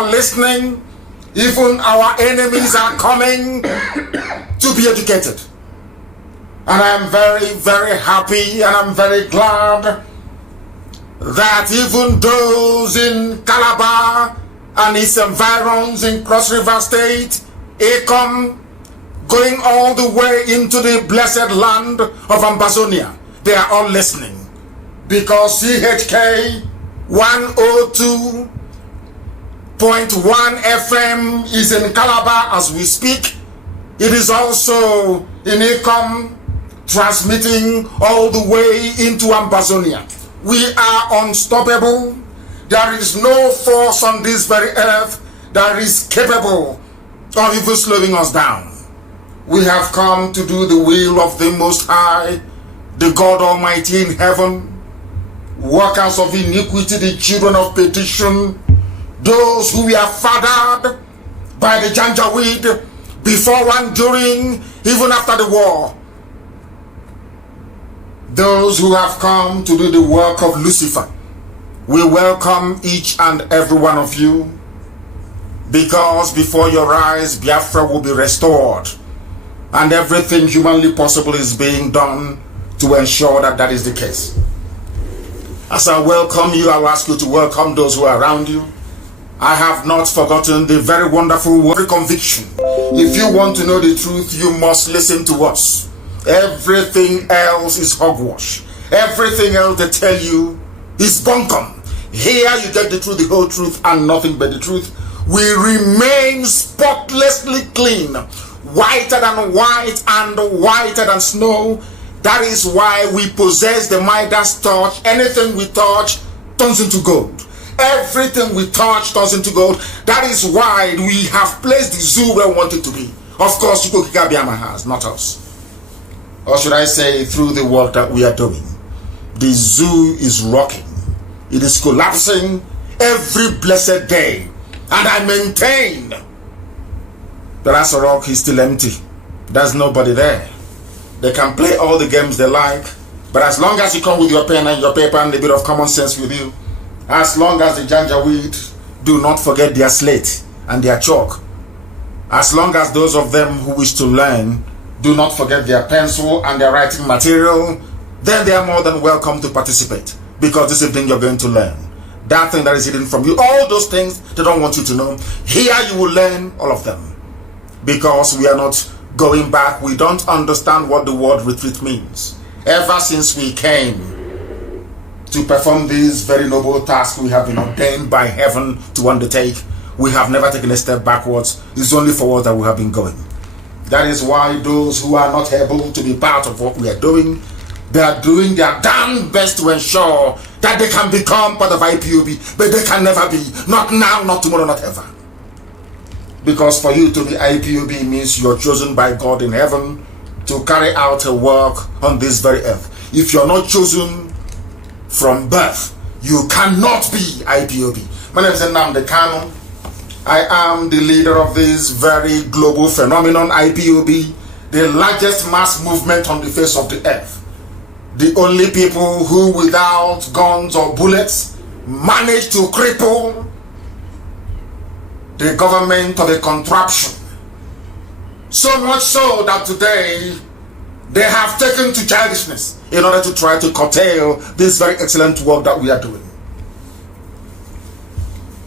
listening, even our enemies are coming to be educated. And I'm very, very happy and I'm very glad that even those in Calabar and its environs in Cross River State, Acom, going all the way into the blessed land of Ambazonia, they are all listening. Because CHK 102.1 FM is in Calabar as we speak. It is also in Acom, transmitting all the way into Ambazonia. We are unstoppable. There is no force on this very earth that is capable of even slowing us down. We have come to do the will of the Most High, the God Almighty in heaven, workers of iniquity, the children of perdition, those who were fathered by the Janjaweed before and during, even after the war. Those who have come to do the work of Lucifer. We welcome each and every one of you, because before your eyes Biafra will be restored, and everything humanly possible is being done to ensure that that is the case. As I welcome you, I will ask you to welcome those who are around you. I have not forgotten the very wonderful word conviction. If you want to know the truth, you must listen to us. Everything else is hogwash. Everything else they tell you is bunkum. Here you get the truth, the whole truth, and nothing but the truth. We remain spotlessly clean, whiter than white and whiter than snow. That is why we possess the Midas touch. Anything we touch turns into gold. Everything we touch turns into gold. That is why we have placed the zoo where we want it to be. Of course, Chukwuka Biama has, not us. Or should I say, through the work that we are doing. The zoo is rocking. It is collapsing every blessed day. And I maintain that as a rock is still empty. There's nobody there. They can play all the games they like, but as long as you come with your pen and your paper and a bit of common sense with you, as long as the Janjaweed do not forget their slate and their chalk, as long as those of them who wish to learn do not forget their pencil and their writing material, then they are more than welcome to participate, because this evening you're going to learn that thing that is hidden from you. All those things they don't want you to know, here you will learn all of them, because we are not going back. We don't understand what the word retreat means. Ever since we came to perform this very noble task we have been ordained by heaven to undertake, we have never taken a step backwards. It's only forward that we have been going. That is why those who are not able to be part of what we are doing, they are doing their damn best to ensure that they can become part of IPOB, but they can never be. Not now, not tomorrow, not ever. Because for you to be IPOB means you're chosen by God in heaven to carry out a work on this very earth. If you're not chosen from birth, you cannot be IPOB. My name is nnamdi Kanu. I am the leader of this very global phenomenon, IPOB, the largest mass movement on the face of the earth. The only people who, without guns or bullets, manage to cripple the government of a contraption. So much so that today they have taken to childishness in order to try to curtail this very excellent work that we are doing.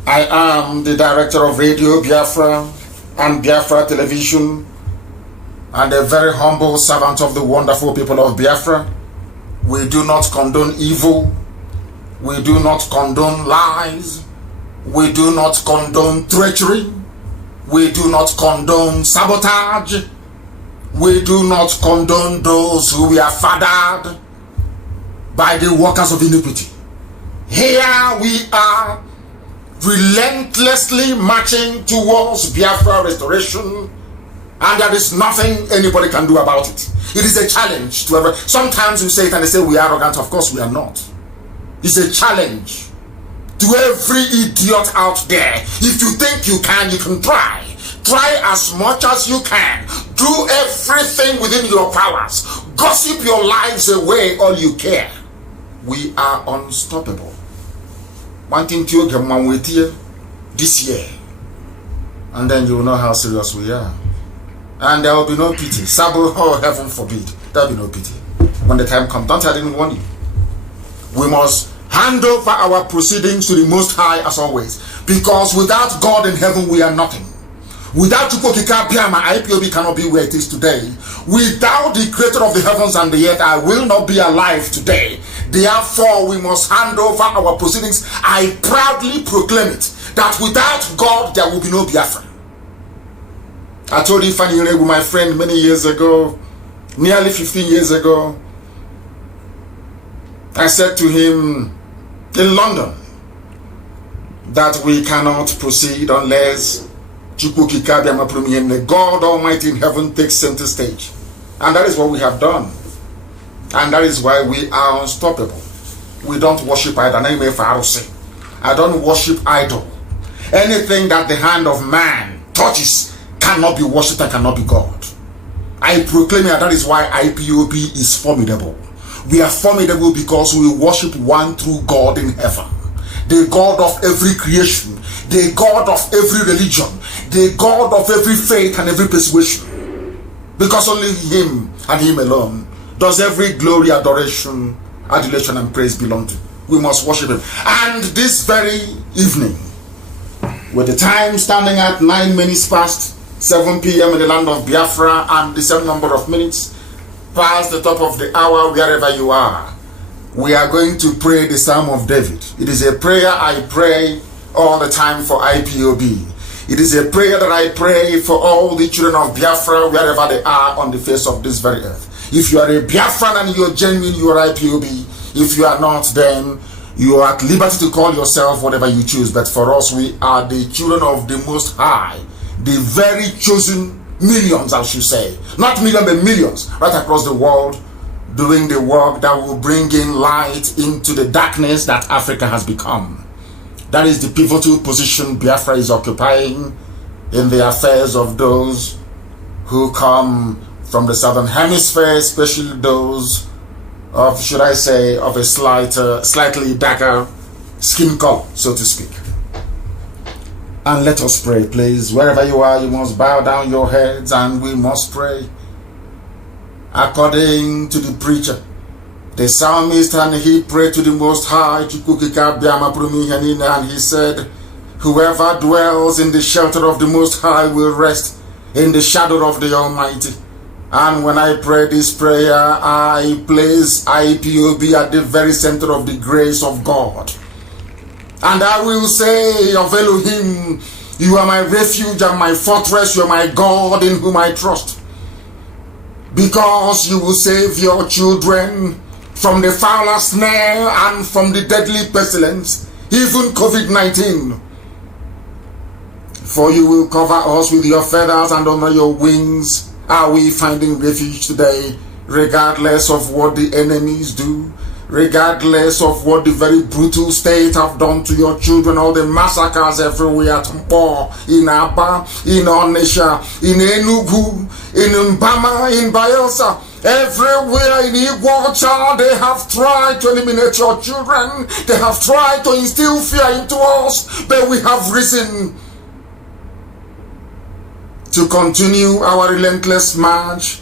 I am the director of Radio Biafra and Biafra Television, and a very humble servant of the wonderful people of Biafra. We do not condone evil. We do not condone lies. We do not condone treachery. We do not condone sabotage. We do not condone those who were fathered by the workers of iniquity. Here we are relentlessly marching towards Biafra restoration, and there is nothing anybody can do about it. It is a challenge to everyone. Sometimes we say it and they say we are arrogant. Of course we are not. It's a challenge to every idiot out there. If you think you can try. Try as much as you can. Do everything within your powers. Gossip your lives away all you care. We are unstoppable. Wanting to get this year And then you will know how serious we are. And there will be no pity. Sabo, oh, heaven forbid. There will be no pity. When the time comes, don't I didn't warn you. We must hand over our proceedings to the Most High as always. Because without God in heaven, we are nothing. Without Chukwokika Biama, IPOB cannot be where it is today. Without the creator of the heavens and the earth, I will not be alive today. Therefore, we must hand over our proceedings. I proudly proclaim it, that without God, there will be no Biafra. I told Ifani Uregu, my friend, many years ago, nearly 15 years ago, I said to him in London that we cannot proceed unless God Almighty in heaven takes center stage. And that is what we have done. And that is why we are unstoppable. We don't worship idol. I don't worship idol. Anything that the hand of man touches cannot be worshipped and cannot be God. I proclaim that is why IPOB is formidable. We are formidable because we worship one true God in heaven. The God of every creation. The God of every religion. The God of every faith and every persuasion. Because only Him and Him alone does every glory, adoration, adulation and praise belong to. We must worship Him. And this very evening, with the time standing at 9 minutes past 7 p.m. in the land of Biafra and the same number of minutes past the top of the hour wherever you are, we are going to pray the Psalm of David. It is a prayer I pray all the time for IPOB. It is a prayer that I pray for all the children of Biafra wherever they are on the face of this very earth. If you are a Biafran and you are genuine, you are IPOB. If you are not, then you are at liberty to call yourself whatever you choose. But for us, we are the children of the Most High, the very chosen millions, I should say. Not millions, but millions right across the world, doing the work that will bring in light into the darkness that Africa has become. That is the pivotal position Biafra is occupying in the affairs of those who come from the southern hemisphere, especially those of, should I say, of a slightly darker skin color, so to speak. And let us pray, please. Wherever you are, you must bow down your heads and we must pray. According to the preacher, the psalmist, and he prayed to the Most High, and he said, whoever dwells in the shelter of the Most High will rest in the shadow of the Almighty. And when I pray this prayer, I place IPOB at the very center of the grace of God. And I will say of Elohim, you are my refuge and my fortress, you are my God in whom I trust. Because you will save your children from the fowler snare and from the deadly pestilence, even COVID-19. For you will cover us with your feathers, and under your wings are we finding refuge today, regardless of what the enemies do, regardless of what the very brutal state have done to your children, all the massacres everywhere, in Aba, in Onisha, in Enugu, in Mbama, in Bayelsa, everywhere in Iguacha, they have tried to eliminate your children. They have tried to instill fear into us, but we have risen to continue our relentless march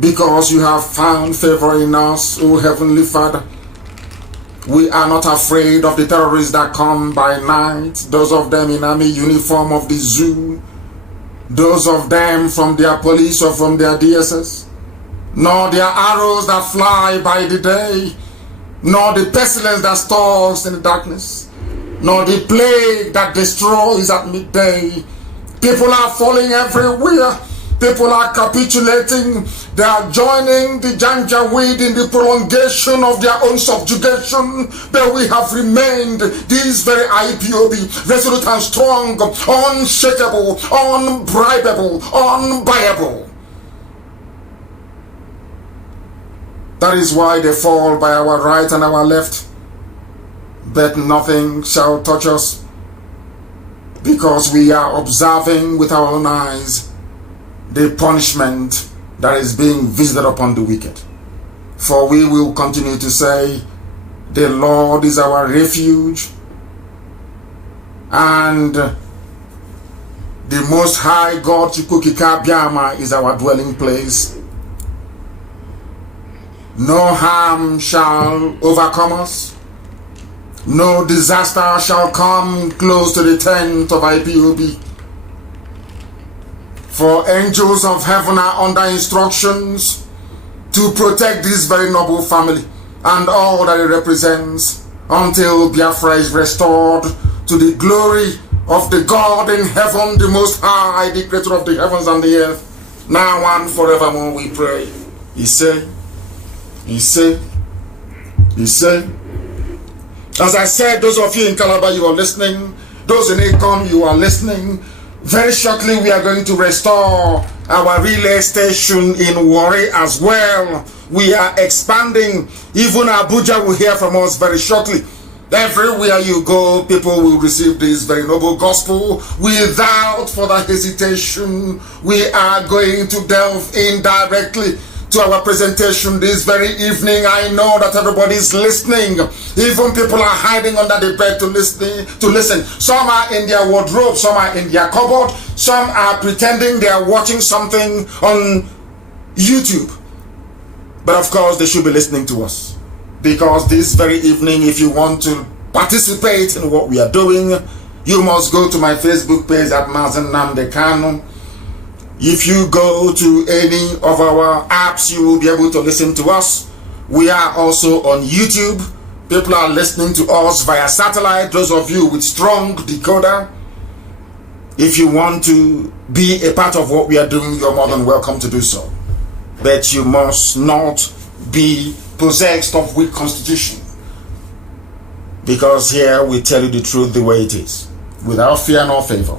because you have found favor in us, O Heavenly Father. We are not afraid of the terrorists that come by night, those of them in army uniform of the zoo, those of them from their police or from their DSS, nor their arrows that fly by the day, nor the pestilence that stalks in the darkness, nor the plague that destroys at midday. People are falling everywhere. People are capitulating. They are joining the Janjaweed in the prolongation of their own subjugation. But we have remained, this very IPOB, resolute and strong, unshakable, unbribable, unbuyable. That is why they fall by our right and our left, but nothing shall touch us, because we are observing with our own eyes the punishment that is being visited upon the wicked. For we will continue to say, the Lord is our refuge, and The Most High God Chukukika Biama is our dwelling place. No harm shall overcome us. No disaster shall come close to the tent of IPOB. For angels of heaven are under instructions to protect this very noble family and all that it represents until Biafra is restored to the glory of the God in heaven, the Most High, the creator of the heavens and the earth, now and forevermore we pray. He said, as I said, those of you in Calabar, you are listening. Those in Acom, you are listening. Very shortly, we are going to restore our relay station in Warri as well. We are expanding. Even Abuja will hear from us very shortly. Everywhere you go, people will receive this very noble gospel. Without further hesitation, we are going to delve in directly to our presentation this very evening. I know that everybody is listening. Even people are hiding under the bed to listen. Some are in their wardrobe, some are in their cupboard, some are pretending they are watching something on YouTube. But of course, they should be listening to us, because this very evening, if you want to participate in what we are doing, you must go to my Facebook page at nnamdi kanu. If you go to any of our apps, you will be able to listen to us. We are also on YouTube. People are listening to us via satellite. Those of you with strong decoder, if you want to be a part of what we are doing, you're more than welcome to do so. But you must not be possessed of weak constitution, because here we tell you the truth the way it is, without fear nor favor.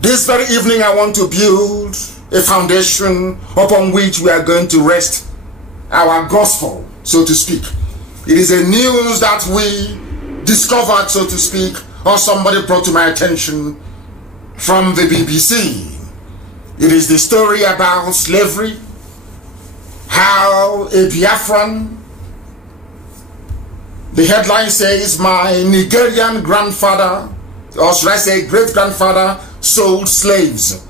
This very evening, I want to build a foundation upon which we are going to rest our gospel, so to speak. It is a news that we discovered, so to speak, or somebody brought to my attention from the BBC. It is the story about slavery, how a Biafran, the headline says, my Nigerian grandfather, or should I say great-grandfather, sold slaves.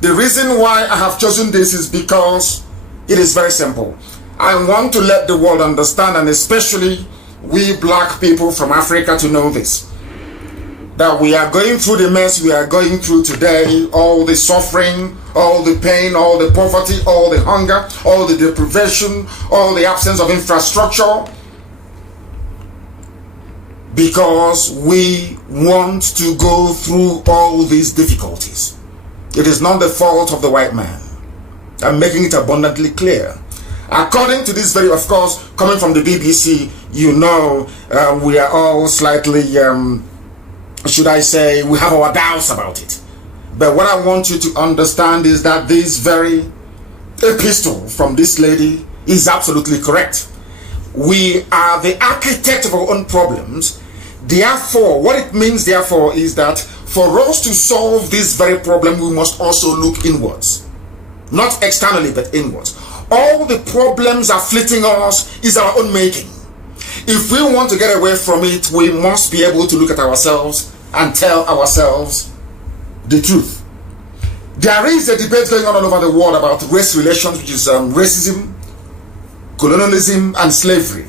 The reason why I have chosen this is because it is very simple. I want to let the world understand, and especially we black people from Africa, to know this, that we are going through the mess we are going through today, all the suffering, all the pain, all the poverty, all the hunger, all the deprivation, all the absence of infrastructure, because we want to go through all these difficulties. It is not the fault of the white man. I'm making it abundantly clear. According to this very, of course, coming from the BBC, you know, we are all slightly, should I say, we have our doubts about it. But what I want you to understand is that this very epistle from this lady is absolutely correct. We are the architect of our own problems. Therefore, what it means, therefore, is that for us to solve this very problem, we must also look inwards. Not externally, but inwards. All the problems afflicting us is our own making. If we want to get away from it, we must be able to look at ourselves and tell ourselves the truth. There is a debate going on all over the world about race relations, which is racism, colonialism, and slavery.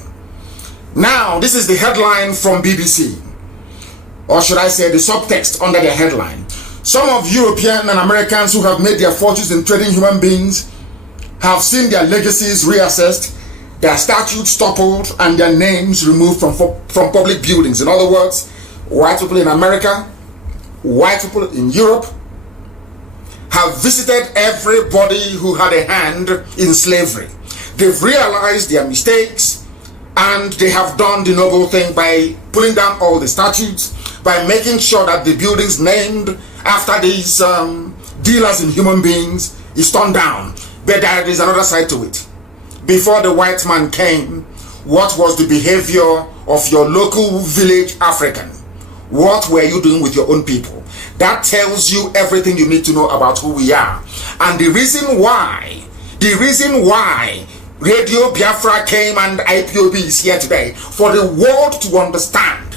Now, this is the headline from BBC, or should I say the subtext under the headline. Some of European and Americans who have made their fortunes in trading human beings have seen their legacies reassessed, their statues toppled, and their names removed from public buildings. In other words, white people in America, white people in Europe have visited everybody who had a hand in slavery. They've realized their mistakes, and they have done the noble thing by pulling down all the statues, by making sure that the buildings named after these dealers in human beings is torn down. But there is another side to it. Before the white man came, what was the behavior of your local village African? What were you doing with your own people? That tells you everything you need to know about who we are. And the reason why Radio Biafra came and IPOB is here today, for the world to understand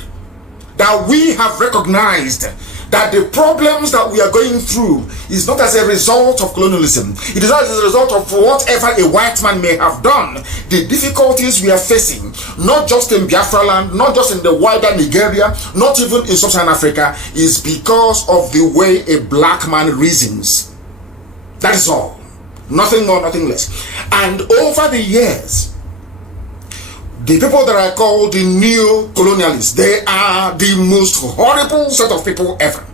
that we have recognized that the problems that we are going through is not as a result of colonialism. It is not as a result of whatever a white man may have done. The difficulties we are facing, not just in Biafra land, not just in the wider Nigeria, not even in Sub-Saharan Africa, is because of the way a black man reasons. That is all. Nothing more, nothing less. And over the years, the people that are called the neo-colonialists, they are the most horrible set of people ever.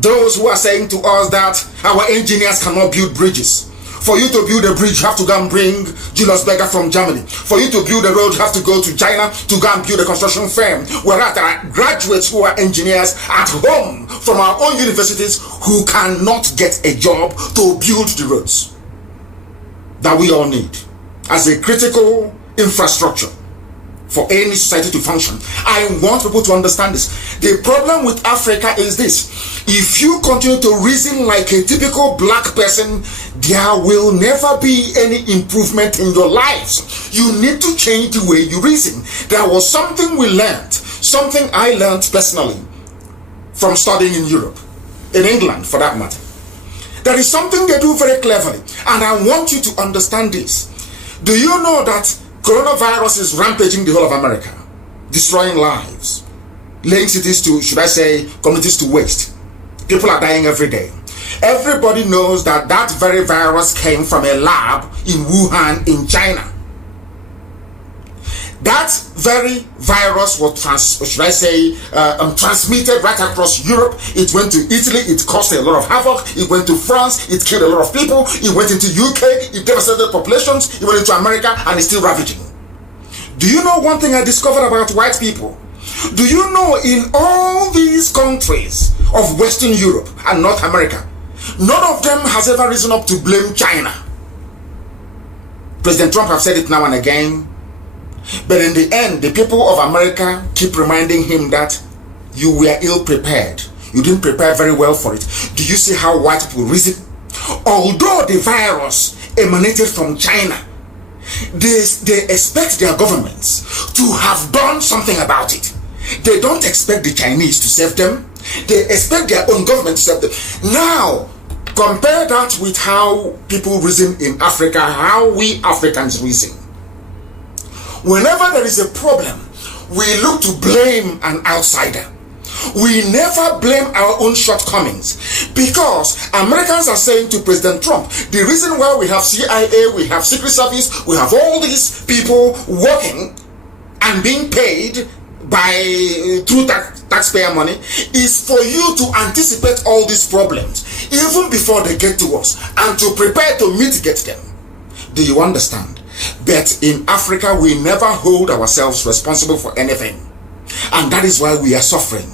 Those who are saying to us that our engineers cannot build bridges. For you to build a bridge, you have to go and bring Julius Berger from Germany. For you to build a road, you have to go to China to go and build a construction firm. Whereas there are graduates who are engineers at home from our own universities who cannot get a job to build the roads that we all need as a critical infrastructure for any society to function. I want people to understand this. The problem with Africa is this: if you continue to reason like a typical black person, there will never be any improvement in your lives. You need to change the way you reason. There was something we learned, something I learned personally from studying in Europe, in England for that matter. There is something they do very cleverly, and I want you to understand this. Do you know that coronavirus is rampaging the whole of America, destroying lives, laying cities to, should I say, communities to waste? People are dying every day. Everybody knows that that very virus came from a lab in Wuhan in China. That very virus was transmitted right across Europe. It went to Italy, it caused a lot of havoc. It went to France, it killed a lot of people. It went into UK, it devastated populations. It went into America, and it's still ravaging. Do you know one thing I discovered about white people? Do you know in all these countries of Western Europe and North America, none of them has ever risen up to blame China? President Trump has said it now and again. But in the end, the people of America keep reminding him that you were ill prepared. You didn't prepare very well for it. Do you see how white people reason? Although the virus emanated from China, they expect their governments to have done something about it. They don't expect the Chinese to save them. They expect their own government to save them. Now, compare that with how people reason in Africa, how we Africans reason. Whenever there is a problem, we look to blame an outsider. We never blame our own shortcomings, because Americans are saying to President Trump, the reason why we have CIA, we have Secret Service, we have all these people working and being paid through taxpayer money is for you to anticipate all these problems even before they get to us and to prepare to mitigate them. Do you understand? But in Africa, we never hold ourselves responsible for anything. And that is why we are suffering.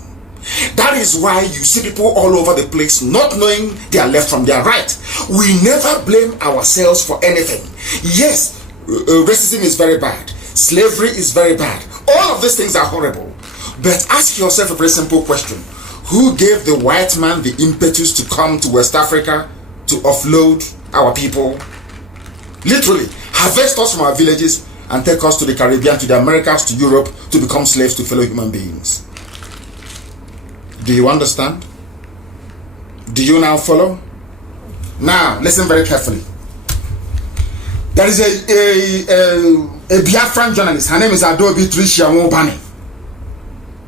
That is why you see people all over the place not knowing their left from their right. We never blame ourselves for anything. Yes, racism is very bad. Slavery is very bad. All of these things are horrible. But ask yourself a very simple question. Who gave the white man the impetus to come to West Africa to offload our people? Literally, harvest us from our villages and take us to the Caribbean, to the Americas, to Europe, to become slaves to fellow human beings. Do you understand? Do you now follow? Now, listen very carefully. There is a Biafran journalist. Her name is Adobe Tricia Mobani.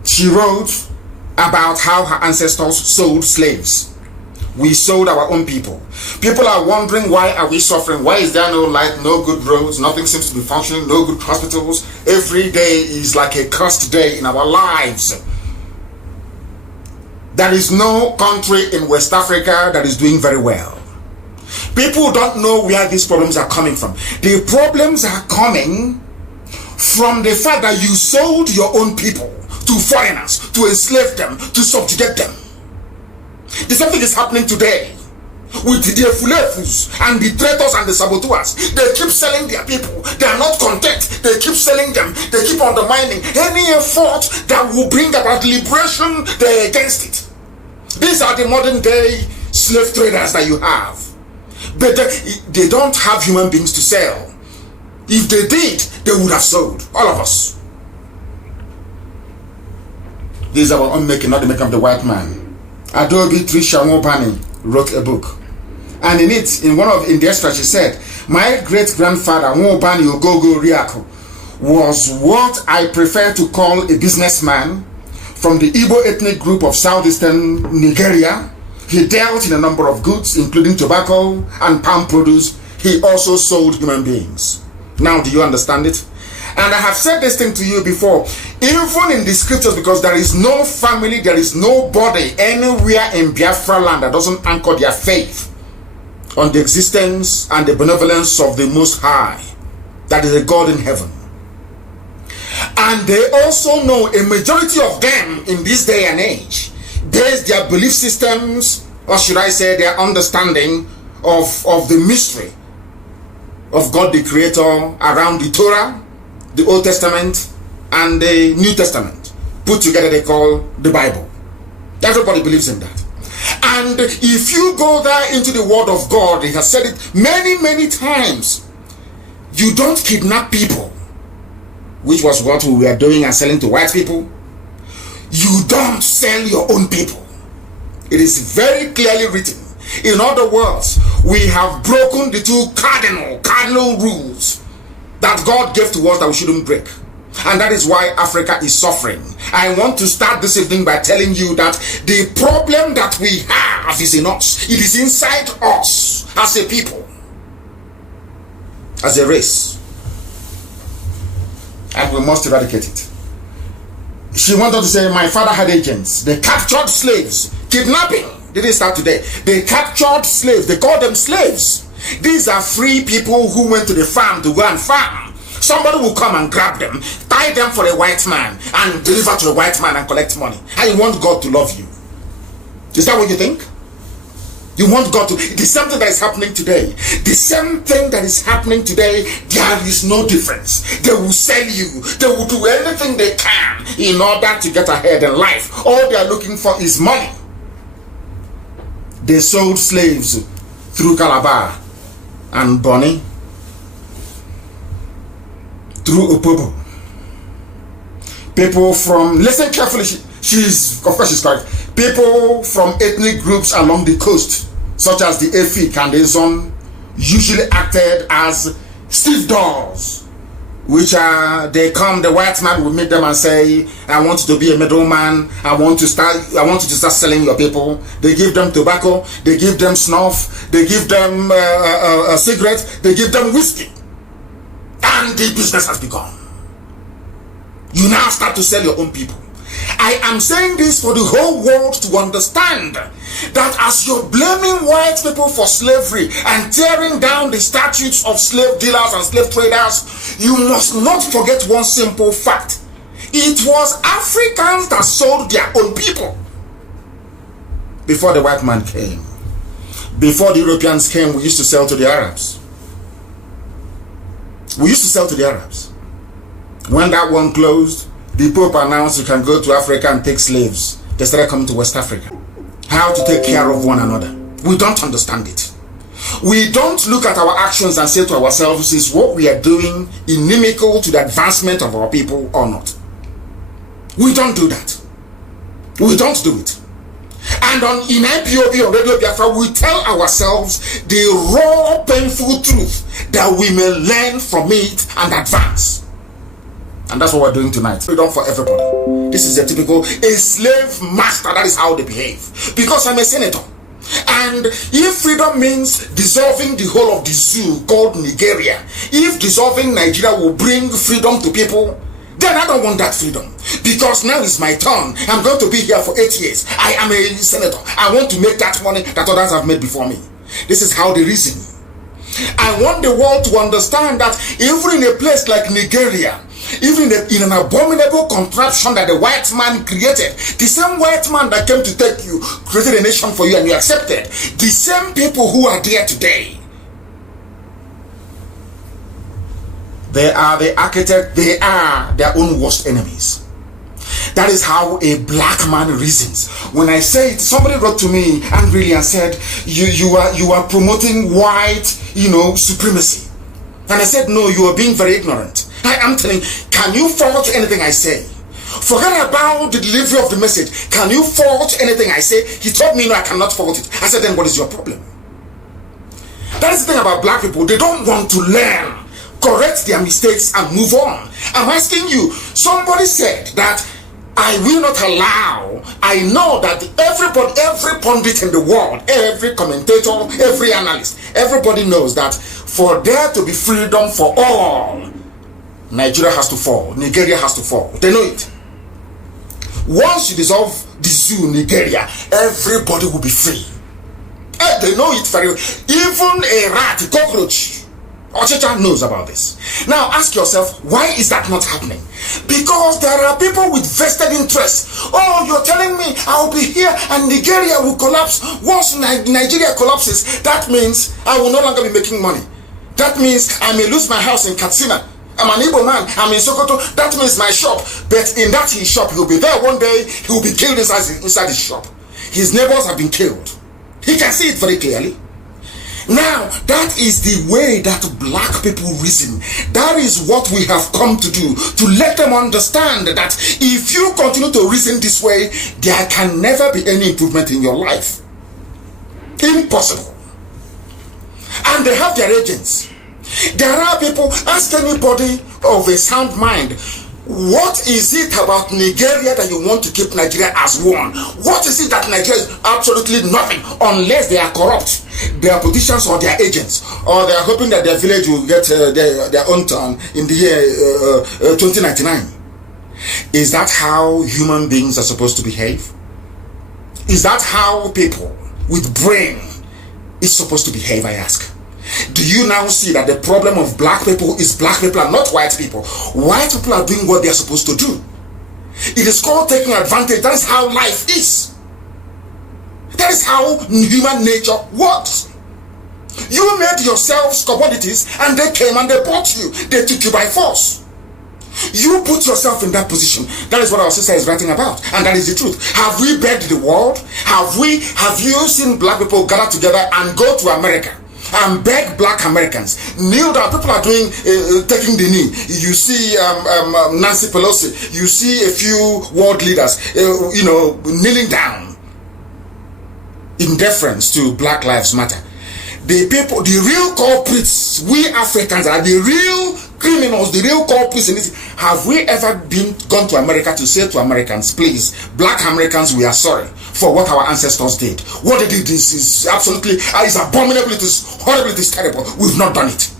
She wrote about how her ancestors sold slaves. We sold our own people. People are wondering, why are we suffering? Why is there no light, no good roads, nothing seems to be functioning, no good hospitals? Every day is like a cursed day in our lives. There is no country in West Africa that is doing very well. People don't know where these problems are coming from. The problems are coming from the fact that you sold your own people to foreigners, to enslave them, to subjugate them. The same thing is happening today with the fulefus and the traitors and the saboteurs. They keep selling their people. They are not content. They keep selling them. They keep undermining any effort that will bring about liberation. They're against it. These are the modern day slave traders that you have. But they don't have human beings to sell. If they did, they would have sold all of us. This is our own making, not the making of the white man. Adobe Trisha Nwobani wrote a book. And in it, in the extra, she said, my great-grandfather, Nwobani Ogogo Riako, was what I prefer to call a businessman from the Igbo ethnic group of southeastern Nigeria. He dealt in a number of goods, including tobacco and palm produce. He also sold human beings. Now, do you understand it? And I have said this thing to you before, even in the scriptures, because there is no family, there is nobody anywhere in Biafra land that doesn't anchor their faith on the existence and the benevolence of the Most High, that is a God in heaven. And they also know, a majority of them in this day and age, base their belief systems, or should I say their understanding of the mystery of God the Creator around the Torah, the Old Testament, and the New Testament. Put together they call the Bible. Everybody believes in that. And if you go there into the Word of God, He has said it many, many times, you don't kidnap people, which was what we were doing and selling to white people. You don't sell your own people. It is very clearly written. In other words, we have broken the two cardinal rules that God gave to us that we shouldn't break. And that is why Africa is suffering. I want to start this evening by telling you that the problem that we have is in us. It is inside us as a people, as a race. And we must eradicate it. She wanted to say, my father had agents. They captured slaves. Kidnapping didn't start today. They captured slaves. They called them slaves. These are free people who went to the farm to go and farm. Somebody will come and grab them, tie them for a white man, and deliver to a white man and collect money. And you want God to love you. Is that what you think? You want God to... The same thing that is happening today. The same thing that is happening today, there is no difference. They will sell you. They will do anything they can in order to get ahead in life. All they are looking for is money. They sold slaves through Calabar and Bonny, through Opobo. People from... Listen carefully. She's... Of course she's correct. People from ethnic groups along the coast, such as the Efik and the Zon, usually acted as stiff dolls, which are, they come, the white man will meet them and say, I want you to be a middleman, I want you to start selling your people. They give them tobacco, they give them snuff, they give them a cigarette, they give them whiskey. And the business has begun. You now start to sell your own people. I am saying this for the whole world to understand that as you're blaming white people for slavery and tearing down the statutes of slave dealers and slave traders, you must not forget one simple fact. It was Africans that sold their own people before the white man came. Before the Europeans came, we used to sell to the Arabs. We used to sell to the Arabs. When that one closed, the Pope announced you can go to Africa and take slaves. They started coming to West Africa. How to take care of one another. We don't understand it. We don't look at our actions and say to ourselves, is what we are doing inimical to the advancement of our people or not? We don't do that. We don't do it. And in IPOB or Radio Biafra, we tell ourselves the raw, painful truth that we may learn from it and advance. And that's what we're doing tonight. Freedom for everybody. This is a typical slave master. That is how they behave. Because I'm a senator. And if freedom means dissolving the whole of the zoo called Nigeria, if dissolving Nigeria will bring freedom to people, then I don't want that freedom. Because now it's my turn. I'm going to be here for 8 years. I am a senator. I want to make that money that others have made before me. This is how they reason. I want the world to understand that even in a place like Nigeria, even in an abominable contraption that the white man created, the same white man that came to take you, created a nation for you and you accepted, the same people who are there today, they are the architect, they are their own worst enemies. That is how a black man reasons. When I say it, somebody wrote to me angrily and said, you are promoting white, supremacy. And I said, no, you are being very ignorant. I am telling, can you follow to anything I say? Forget about the delivery of the message. Can you fault anything I say? He told me, no, I cannot fault it. I said, then what is your problem? That is the thing about black people. They don't want to learn, correct their mistakes, and move on. I'm asking you, somebody said that I will not allow. I know that everybody, every pundit in the world, every commentator, every analyst, everybody knows that for there to be freedom for all, Nigeria has to fall, Nigeria has to fall. They know it. Once you dissolve the zoo, Nigeria, everybody will be free. They know it very well. Even a rat, a cockroach, Ochicha knows about this. Now ask yourself, why is that not happening? Because there are people with vested interests. Oh, you're telling me I'll be here and Nigeria will collapse. Once Nigeria collapses, that means I will no longer be making money. That means I may lose my house in Katsina. I'm an Igbo man, I'm in Sokoto, that means my shop. But in that his shop, he'll be there one day, he'll be killed inside his shop. His neighbors have been killed. He can see it very clearly. Now, that is the way that black people reason. That is what we have come to do, to let them understand that if you continue to reason this way, there can never be any improvement in your life. Impossible. And they have their agents. There are people, ask anybody of a sound mind, what is it about Nigeria that you want to keep Nigeria as one? What is it that Nigeria is absolutely nothing unless they are corrupt, their politicians or their agents, or they are hoping that their village will get their own turn in the year 2099? Is that how human beings are supposed to behave? Is that how people with brain is supposed to behave, I ask? Do you now see that the problem of black people is black people and not white people? White people are doing what they are supposed to do. It is called taking advantage. That is how life is. That is how human nature works. You made yourselves commodities and they came and they bought you. They took you by force. You put yourself in that position. That is what our sister is writing about, and that is the truth. Have we begged the world? Have you seen black people gather together and go to America and beg black Americans, kneel down? People are doing taking the knee. You see Nancy Pelosi, you see a few world leaders kneeling down in deference to Black Lives Matter. The people, the real culprits, we Africans are the real criminals, the real culprits in this. Have we ever gone to America to say to Americans, please, black Americans, we are sorry for what our ancestors did. What they did is absolutely, is abominable, it is horrible, it is terrible. We've not done it.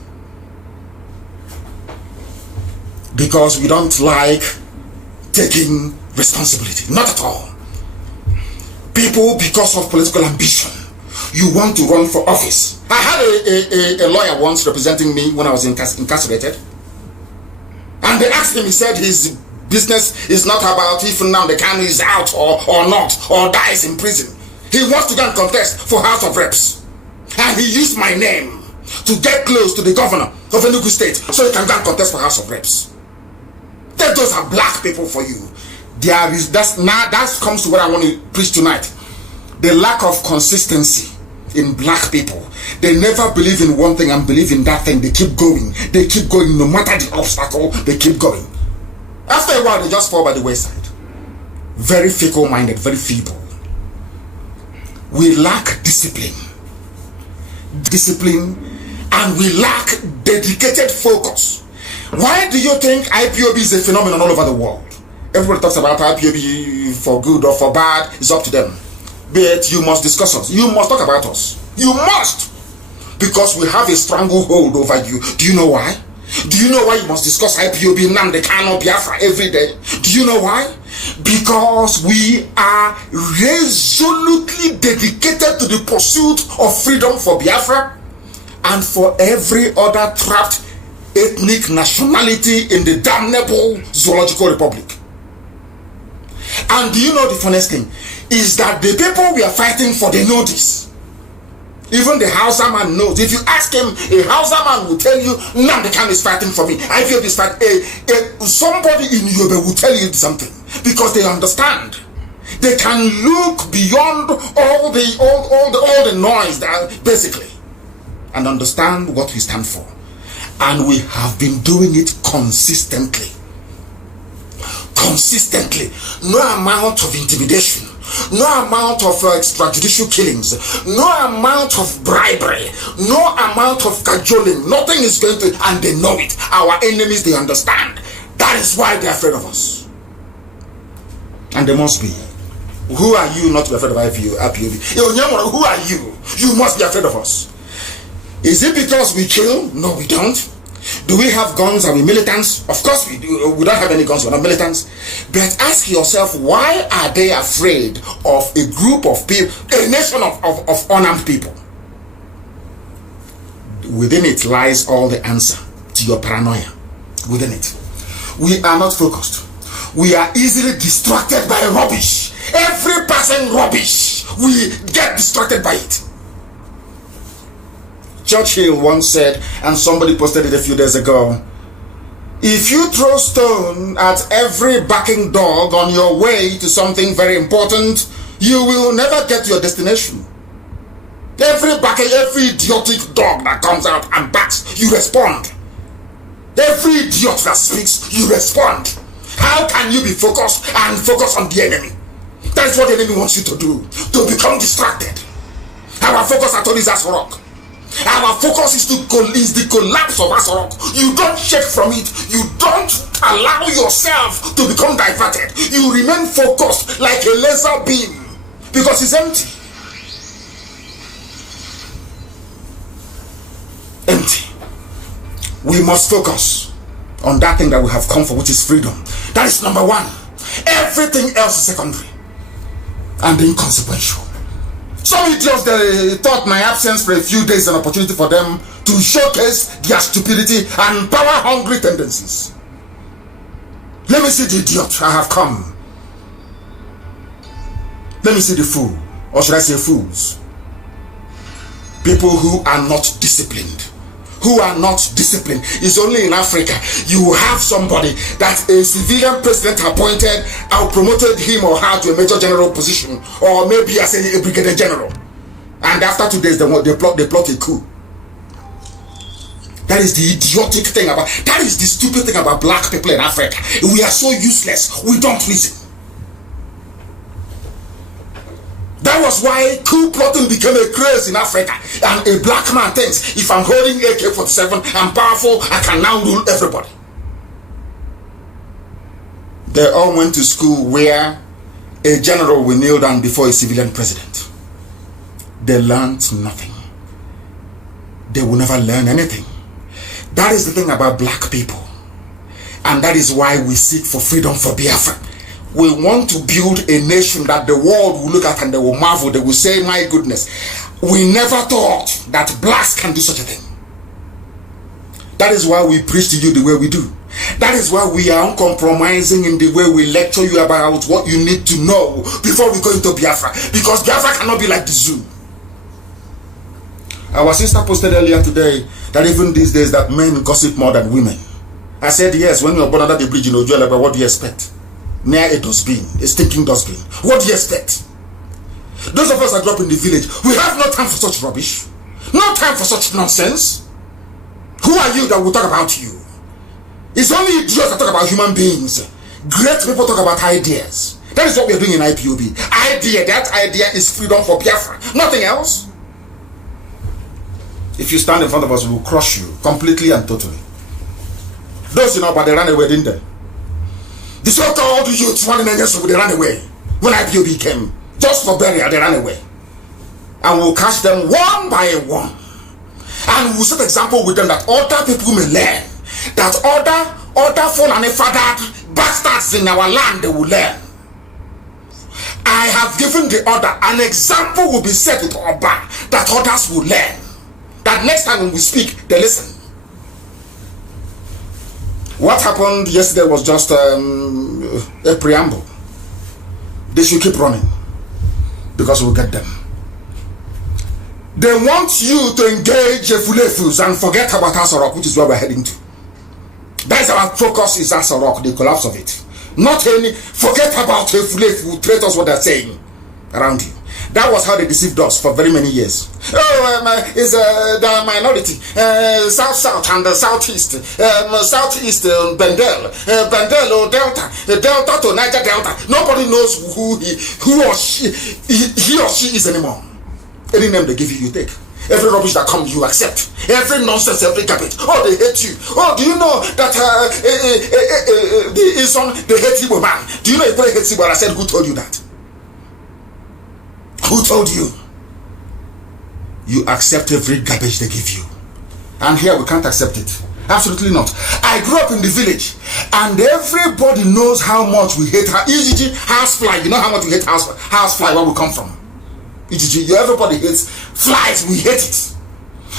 Because we don't like taking responsibility. Not at all. People, because of political ambition, you want to run for office. I had a lawyer once representing me when I was incarcerated. And they asked him, he said his business is not about if nnamdi Kanu is out or not, or dies in prison. He wants to go and contest for House of Reps. And he used my name to get close to the governor of Enugu State so he can go and contest for House of Reps. Those are black people for you. That comes to what I want to preach tonight. The lack of consistency in black people. They never believe in one thing and believe in that thing. They keep going. They keep going no matter the obstacle. They keep going. After a while, they just fall by the wayside. Very fickle-minded, very feeble. We lack discipline. And we lack dedicated focus. Why do you think IPOB is a phenomenon all over the world? Everybody talks about IPOB for good or for bad. It's up to them. But you must discuss us. You must talk about us. You must. Because we have a stranglehold over you. Do you know why? Do you know why you must discuss IPOB, nnamdi Kanu, Biafra every day? Do you know why? Because we are resolutely dedicated to the pursuit of freedom for Biafra and for every other trapped ethnic nationality in the damnable Zoological Republic. And do you know the funniest thing? Is that the people we are fighting for, they know this. Even the Hausa man knows. If you ask him, a Hausa man will tell you, nnamdi Kanu is fighting for me. I feel this fight. Somebody in Yoruba will tell you something. Because they understand. They can look beyond all the noise, basically, and understand what we stand for. And we have been doing it consistently. consistently. No amount of intimidation, no amount of extrajudicial killings, no amount of bribery, no amount of cajoling, nothing is going to, and they know it. Our enemies, they understand. That is why they're afraid of us. And they must be. Who are you not to be afraid of IPOB? Who are you? You must be afraid of us. Is it because we kill? No, we don't. Do we have guns? Are we militants? Of course we do. We don't have any guns. We're not militants. But ask yourself, why are they afraid of a group of people, a nation of unarmed people? Within it lies all the answer to your paranoia. Within it. We are not focused. We are easily distracted by rubbish. Every passing rubbish, we get distracted by it. Churchill once said, and somebody posted it a few days ago, if you throw stone at every barking dog on your way to something very important, you will never get to your destination. Every idiotic dog that comes out and barks, you respond. Every idiot that speaks, you respond. How can you be focused and focus on the enemy? That's what the enemy wants you to do, to become distracted. Our focus at all is Asorok. Our focus is the collapse of Asorok. You don't shake from it. You don't allow yourself to become diverted. You remain focused like a laser beam because it's empty. Empty. We must focus on that thing that we have come for, which is freedom. That is number one. Everything else is secondary and inconsequential. Some idiots, they thought my absence for a few days is an opportunity for them to showcase their stupidity and power-hungry tendencies. Let me see the idiot. I have come. Let me see the fool, or should I say fools. People who are not disciplined. Who are not disciplined. It's only in Africa you have somebody that a civilian president appointed and promoted him or her to a major general position, or maybe as a brigadier general, and after 2 days they plot a coup. That is the idiotic thing about, that is the stupid thing about black people in Africa. We are so useless. We don't reason. That was why coup plotting became a craze in Africa. And a black man thinks, if I'm holding AK-47, I'm powerful, I can now rule everybody. They all went to school where a general will kneel down before a civilian president. They learned nothing. They will never learn anything. That is the thing about black people. And that is why we seek for freedom for Biafra. We want to build a nation that the world will look at and they will marvel. They will say, my goodness, we never thought that blacks can do such a thing. That is why we preach to you the way we do. That is why we are uncompromising in the way we lecture you about what you need to know before we go into Biafra. Because Biafra cannot be like the zoo. Our sister posted earlier today that even these days that men gossip more than women. I said, yes, when you're born under the bridge in Ojuela, what do you expect? Near a dustbin, a stinking dustbin. What do you expect? Those of us that grew up in the village, we have no time for such rubbish. No time for such nonsense. Who are you that will talk about you? It's only idiots that talk about human beings. Great people talk about ideas. That is what we are doing in IPOB. That idea is freedom for Biafra. Nothing else. If you stand in front of us, we will crush you completely and totally. Those you know, but they ran away, didn't they? The so-called youths running against them, they ran away. When IPOB came, just for burial, they ran away. And we'll catch them one by one. And we'll set example with them that other people may learn. That other fallen fathered bastards in our land, they will learn. I have given the order, an example will be set with Oba, that others will learn. That next time when we speak, they listen. What happened yesterday was just a preamble. They should keep running because we'll get them. They want you to engage Efulefus and forget about Asorok, which is where we're heading to. That's our focus, is Asorok, the collapse of it. Not any, forget about Efulefu, traitors, what they're saying around you. That was how they deceived us for very many years. Oh, it's the minority. South and the southeast. Southeast, Bendel. Bendel or Delta. Delta to Niger Delta. Nobody knows who or she is anymore. Any name they give you, you take. Every rubbish that comes, you accept. Every nonsense, every garbage. Oh, they hate you. Oh, do you know that they hate Igbo man? Do you know if they hate Igbo? I said, who told you that? Who told you? You accept every garbage they give you. And here we can't accept it. Absolutely not. I grew up in the village, and everybody knows how much we hate housefly. You know how much we hate housefly where we come from. Everybody hates flies. We hate it.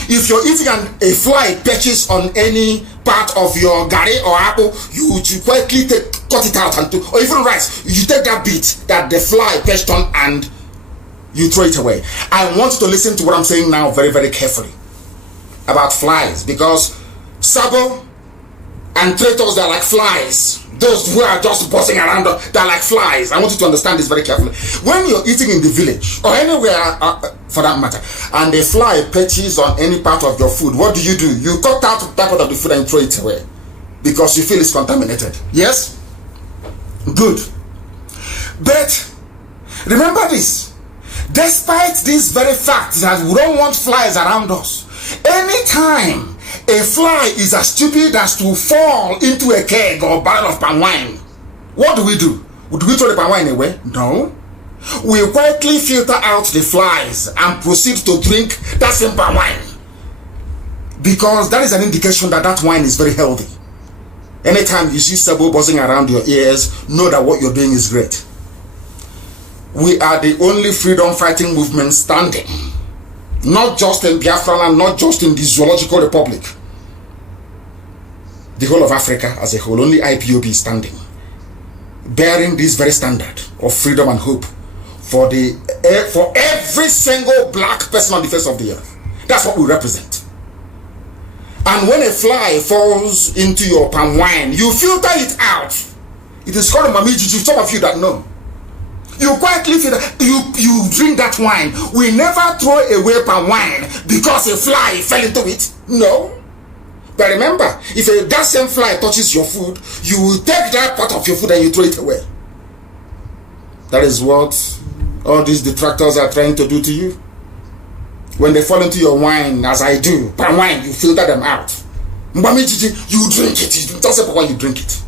If you're eating and a fly perches on any part of your gari or apple, you quickly cut it out, or even rice. You take that bit that the fly perched on and you throw it away. I want you to listen to what I'm saying now very, very carefully about flies, because Sabo and traitors, they're like flies. Those who are just buzzing around, they're like flies. I want you to understand this very carefully. When you're eating in the village or anywhere for that matter, and a fly perches on any part of your food, what do? You cut out that part of the food and throw it away because you feel it's contaminated. Yes? Good. But remember this. Despite this very fact that we don't want flies around us, anytime a fly is as stupid as to fall into a keg or barrel of palm wine, what do? Do we throw the palm wine away? No. We quietly filter out the flies and proceed to drink that same palm wine, because that is an indication that that wine is very healthy. Anytime you see sabo buzzing around your ears, know that what you're doing is great. We are the only freedom fighting movement standing, not just in Biafra land, not just in the Zoological Republic, the whole of Africa as a whole. Only IPOB is standing, bearing this very standard of freedom and hope for every single black person on the face of the earth. That's what we represent. And when a fly falls into your palm wine, you filter it out. It is called mamijiji. Some of you that know. You quietly feel that you drink that wine. We never throw away palm wine because a fly fell into it. No. But remember, if that same fly touches your food, you will take that part of your food and you throw it away. That is what all these detractors are trying to do to you. When they fall into your wine, as I do, palm wine, you filter them out. Mbamijiji, you drink it. You tell them why you drink it.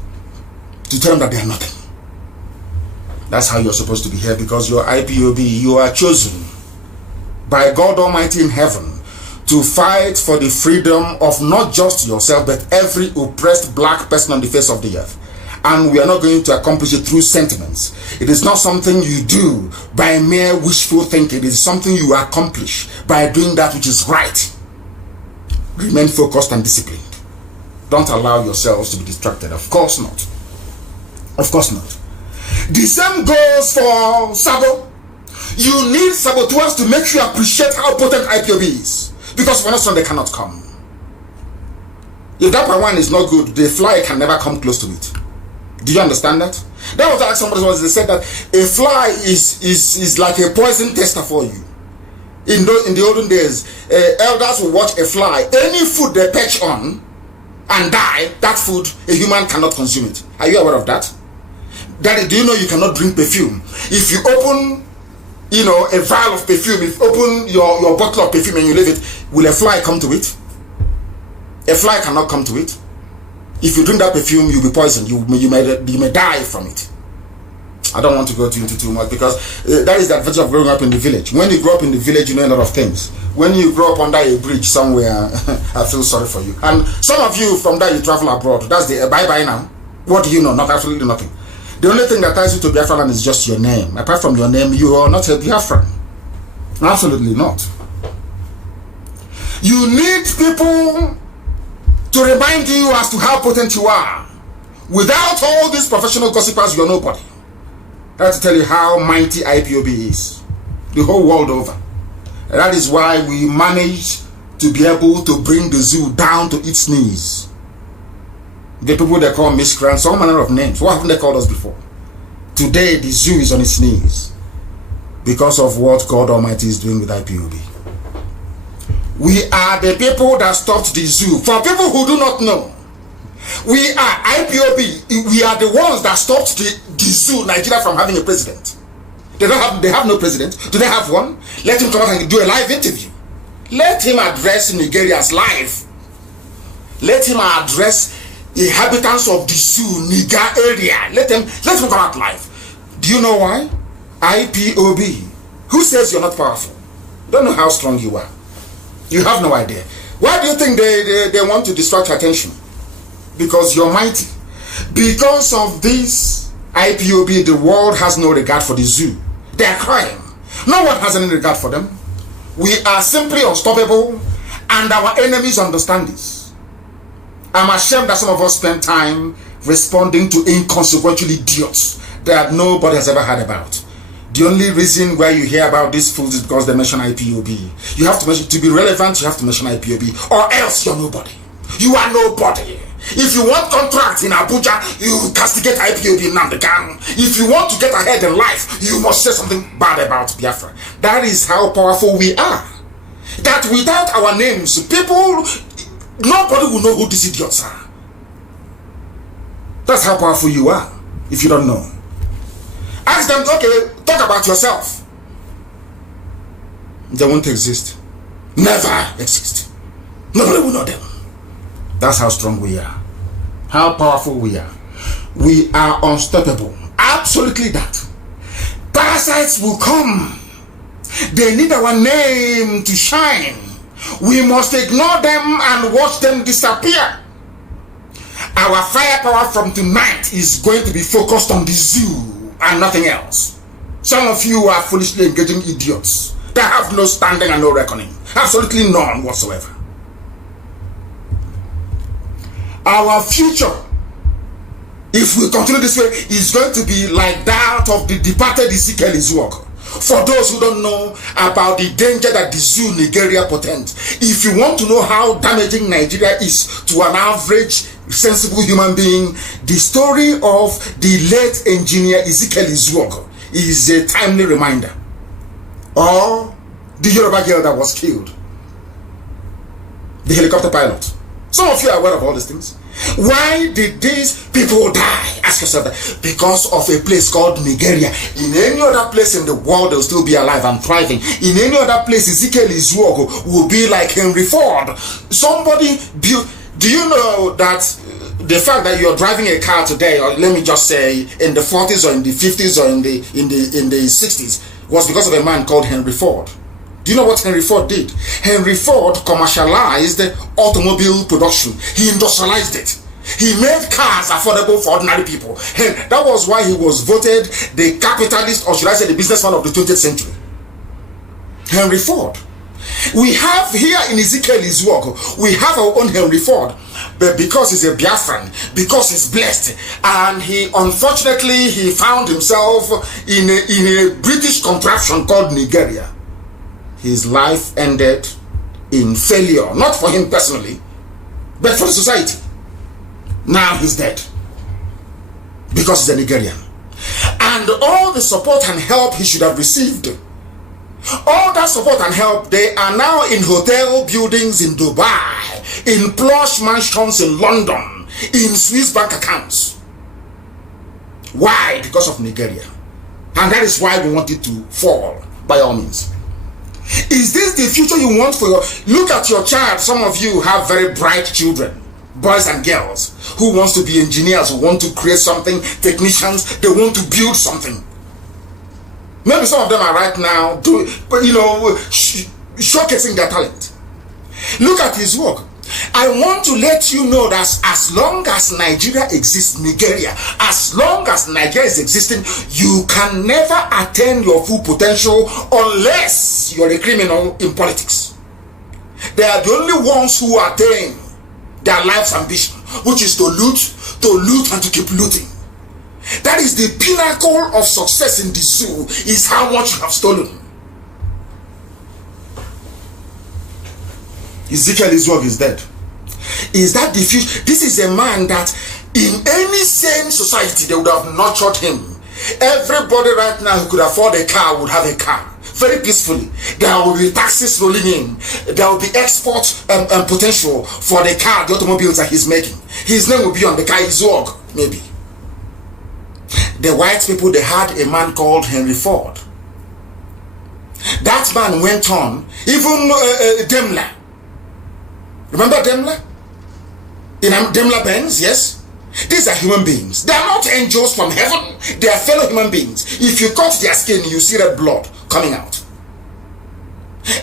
To tell them that they are nothing. That's how you're supposed to be here, because you're IPOB. You are chosen by God Almighty in heaven to fight for the freedom of not just yourself, but every oppressed black person on the face of the earth. And we are not going to accomplish it through sentiments. It is not something you do by mere wishful thinking. It is something you accomplish by doing that which is right. Remain focused and disciplined. Don't allow yourselves to be distracted. Of course not. Of course not. The same goes for Sabo. You need saboteurs to make you appreciate how potent IPOB is, because for us, they cannot come. If that one is not good, the fly can never come close to it. Do you understand that? That was like somebody once, they said that a fly is like a poison tester for you. In the olden days, elders will watch a fly. Any food they perch on and die, that food, a human cannot consume it. Are you aware of that? Daddy, do you know you cannot drink perfume? If you open, a vial of perfume, if you open your bottle of perfume and you leave it, will a fly come to it? A fly cannot come to it. If you drink that perfume, you'll be poisoned. You may die from it. I don't want to go into too much, because that is the advantage of growing up in the village. When you grow up in the village, you know a lot of things. When you grow up under a bridge somewhere, I feel sorry for you. And some of you from there, you travel abroad. That's the bye-bye now. What do you know? Not absolutely nothing. The only thing that ties you to Biafra land is just your name. Apart from your name, you are not a Biafran. Absolutely not. You need people to remind you as to how potent you are. Without all these professional gossipers, you're nobody. I have to tell you how mighty IPOB is. The whole world over. And that is why we managed to be able to bring the zoo down to its knees. The people they call miscreants, all manner of names. What haven't they called us before? Today, the zoo is on its knees. because of what God Almighty is doing with IPOB. We are the people that stopped the zoo. For people who do not know, we are IPOB. We are the ones that stopped the zoo, Nigeria, from having a president. They have no president. Do they have one? Let him come out and do a live interview. Let him address Nigerians live. Let him address the inhabitants of the zoo, Niger area. Let him come out live. Do you know why? IPOB. Who says you're not powerful? Don't know how strong you are. You have no idea. Why do you think they want to distract your attention? Because you're mighty. Because of this IPOB, the world has no regard for the zoo. They are crying. No one has any regard for them. We are simply unstoppable, and our enemies understand this. I'm ashamed that some of us spend time responding to inconsequential idiots that nobody has ever heard about. The only reason why you hear about these fools is because they mention IPOB. You have to mention, to be relevant, you have to mention IPOB, or else you're nobody. You are nobody. If you want contracts in Abuja, you castigate IPOB in nnamdi Kanu. If you want to get ahead in life, you must say something bad about Biafra. That is how powerful we are. That without our names, people, nobody will know who these idiots are. That's how powerful you are, if you don't know. Ask them, okay, talk about yourself. They won't exist. Never exist. Nobody will know them. That's how strong we are. How powerful we are. We are unstoppable. Absolutely that. Parasites will come. They need our name to shine. We must ignore them and watch them disappear. Our firepower from tonight is going to be focused on the zoo and nothing else. Some of you are foolishly engaging idiots that have no standing and no reckoning. Absolutely none whatsoever. Our future, if we continue this way, is going to be like that of the departed Ezekiel's work. For those who don't know about the danger that the zoo Nigeria portends, if you want to know how damaging Nigeria is to an average sensible human being, the story of the late engineer Ezekiel's work is a timely reminder. Or the Yoruba girl that was killed, the helicopter pilot. Some of you are aware of all these things. Why did these people die? Ask yourself that. Because of a place called Nigeria. In any other place in the world, they'll still be alive and thriving. In any other place, Ezekiel Izuogo will be like Henry Ford. Somebody built. Do you know that the fact that you're driving a car today, or let me just say in the 40s or in the 50s or in the 60s, was because of a man called Henry Ford? Do you know what Henry Ford did? Henry Ford commercialized automobile production. He industrialized it. He made cars affordable for ordinary people. And that was why he was voted the capitalist, or should I say the businessman of the 20th century. Henry Ford. We have here in Ezekiel's work, we have our own Henry Ford. But because he's a Biafran, because he's blessed, and unfortunately he found himself in a British contraption called Nigeria. His life ended in failure, not for him personally, but for the society. Now he's dead because he's a Nigerian. And all the support and help he should have received, all that support and help, they are now in hotel buildings in Dubai, in plush mansions in London, in Swiss bank accounts. Why? Because of Nigeria. And that is why we want it to fall, by all means. Is this the future you want for your... Look at your child. Some of you have very bright children, boys and girls, who wants to be engineers, who want to create something, technicians, they want to build something. Maybe some of them are right now showcasing their talent. Look at his work. I want to let you know that as long as Nigeria exists, Nigeria, as long as Nigeria is existing, you can never attain your full potential unless you're a criminal in politics. They are the only ones who attain their life's ambition, which is to loot and to keep looting. That is the pinnacle of success in the zoo, is how much you have stolen. Ezekiel's work is dead. Is that the future? This is a man that in any sane society they would have nurtured him. Everybody right now who could afford a car would have a car. Very peacefully. There will be taxes rolling in. There will be export potential for the car, the automobiles that he's making. His name will be on the car, Izwog, maybe. The white people, they had a man called Henry Ford. That man went on, even Daimler. Remember Daimler? Daimler Benz, yes? These are human beings. They are not angels from heaven. They are fellow human beings. If you cut their skin, you see red blood coming out.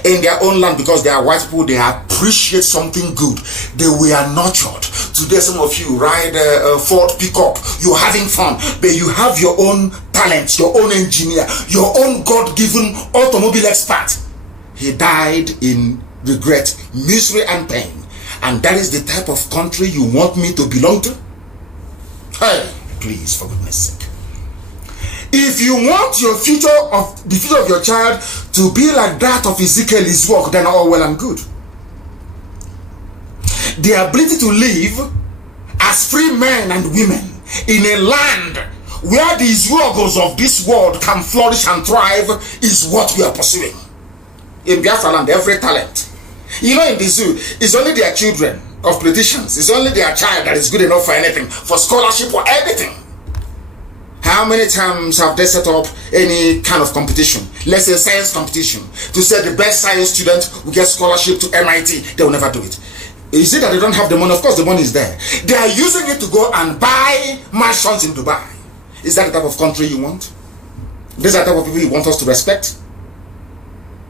In their own land, because they are white people, they appreciate something good. They were nurtured. Today, some of you ride a Ford pickup. You're having fun, but you have your own talent, your own engineer, your own God-given automobile expert. He died in regret, misery, and pain. And that is the type of country you want me to belong to? Hey, please, for goodness sake. If you want the future of your child to be like that of Ezekiel's work, then all well and good. The ability to live as free men and women in a land where the Israelis of this world can flourish and thrive is what we are pursuing. In Biafra land, every talent. You know, in the zoo, it's only their children of politicians. It's only their child that is good enough for anything, for scholarship or anything. How many times have they set up any kind of competition? Let's say science competition, to say the best science student will get scholarship to MIT. They will never do it. Is it that they don't have the money? Of course the money is there. They are using it to go and buy mansions in Dubai. Is that the type of country you want? These are the type of people you want us to respect?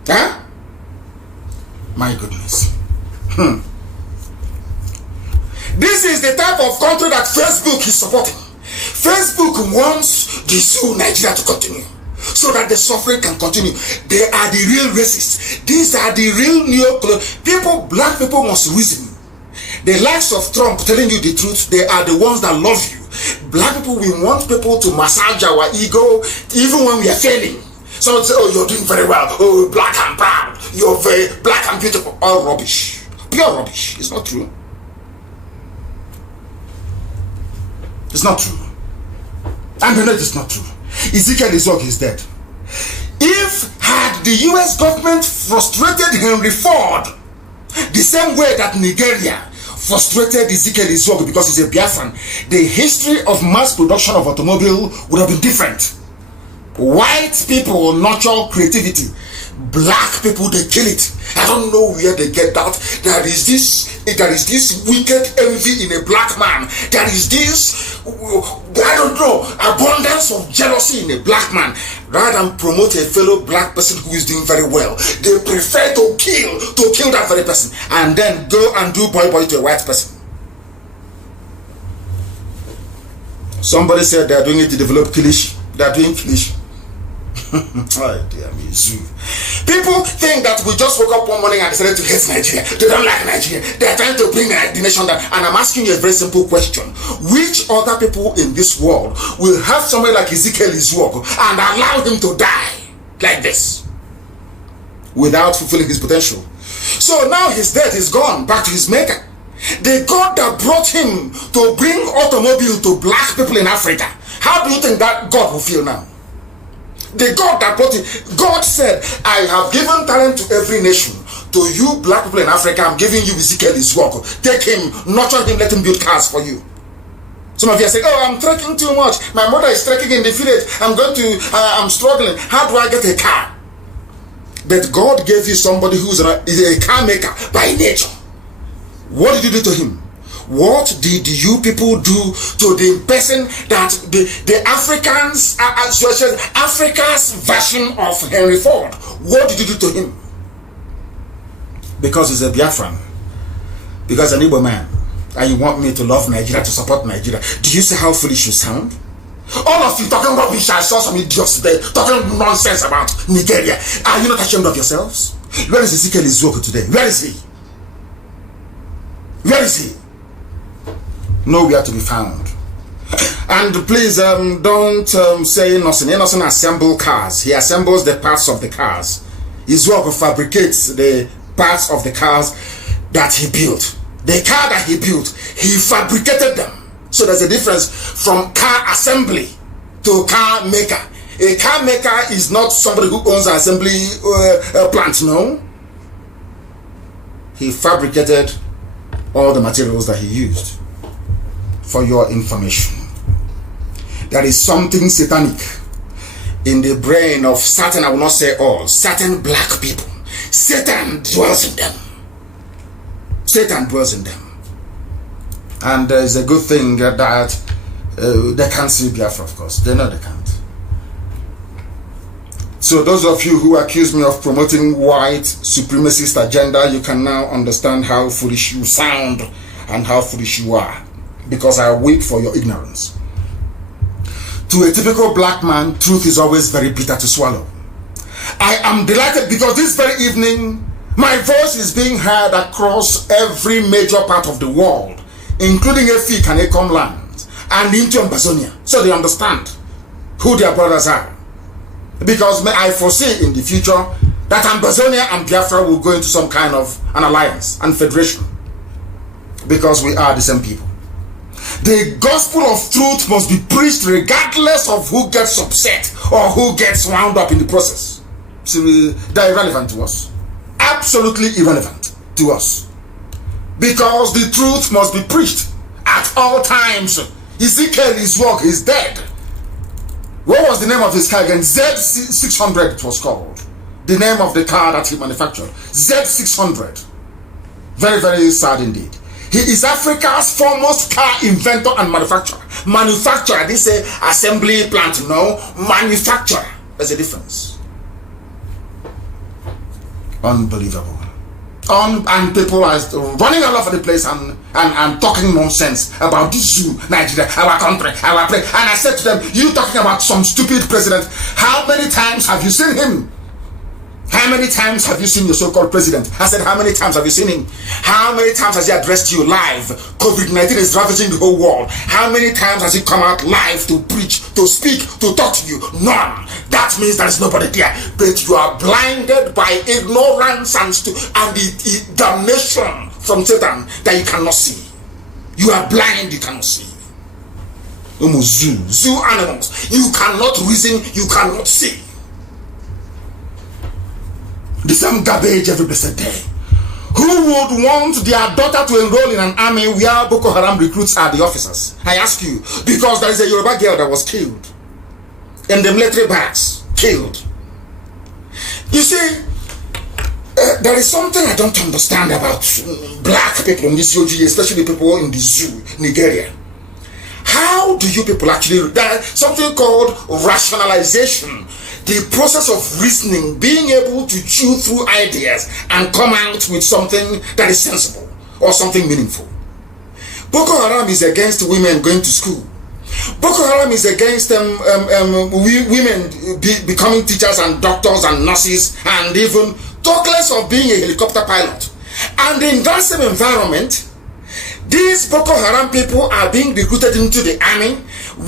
Huh? My goodness. This is the type of country that Facebook is supporting. Facebook wants the zoo Nigeria to continue so that the suffering can continue. They are the real racists. These are the real people. Black people must reason. The likes of Trump telling you the truth, they are the ones that love you. Black people, we want people to massage our ego even when we are failing. Someone say, oh, you're doing very well. Oh, black and proud. You're very black and beautiful. All rubbish. Pure rubbish. It's not true. It's not true. And the net is not true. Ezekiel Izog is dead. If had the US government frustrated Henry Ford the same way that Nigeria frustrated Ezekiel Izog because he's a Biafran, the history of mass production of automobile would have been different. White people nurture creativity. Black people, they kill it. I don't know where they get that. There is this wicked envy in a black man. There is this, I don't know, abundance of jealousy in a black man. Rather than promote a fellow black person who is doing very well, they prefer to kill that very person and then go and do boy to a white person. Somebody said they are doing it to develop kilishi. They are doing kilishi. Oh dear me, zoo. People think that we just woke up one morning and decided to hate Nigeria. They don't like Nigeria. They are trying to bring the nation down. And I'm asking you a very simple question. Which other people in this world will have somebody like Ezekiel Izwog and allow him to die like this without fulfilling his potential? So now he's dead, he's gone back to his maker. The God that brought him to bring automobile to black people in Africa, how do you think that God will feel now? The God that brought it, God said, I have given talent to every nation. To you black people in Africa, I'm giving you Ezekiel Izwog. Take him, nurture him, let him build cars for you. Some of you are saying, oh, I'm trekking too much. My mother is trekking in the village. I'm struggling. How do I get a car? But God gave you somebody who's a car maker by nature. What did you do to him? What did you people do to the person that the Africans, Africa's version of Henry Ford? What did you do to him? Because he's a Biafran. Because an Igbo man. And you want me to love Nigeria, to support Nigeria. Do you see how foolish you sound? All of you talking rubbish. I saw some idiots today talking nonsense about Nigeria. Are you not ashamed of yourselves? Where is Ezekiel Izwog today? Where is he? Where is he? Nowhere to be found. And please don't say Innocent. Innocent assembles cars. He assembles the parts of the cars. Izwog fabricates the parts of the cars that he built. The car that he built, he fabricated them. So there's a difference from car assembly to car maker. A car maker is not somebody who owns an assembly plant, no. He fabricated all the materials that he used. For your information, there is something satanic in the brain of certain, I will not say all, certain black people. Satan dwells in them. Satan dwells in them. And it's a good thing that they can't see Biafra, of course. They know they can't. So those of you who accuse me of promoting white supremacist agenda, you can now understand how foolish you sound and how foolish you are. Because I weep for your ignorance. To a typical black man, truth is always very bitter to swallow. I am delighted because this very evening, my voice is being heard across every major part of the world, including Efik and Ekom lands, and into Ambazonia, so they understand who their brothers are. Because I foresee in the future that Ambazonia and Biafra will go into some kind of an alliance and federation, because we are the same people. The gospel of truth must be preached regardless of who gets upset or who gets wound up in the process. So they're irrelevant to us. Absolutely irrelevant to us. Because the truth must be preached at all times. Ezekiel, his work is dead. What was the name of his car again? Z600 it was called. The name of the car that he manufactured. Z600. Very, very sad indeed. He is Africa's foremost car inventor and manufacturer. Manufacturer, they say assembly plant, no. Manufacturer. There's a difference. Unbelievable. And people are running all over the place and talking nonsense about this zoo, Nigeria, our country, our place. And I said to them, you talking about some stupid president. How many times have you seen him? How many times have you seen your so-called president? I said, how many times have you seen him? How many times has he addressed you live? COVID-19 is ravaging the whole world. How many times has he come out live to preach, to speak, to talk to you? None. That means there is nobody there. But you are blinded by ignorance and the damnation from Satan that you cannot see. You are blind, you cannot see. Zoo animals. You cannot reason, you cannot see. The same garbage every blessed day. Who would want their daughter to enroll in an army where Boko Haram recruits are the officers? I ask you, because there is a Yoruba girl that was killed in the military barracks. Killed. You see, there is something I don't understand about black people in this UG, especially people in the zoo, Nigeria. How do you people actually, there's something called rationalization. The process of reasoning, being able to chew through ideas and come out with something that is sensible or something meaningful. Boko Haram is against women going to school. Boko Haram is against women becoming teachers and doctors and nurses, and even talk less of being a helicopter pilot. And in that same environment, these Boko Haram people are being recruited into the army,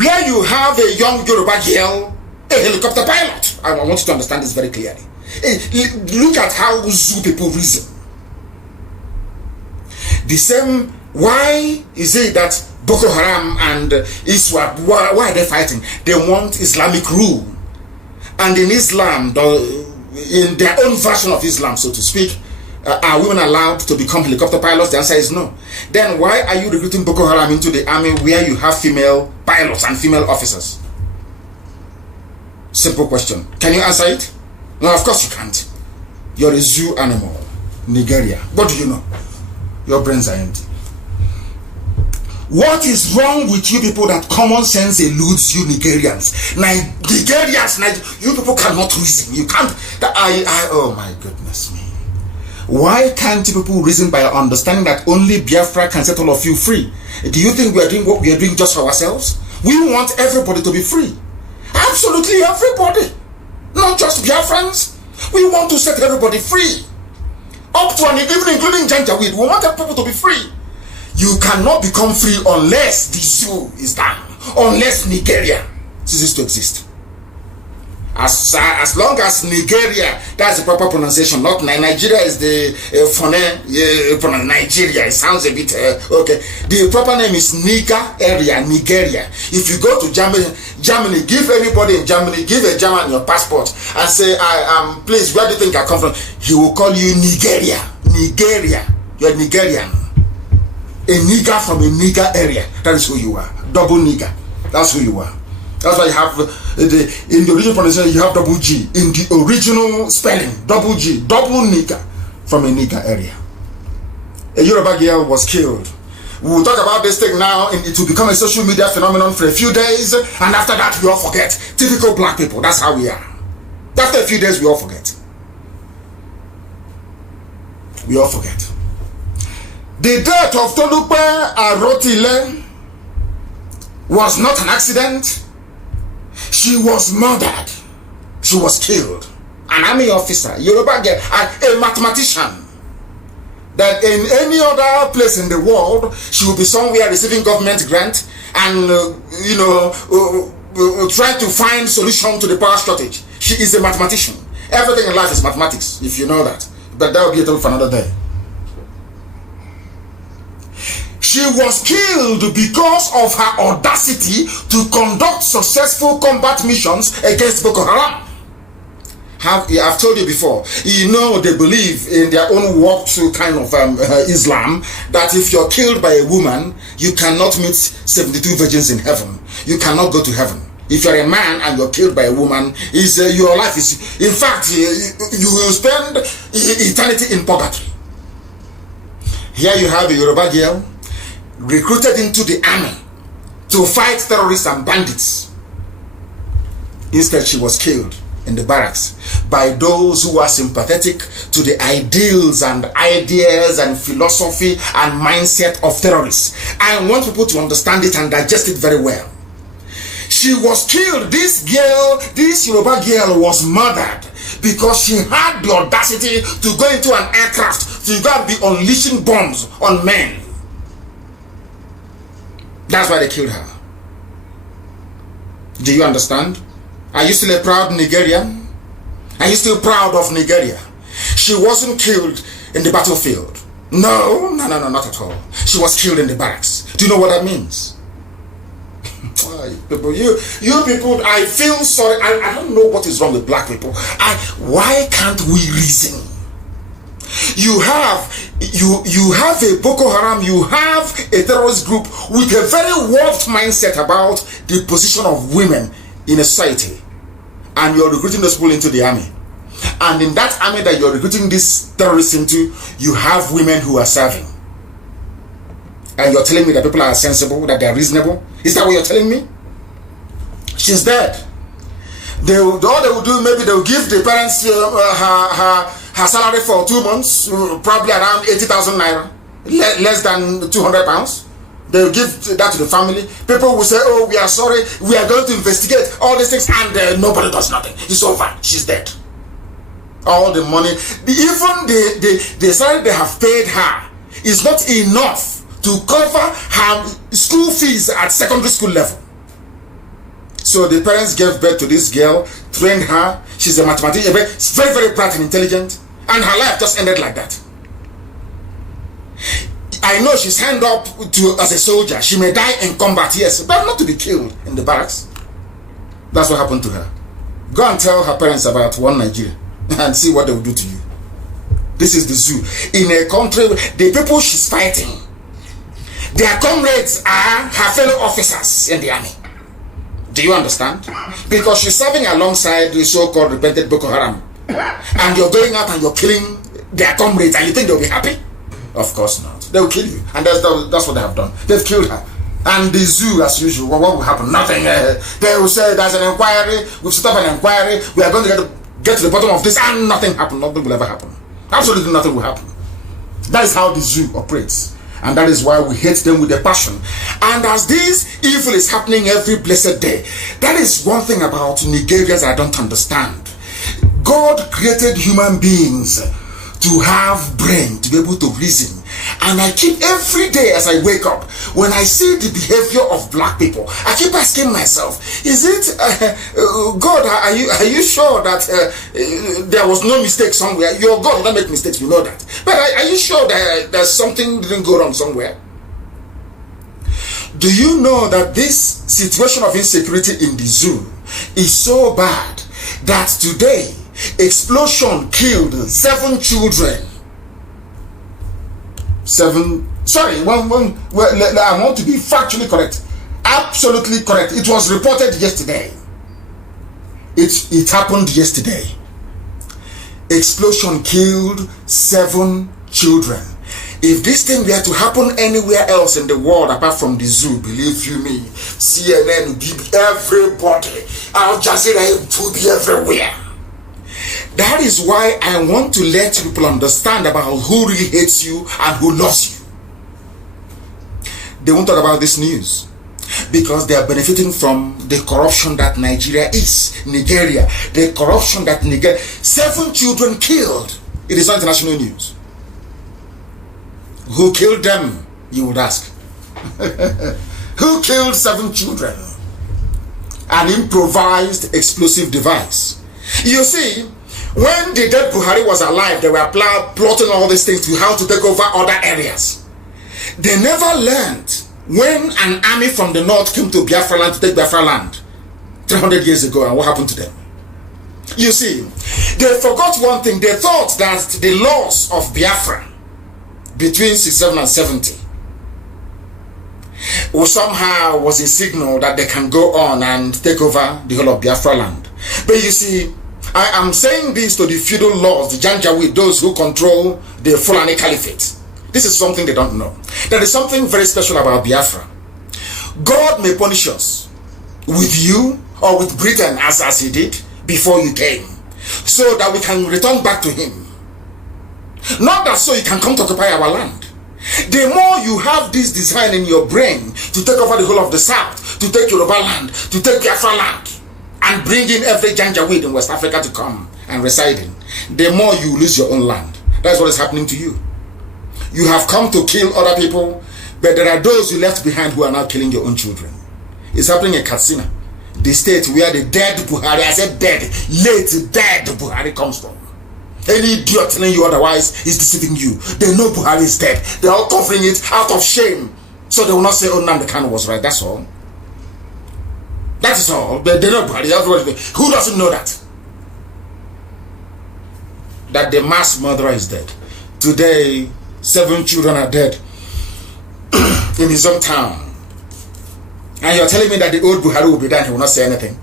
where you have a young Yoruba girl, a helicopter pilot. I want you to understand this very clearly. Look at how Zoo people reason. The same, why is it that Boko Haram and ISWAP, why are they fighting? They want Islamic rule. And in Islam, in their own version of Islam, so to speak, are women allowed to become helicopter pilots? The answer is no. Then why are you recruiting Boko Haram into the army where you have female pilots and female officers? Simple question. Can you answer it? No, of course you can't. You're a zoo animal. Nigeria. What do you know? Your brains are empty. What is wrong with you people that common sense eludes you Nigerians? Nigerians, you people cannot reason. You can't. Oh my goodness me. Why can't you people reason by understanding that only Biafra can set all of you free? Do you think we are doing what we are doing just for ourselves? We want everybody to be free. Absolutely everybody. Not just Biafrans. We want to set everybody free. Up to and even including Janjaweed. We want people to be free. You cannot become free unless the zoo is down. Unless Nigeria ceases to exist. As long as Nigeria, that's the proper pronunciation, not Nigeria is the phone, Nigeria, it sounds a bit, okay. The proper name is Nigeria. If you go to Germany, give anybody in Germany, give a German your passport and say, please, where do you think I come from? He will call you Nigeria. You're Nigerian. A nigger from a nigger area. That is who you are. Double nigger. That's who you are. That's why you have in the original pronunciation you have double G. In the original spelling, double G, double nigger from a nigger area. A Yoruba girl was killed. We will talk about this thing now, and it will become a social media phenomenon for a few days, and after that we all forget. Typical black people, that's how we are. After a few days we all forget. We all forget. The death of Tolupe Arotile was not an accident. She was murdered. She was killed. An army officer, Yoruba girl, a mathematician. That in any other place in the world, she will be somewhere receiving government grant and trying to find solution to the power shortage. She is a mathematician. Everything in life is mathematics, if you know that. But that will be a topic for another day. She was killed because of her audacity to conduct successful combat missions against Boko Haram. I've told you before, they believe in their own warped kind of Islam, that if you're killed by a woman, you cannot meet 72 virgins in heaven. You cannot go to heaven. If you're a man and you're killed by a woman, your life is, in fact, you will spend eternity in purgatory. Here you have a Yoruba girl recruited into the army to fight terrorists and bandits. Instead, she was killed in the barracks by those who are sympathetic to the ideals and ideas and philosophy and mindset of terrorists. I want people to understand it and digest it very well. She was killed. This Yoruba girl was murdered because she had the audacity to go into an aircraft to go and be unleashing bombs on men. That's why they killed her. Do you understand? Are you still a proud Nigerian? Are you still proud of Nigeria? She wasn't killed in the battlefield. No, not at all. She was killed in the barracks. Do you know what that means? You people, I feel sorry. I don't know what is wrong with black people. Why can't we reason? You have a Boko Haram, you have a terrorist group with a very warped mindset about the position of women in a society, and you're recruiting those people into the army. And in that army that you're recruiting these terrorists into, you have women who are serving. And you're telling me that people are sensible, that they're reasonable? Is that what you're telling me? She's dead. All they will do, maybe they'll give the parents her salary for 2 months, probably around 80,000 naira, less than 200 pounds. They'll give that to the family. People will say, oh, we are sorry, we are going to investigate all these things, and nobody does nothing. It's over. She's dead. All the money, even the salary they have paid her is not enough to cover her school fees at secondary school level. So the parents gave birth to this girl, trained her. She's a mathematician, very, very bright and intelligent, and her life just ended like that. I know she signed up as a soldier. She may die in combat, yes, but not to be killed in the barracks. That's what happened to her. Go and tell her parents about one Nigeria and see what they will do to you. This is the zoo. In a country, the people she's fighting, their comrades are her fellow officers in the army. Do you understand? Because she's serving alongside the so-called repentant Boko Haram. And you're going out and you're killing their comrades, and you think they'll be happy? Of course not. They'll kill you. And that's what they have done. They've killed her. And the zoo, as usual, what will happen? Nothing. They will say there's an inquiry. We've set up an inquiry. We are going to get to the bottom of this, and nothing happened. Nothing will ever happen. Absolutely nothing will happen. That is how the zoo operates. And that is why we hate them with a passion. And as this evil is happening every blessed day, that is one thing about Nigerians I don't understand. God created human beings to have brain, to be able to reason. And I keep every day as I wake up, when I see the behavior of black people, I keep asking myself, is it, God, are you sure that there was no mistake somewhere? Your God doesn't make mistakes, we know that. But are you sure that there's something didn't go wrong somewhere? Do you know that this situation of insecurity in the zoo is so bad that today explosion killed 7 children? I want to be factually correct, absolutely correct. It was reported yesterday. It happened yesterday. Explosion killed 7 children. If this thing were to happen anywhere else in the world apart from the zoo, believe you me, CNN will be everybody, Al Jazeera will be everywhere. That is why I want to let people understand about who really hates you and who loves you. They won't talk about this news because they are benefiting from the corruption that Nigeria is. Nigeria, the corruption that Nigeria, 7 children killed. It is not international news. Who killed them, you would ask? Who killed 7 children? An improvised explosive device. You see, when the dead Buhari was alive, they were plotting all these things to how to take over other areas. They never learned when an army from the north came to Biafra land to take Biafra land 300 years ago, and what happened to them. You see, they forgot one thing. They thought that the loss of Biafra between 67 and 70 somehow was a signal that they can go on and take over the whole of Biafra land. But you see, I am saying this to the feudal lords, the Janjaweed, those who control the Fulani Caliphate. This is something they don't know. There is something very special about Biafra. God may punish us with you or with Britain as he did before you came, so that we can return back to him. Not that so you can come to occupy our land. The more you have this design in your brain to take over the whole of the south, to take Yoruba land, to take Biafra land, and bring in every Janjaweed in West Africa to come and reside in, the more you lose your own land. That's what is happening to you. You have come to kill other people, but there are those you left behind who are now killing your own children. It's happening in Katsina, the state where the dead Buhari, I said dead, late dead Buhari comes from. Any idiot telling you otherwise is deceiving you. They know Buhari is dead. They're all covering it out of shame, so they will not say, oh, nnamdi Kanu was right. That's all. That is all. But they know Buhari. Who doesn't know that? That the mass murderer is dead. Today, 7 children are dead in his own town. And you're telling me that the old Buhari will be there and he will not say anything?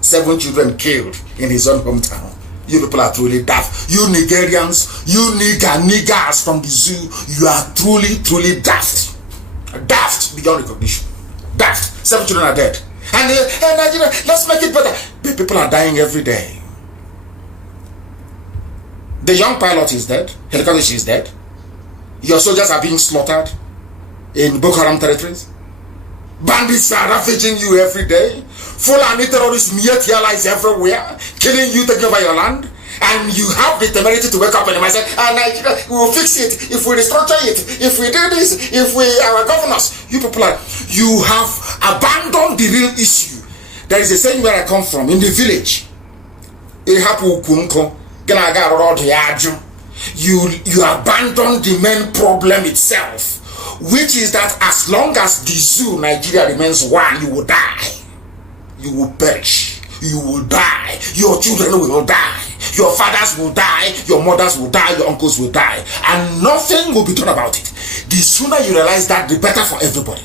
7 children killed in his own hometown. You people are truly daft. You Nigerians, you niggers from the zoo, you are truly daft. Daft beyond recognition. Daft. 7 children are dead. And Nigeria, let's make it better. The people are dying every day. The young pilot is dead. Helicopter is dead. Your soldiers are being slaughtered in Boko Haram territories. Bandits are ravaging you every day. Fulani terrorists, allies everywhere, killing you, taking over your land. And you have the temerity to wake up and say, Nigeria, we will fix it if we restructure it, if we do this, if we our governors. You people are, you have abandoned the real issue. There is a saying where I come from, in the village. You abandon the main problem itself, which is that as long as the zoo Nigeria remains one, you will die. You will perish. You will die. Your children will die. Your fathers will die. Your mothers will die. Your uncles will die. And nothing will be done about it. The sooner you realize that, the better for everybody.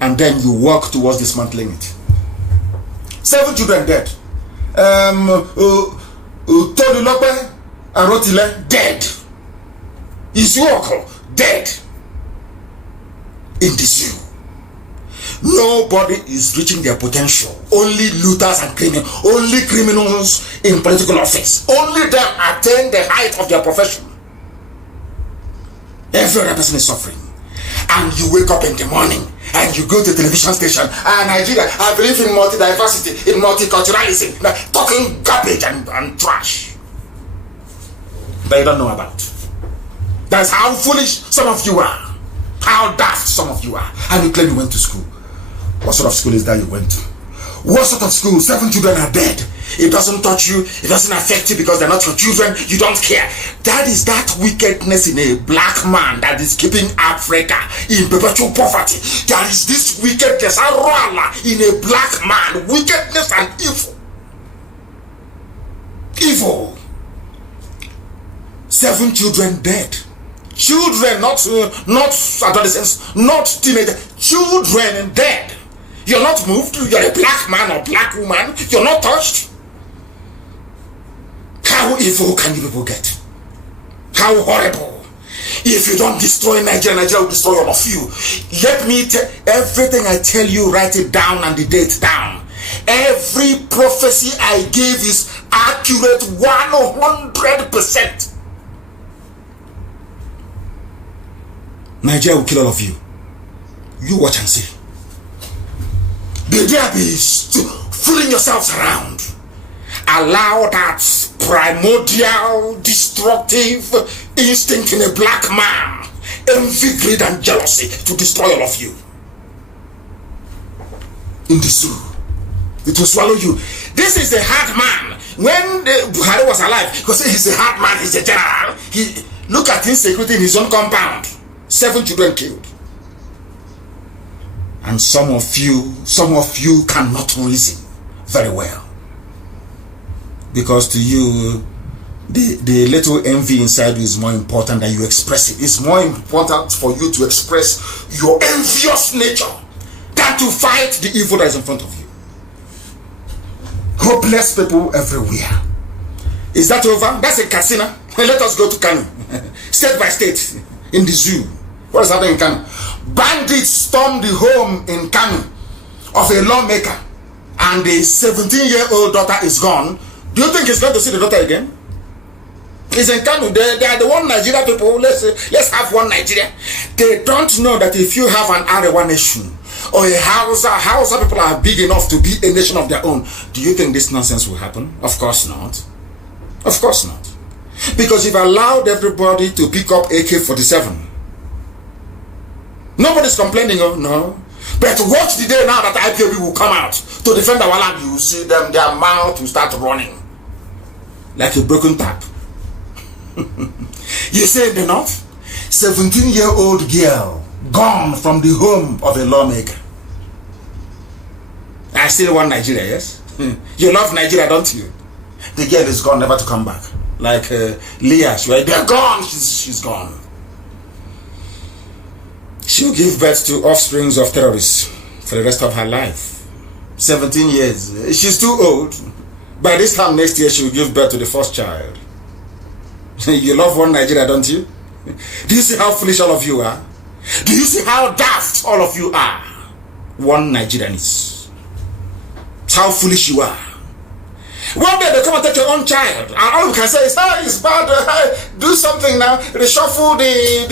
And then you work towards dismantling it. 7 children dead. Tolulope Arotile dead. Isuoko dead. In the zoo. Nobody is reaching their potential. Only looters and criminals. Only criminals in political office. Only them attain the height of their profession. Every other person is suffering. And you wake up in the morning and you go to a television station. Nigeria, I believe in multi-diversity, in multiculturalism. Talking garbage and trash. that you don't know about. That's how foolish some of you are. How daft some of you are. And you claim you went to school. What sort of school is that you went to? What sort of school? 7 children are dead. It doesn't touch you. It doesn't affect you because they're not your children. You don't care. That is that wickedness in a black man that is keeping Africa in perpetual poverty. There is this wickedness in a black man. Wickedness and evil. Evil. 7 children dead. Children, not adolescents, not teenagers. Children dead. You're not moved. You're a black man or black woman. You're not touched. How evil can you people get? How horrible. If you don't destroy Nigeria, Nigeria will destroy all of you. Let me tell everything I tell you, write it down and the date down. Every prophecy I gave is accurate 100%. Nigeria will kill all of you. You watch and see. The there be fooling yourselves around. Allow that primordial destructive instinct in a black man, envy, greed and jealousy to destroy all of you. In the zoo, it will swallow you. This is a hard man. When Buhari was alive, because he's a hard man, he's a general. Look at insecurity in his own compound. 7 children killed. And some of you cannot reason very well. Because to you, the little envy inside you is more important than you express it. It's more important for you to express your envious nature than to fight the evil that is in front of you. Hopeless people everywhere. Is that over? That's a casino. Let us go to Kanu. State by state. In the zoo. What is happening in Kanu? Bandits stormed the home in Kanu of a lawmaker, and the 17-year-old daughter is gone. Do you think he's going to see the daughter again? He's in Kanu. They are the one Nigeria people. Let's have one Nigeria. They don't know that if you have an Arewa nation or a Hausa people are big enough to be a nation of their own, do you think this nonsense will happen? Of course not. Of course not. Because you've allowed everybody to pick up AK-47. Nobody's complaining, oh no. But watch the day now that IPOB will come out to defend our land. You see them, their mouth will start running like a broken tap. You say in the north, 17-year-old girl gone from the home of a lawmaker. I still want Nigeria, yes? You love Nigeria, don't you? The girl is gone, never to come back. Like Leah, they're gone, she's gone. She'll give birth to offsprings of terrorists for the rest of her life. 17 years. She's too old. By this time next year, she'll give birth to the first child. You love one Nigeria, don't you? Do you see how foolish all of you are? Do you see how daft all of you are? One Nigerians. How foolish you are. One day they come and take your own child, and all you can say is, it's bad, do something now, reshuffle the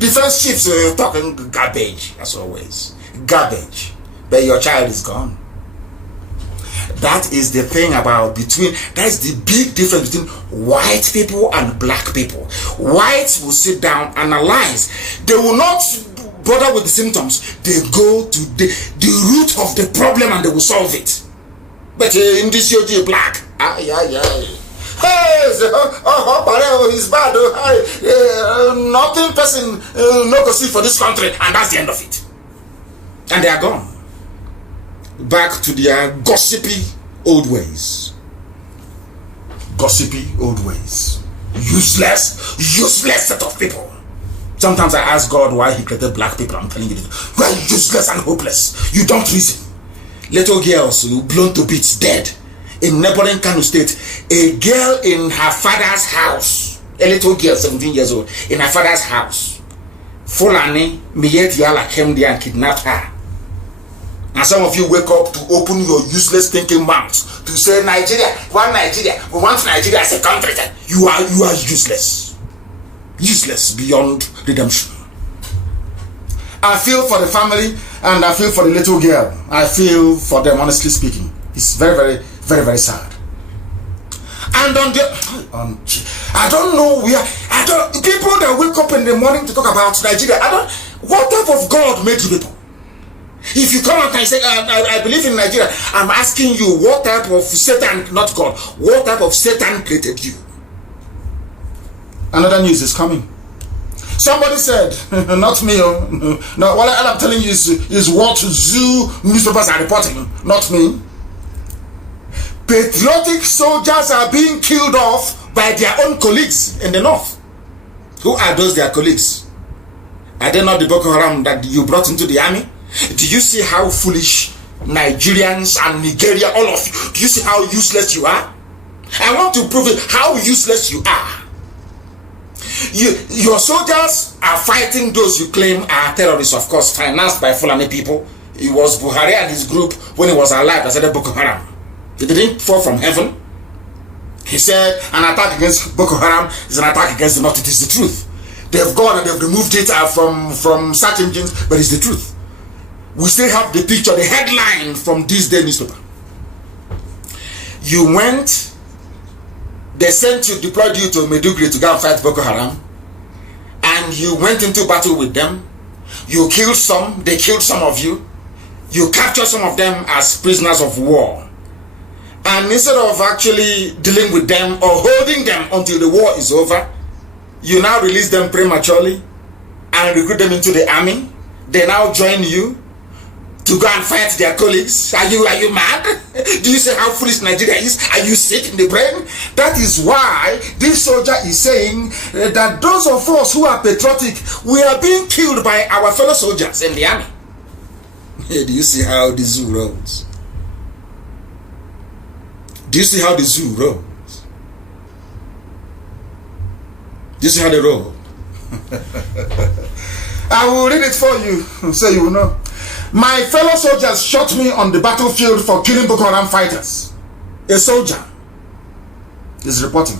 defense chiefs. You're talking garbage, as always. Garbage. But your child is gone. That is the thing about that's the big difference between white people and black people. Whites will sit down, analyze. They will not bother with the symptoms. They go to the root of the problem and they will solve it. But in this you're black. Hey, it's bad. Nothing person no go see for this country, and that's the end of it. And they are gone. Back to their gossipy old ways. Gossipy old ways. Useless set of people. Sometimes I ask God why he created black people. I'm telling you, you are useless and hopeless. You don't reason. Little girls blown to bits, dead. In neighboring Kanu State, a girl in her father's house, a little girl, 17 years old, in her father's house, Fulani, Miyet Yala came there and kidnapped her. And some of you wake up to open your useless thinking mouths to say Nigeria, one Nigeria, we want Nigeria as a country. You are useless. Useless beyond redemption. I feel for the family and I feel for the little girl. I feel for them, honestly speaking. It's very, very, very, very sad. And I don't know where. People that wake up in the morning to talk about Nigeria. What type of God made you people? If you come out and say, I believe in Nigeria, I'm asking you, what type of Satan, not God, what type of Satan created you? Another news is coming. Somebody said, not me, no, what I'm telling you is what zoo newspapers are reporting, not me. Patriotic soldiers are being killed off by their own colleagues in the north. Who are those their colleagues? Are they not the Boko Haram that you brought into the army? Do you see how foolish Nigerians and Nigeria, all of you, do you see how useless you are? I want to prove it, how useless you are. Your soldiers are fighting those you claim are terrorists, of course, financed by Fulani people. It was Buhari and his group when he was alive that said Boko Haram. It didn't fall from heaven. He said an attack against Boko Haram is an attack against the North. It is the truth. They've gone and they've removed it from search engines, but it's the truth. We still have the picture, the headline from this day newspaper. You went, they sent you, deployed you to Maiduguri to go and fight Boko Haram, and you went into battle with them. You killed some, they killed some of you. You captured some of them as prisoners of war. And instead of actually dealing with them or holding them until the war is over, you now release them prematurely and recruit them into the army. They now join you to go and fight their colleagues. Are you mad? Do you see how foolish Nigeria is? Are you sick in the brain? That is why this soldier is saying that those of us who are patriotic, we are being killed by our fellow soldiers in the army. Do you see how the zoo rolls? Do you see how the zoo rolls? Do you see how they roll? I will read it for you so you will know. My fellow soldiers shot me on the battlefield for killing Boko Haram fighters. A soldier is reporting.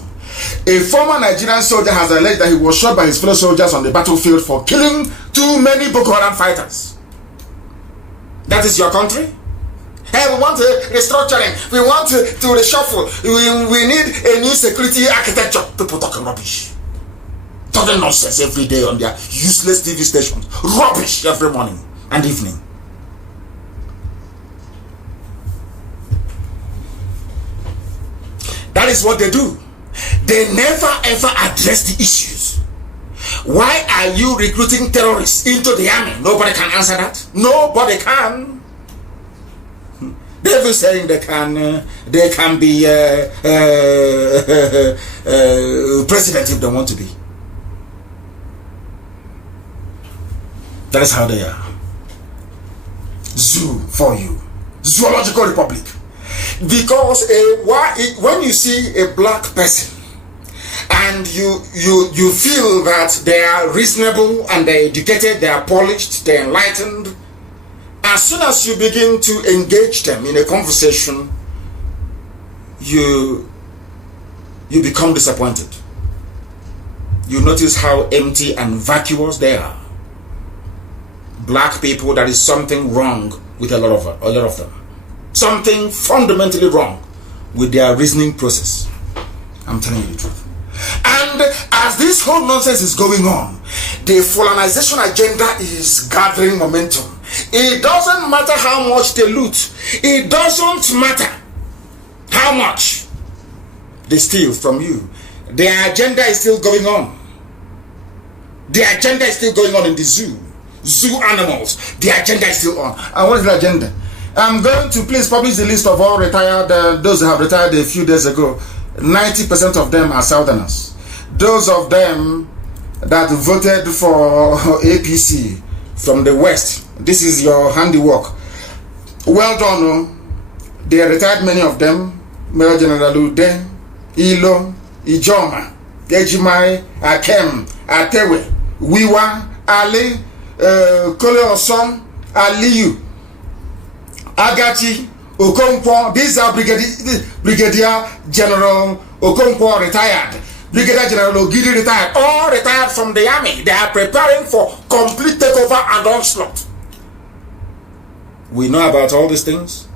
A former Nigerian soldier has alleged that he was shot by his fellow soldiers on the battlefield for killing too many Boko Haram fighters. That is your country? Hey, we want restructuring. We want to reshuffle. We need a new security architecture. People talking rubbish. Talking nonsense every day on their useless TV stations. Rubbish every morning and evening. That is what they do. They never ever address the issues. Why are you recruiting terrorists into the army? Nobody can answer that. Nobody can. They've been saying they can be president if they want to be. That is how they are. Zoo for you. Zoological Republic. Because when you see a black person and you feel that they are reasonable and they're educated, they are polished, they're enlightened, as soon as you begin to engage them in a conversation, you become disappointed. You notice how empty and vacuous they are. Black people, there is something wrong with a lot of them. Something fundamentally wrong with their reasoning process. I'm telling you the truth. And as this whole nonsense is going on, the colonization agenda is gathering momentum. It doesn't matter how much they loot. It doesn't matter how much they steal from you. Their agenda is still going on. The agenda is still going on in the zoo. Zoo animals. The agenda is still on. And what is the agenda? I'm going to please publish the list of all retired, those who have retired a few days ago. 90% of them are Southerners. Those of them that voted for APC from the West, this is your handiwork. Well done. They are retired, many of them. Major General Ude, Ilo, Ijoma, Ejimai, Akem, Atewe, Wiwa, Ali, Kole Osom, Aliyu, Agati, Okonkwo. These are Brigadier General Okonkwo retired. Brigadier General Ogidi retired. All retired from the army. They are preparing for complete takeover and onslaught. We know about all these things,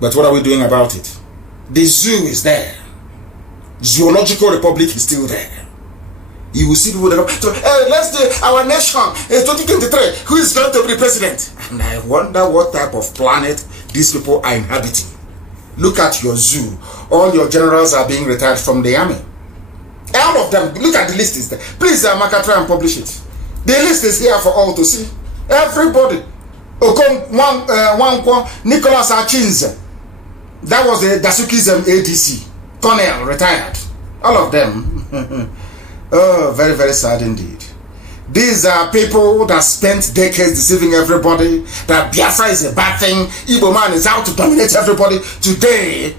but what are we doing about it? The zoo is there. Zoological Republic is still there. You will see people that come, so, let's do our nation, 2023, who is going to be president? And I wonder what type of planet these people are inhabiting. Look at your zoo. All your generals are being retired from the army. All of them. Look at the list is there. Please, Amaka, try and publish it. The list is here for all to see. Everybody. Nicholas Achinze. That was the Dasukism ADC. Colonel, retired. All of them. Oh, very, very sad indeed. These are people that spent decades deceiving everybody, that Biafra is a bad thing, Igbo man is out to dominate everybody. Today,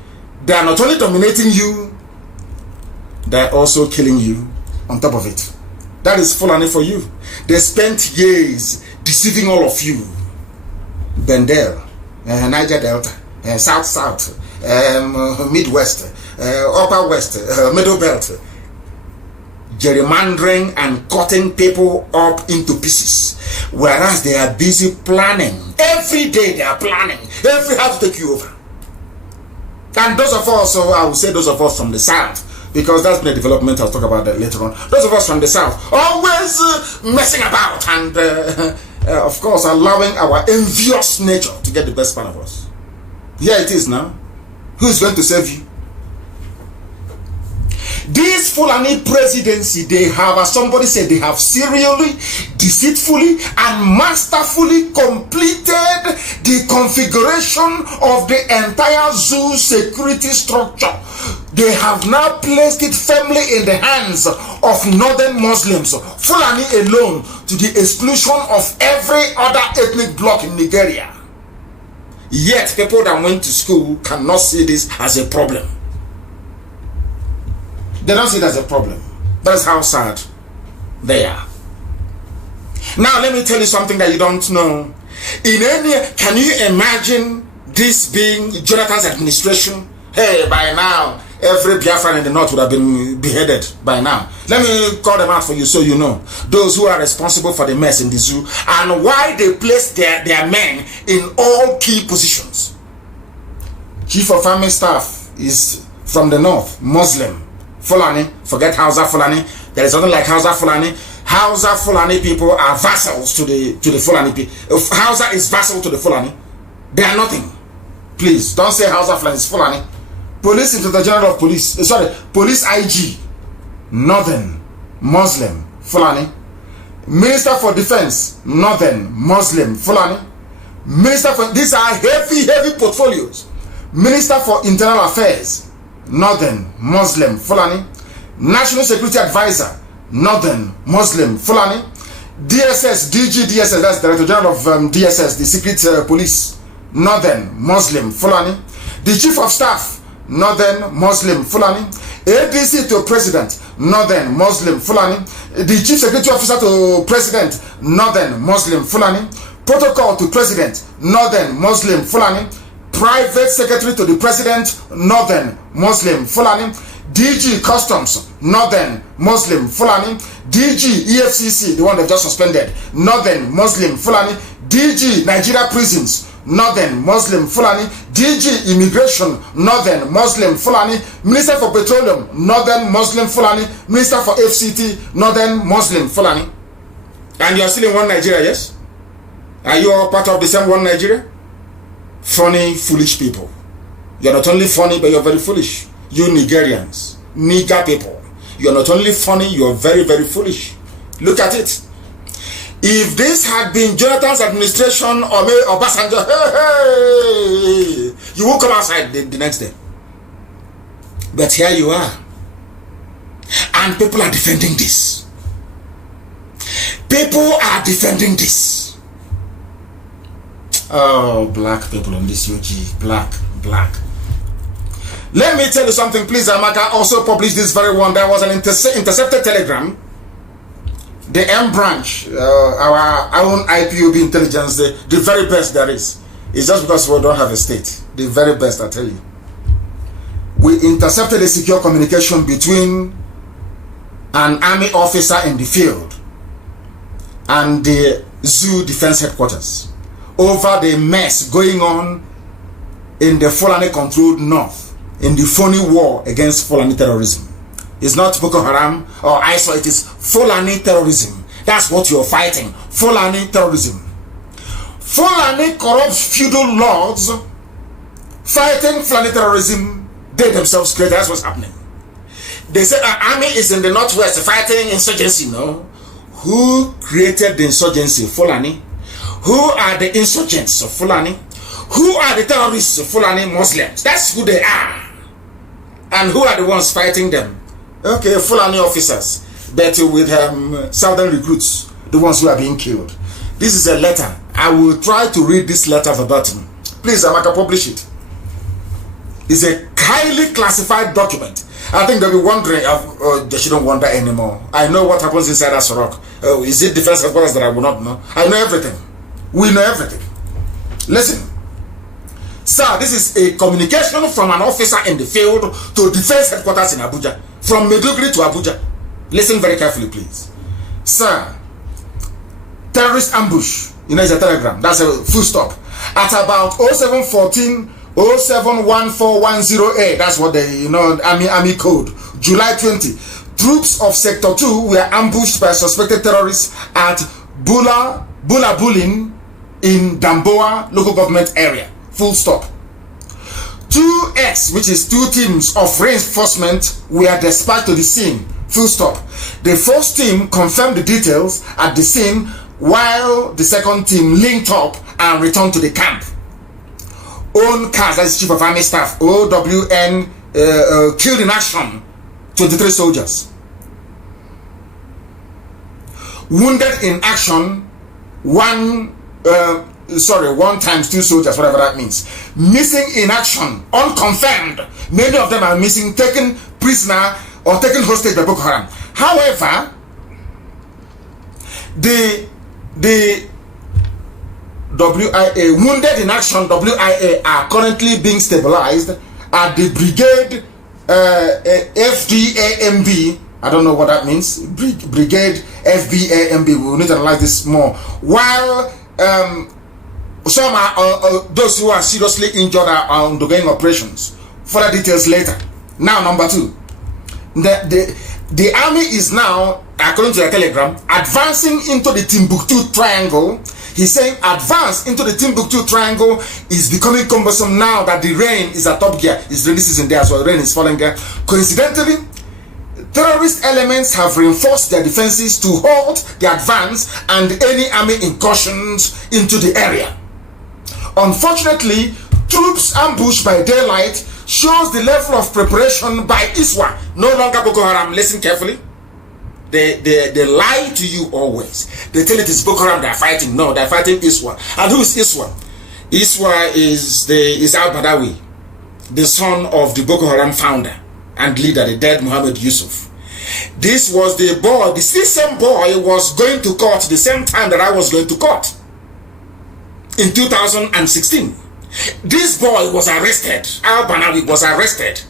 they are not only dominating you, they are also killing you on top of it. That is Fulani for you. They spent years deceiving all of you. Bendel, Niger Delta, South, Midwest, Upper West, Middle Belt, gerrymandering and cutting people up into pieces, whereas they are busy planning. Every day they are planning. Every how to take you over. And those of us, so I will say those of us from the South, because that's been a development I'll talk about that later on. Those of us from the South, always messing about and of course allowing our envious nature to get the best part of us. Here it is now. Who is going to save you? This Fulani presidency, they have, as somebody said, they have serially, deceitfully, and masterfully completed the configuration of the entire zoo security structure. They have now placed it firmly in the hands of northern Muslims, Fulani alone, to the exclusion of every other ethnic bloc in Nigeria. Yet, people that went to school cannot see this as a problem. They don't see it as a problem. That's how sad they are. Now, let me tell you something that you don't know. Can you imagine this being Jonathan's administration? Hey, by now, every Biafran in the north would have been beheaded by now. Let me call them out for you so you know. Those who are responsible for the mess in the zoo and why they place their men in all key positions. Chief of Army Staff is from the north, Muslim. Fulani, forget Hausa Fulani. There is nothing like Hausa Fulani. Hausa Fulani people are vassals to the Fulani people. If Hausa is vassal to the Fulani, they are nothing. Please don't say Hausa Fulani is Fulani. Police Inspector General of Police, Police IG, Northern Muslim Fulani. Minister for Defense, Northern Muslim Fulani. Minister for, these are heavy portfolios. Minister for Internal Affairs, Northern Muslim Fulani. National Security Advisor, Northern Muslim Fulani. DSS, DSS, that's Director General of DSS, the Secret Police, Northern Muslim Fulani. The Chief of Staff, Northern Muslim Fulani. ADC to President, Northern Muslim Fulani. The Chief Security Officer to President, Northern Muslim Fulani. Protocol to President, Northern Muslim Fulani. Private Secretary to the President, Northern Muslim Fulani. DG Customs, Northern Muslim Fulani. DG EFCC, the one that just suspended, Northern Muslim Fulani. DG Nigeria Prisons, Northern Muslim Fulani. DG Immigration, Northern Muslim Fulani. Minister for Petroleum, Northern Muslim Fulani. Minister for FCT, Northern Muslim Fulani. And you are still in one Nigeria, yes? Are you all part of the same one Nigeria? Funny, foolish people. You're not only funny, but you're very foolish. You Nigerians, Niger people. You're not only funny, you're very, very foolish. Look at it. If this had been Jonathan's administration or Obasanjo, hey, you won't come outside the next day. But here you are. And people are defending this. People are defending this. Oh, black people on this UG. Black. Let me tell you something, please. Amaka also published this very one. There was an intercepted telegram. The M branch, our own IPOB intelligence, the very best there is. It's just because we don't have a state. The very best, I tell you. We intercepted a secure communication between an army officer in the field and the zoo defense headquarters over the mess going on in the Fulani controlled north, in the phony war against Fulani terrorism. It's not Boko Haram or ISIL, it is Fulani terrorism. That's what you're fighting. Fulani terrorism. Fulani corrupt feudal lords fighting Fulani terrorism. They themselves create. That's what's happening. They say our army is in the northwest fighting insurgency. No. Who created the insurgency? Fulani. Who are the insurgents of Fulani? Who are the terrorists of Fulani Muslims? That's who they are. And who are the ones fighting them? Okay, Fulani officers, but with southern recruits, the ones who are being killed. This is a letter. I will try to read this letter verbatim. Please, Amaka, publish it. It's a highly classified document. I think they'll be wondering, they shouldn't wonder anymore. I know what happens inside Asorok. Is it defense headquarters that I will not know? I know everything. We know everything. Listen. Sir, this is a communication from an officer in the field to defense headquarters in Abuja. From Maiduguri to Abuja. Listen very carefully, please. Sir, terrorist ambush. You know, it's a telegram. That's a full stop. At about 0714 0714108. That's what they, Army code. July 20. Troops of Sector 2 were ambushed by suspected terrorists at Bulin in Damboa local government area. Full stop. 2X, which is 2 teams of reinforcement, were dispatched to the scene. Full stop. The first team confirmed the details at the scene, while the second team linked up and returned to the camp. Own cars, that's Chief of Army Staff, OWN, killed in action 23 soldiers. Wounded in action, one times 2 soldiers, whatever that means. Missing in action, unconfirmed. Many of them are missing, taken prisoner or taken hostage by Boko Haram. However, the WIA, wounded in action, WIA, are currently being stabilized at the brigade FDAMB. I don't know what that means. Brigade FBAMB. We will need to analyze this more. While some are those who are seriously injured are undergoing operations. Further details later. Now, number 2. The army is now, according to the telegram, advancing into the Timbuktu Triangle. He's saying advance into the Timbuktu Triangle is becoming cumbersome now that the rain is at top gear. It's rainy season there, so rain is falling there. Coincidentally, terrorist elements have reinforced their defenses to halt the advance and any army incursions into the area. Unfortunately, troops ambushed by daylight shows the level of preparation by ISWA. No longer Boko Haram. Listen carefully. They lie to you always. They tell it is Boko Haram they're fighting. No, they're fighting ISWA. And who is ISWA? ISWA is al-Badawi, the son of the Boko Haram founder and leader, the dead Muhammad Yusuf. This was the boy, the same boy was going to court the same time that I was going to court. In 2016. This boy was arrested. Al-Banawi was arrested.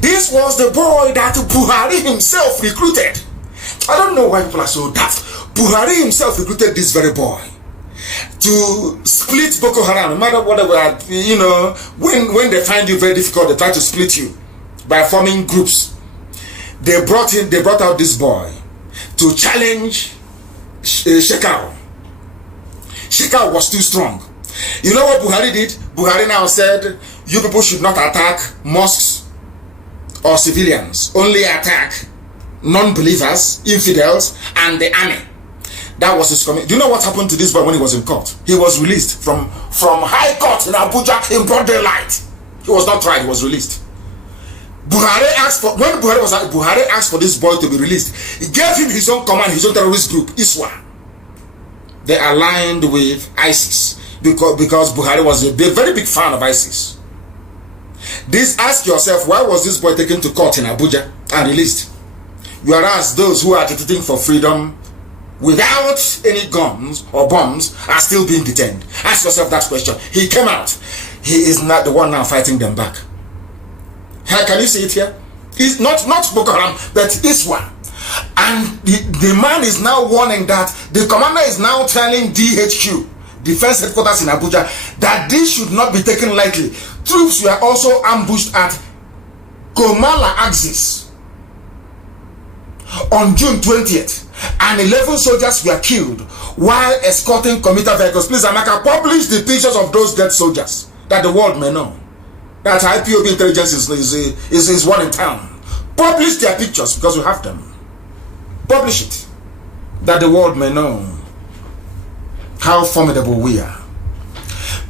This was the boy that Buhari himself recruited. I don't know why people are so daft. Buhari himself recruited this very boy to split Boko Haram. No matter what, when they find you very difficult, they try to split you by forming groups. They brought out this boy to challenge Shekau. Shekau was too strong. You know what Buhari did? Buhari now said, you people should not attack mosques or civilians. Only attack non-believers, infidels, and the army. That was his comment. Do you know what happened to this boy when he was in court? He was released from High Court in Abuja in broad daylight. He was not tried, he was released. Buhari asked for this boy to be released. He gave him his own command, his own terrorist group, ISWA. They aligned with ISIS because Buhari was a very big fan of ISIS. Ask yourself, why was this boy taken to court in Abuja and released? Whereas those who are agitating for freedom without any guns or bombs are still being detained. Ask yourself that question. He came out. He is not the one now fighting them back. Can you see it here? It's not Boko Haram, but ISWA. And the man is now warning that the commander is now telling DHQ, Defense Headquarters in Abuja, that this should not be taken lightly. Troops were also ambushed at Komala Axis on June 20th, and 11 soldiers were killed while escorting commuter vehicles. Please, Amaka, publish the pictures of those dead soldiers that the world may know that IPOB intelligence is one in town. Publish their pictures because we have them. Publish it that the world may know how formidable we are.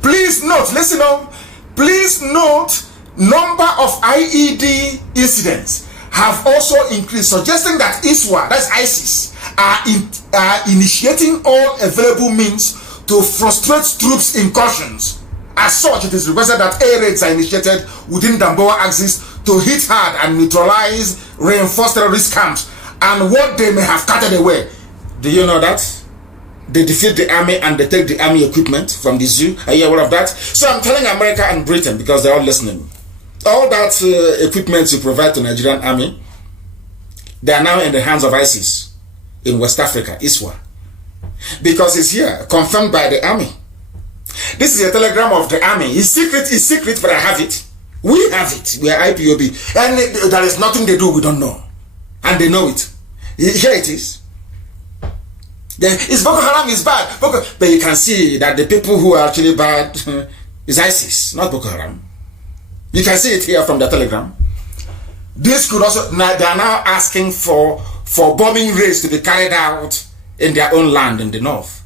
Please note, listen up, please note, number of IED incidents have also increased, suggesting that ISWA, that's ISIS, are initiating all available means to frustrate troops' incursions. As such, it is requested that air raids are initiated within Damboa axis to hit hard and neutralize reinforced terrorist camps and what they may have carted away. Do you know that? They defeat the army and they take the army equipment from the zoo. Are you aware of that? So I'm telling America and Britain, because they're all listening, all that equipment you provide to Nigerian army, they are now in the hands of ISIS in West Africa, ISWA. Because it's here, confirmed by the army. This is a telegram of the army. It's secret, but I have it. We have it. We are IPOB. And there is nothing they do we don't know. And they know it. Here it is. It's Boko Haram is bad. But you can see that the people who are actually bad is ISIS, not Boko Haram. You can see it here from the telegram. This could also, they are now asking for bombing raids to be carried out in their own land in the north.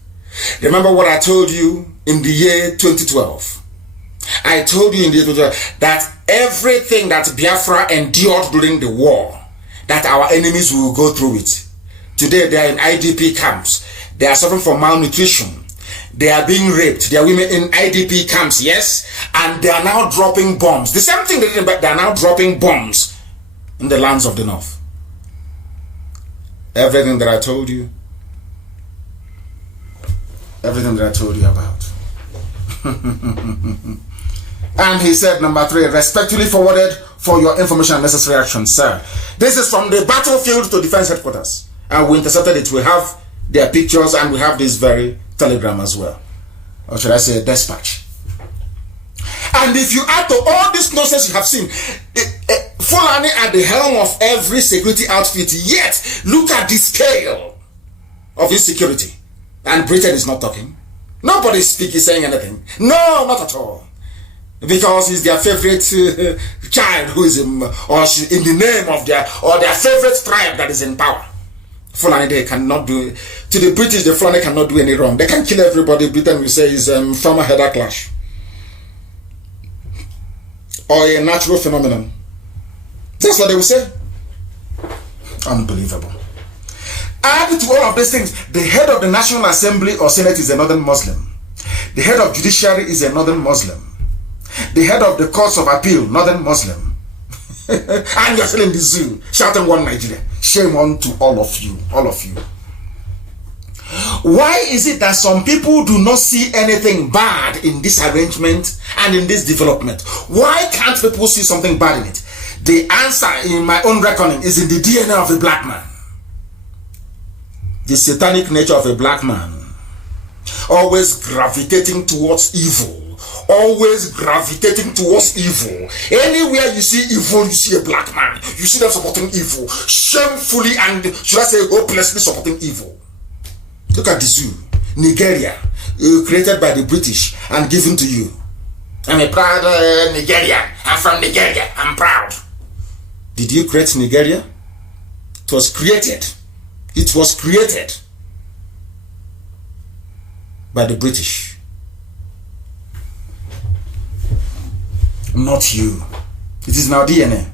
Remember what I told you in the year 2012? I told you in the year 2012 that everything that Biafra endured during the war, that our enemies will go through it. Today they are in IDP camps. They are suffering from malnutrition. They are being raped. They are women in IDP camps, yes? And they are now dropping bombs. The same thing they did, but they are now dropping bombs in the lands of the north. Everything that I told you. Everything that I told you about. And he said, number 3, respectfully forwarded for your information and necessary action, sir. This is from the battlefield to defense headquarters. And we intercepted it. We have their pictures and we have this very telegram as well. Or should I say dispatch. And if you add to all this nonsense you have seen, Fulani at the helm of every security outfit, yet look at the scale of insecurity. And Britain is not talking. Nobody is saying anything. No, not at all. Because he's their favorite child who is in the name of their favorite tribe that is in power. Fulani, they cannot do, to the British, the Fulani cannot do any wrong. They can kill everybody. Britain will say is farmer header clash. Or a natural phenomenon. That's what they will say. Unbelievable. Add to all of these things, the head of the National Assembly or Senate is a northern Muslim. The head of judiciary is a northern Muslim. The head of the courts of appeal, northern Muslim. And you're still in the zoo, shouting one Nigeria. Shame on to all of you, all of you. Why is it that some people do not see anything bad in this arrangement and in this development? Why can't people see something bad in it? The answer, in my own reckoning, is in the DNA of a black man. The satanic nature of a black man. Always gravitating towards evil. Always gravitating towards evil. Anywhere you see evil, you see a black man. You see them supporting evil. Shamefully and, should I say, hopelessly supporting evil. Look at the zoo. Nigeria. Created by the British and given to you. I'm a proud Nigerian. I'm from Nigeria. I'm proud. Did you create Nigeria? It was created. It was created by the British. Not you. It is now DNA.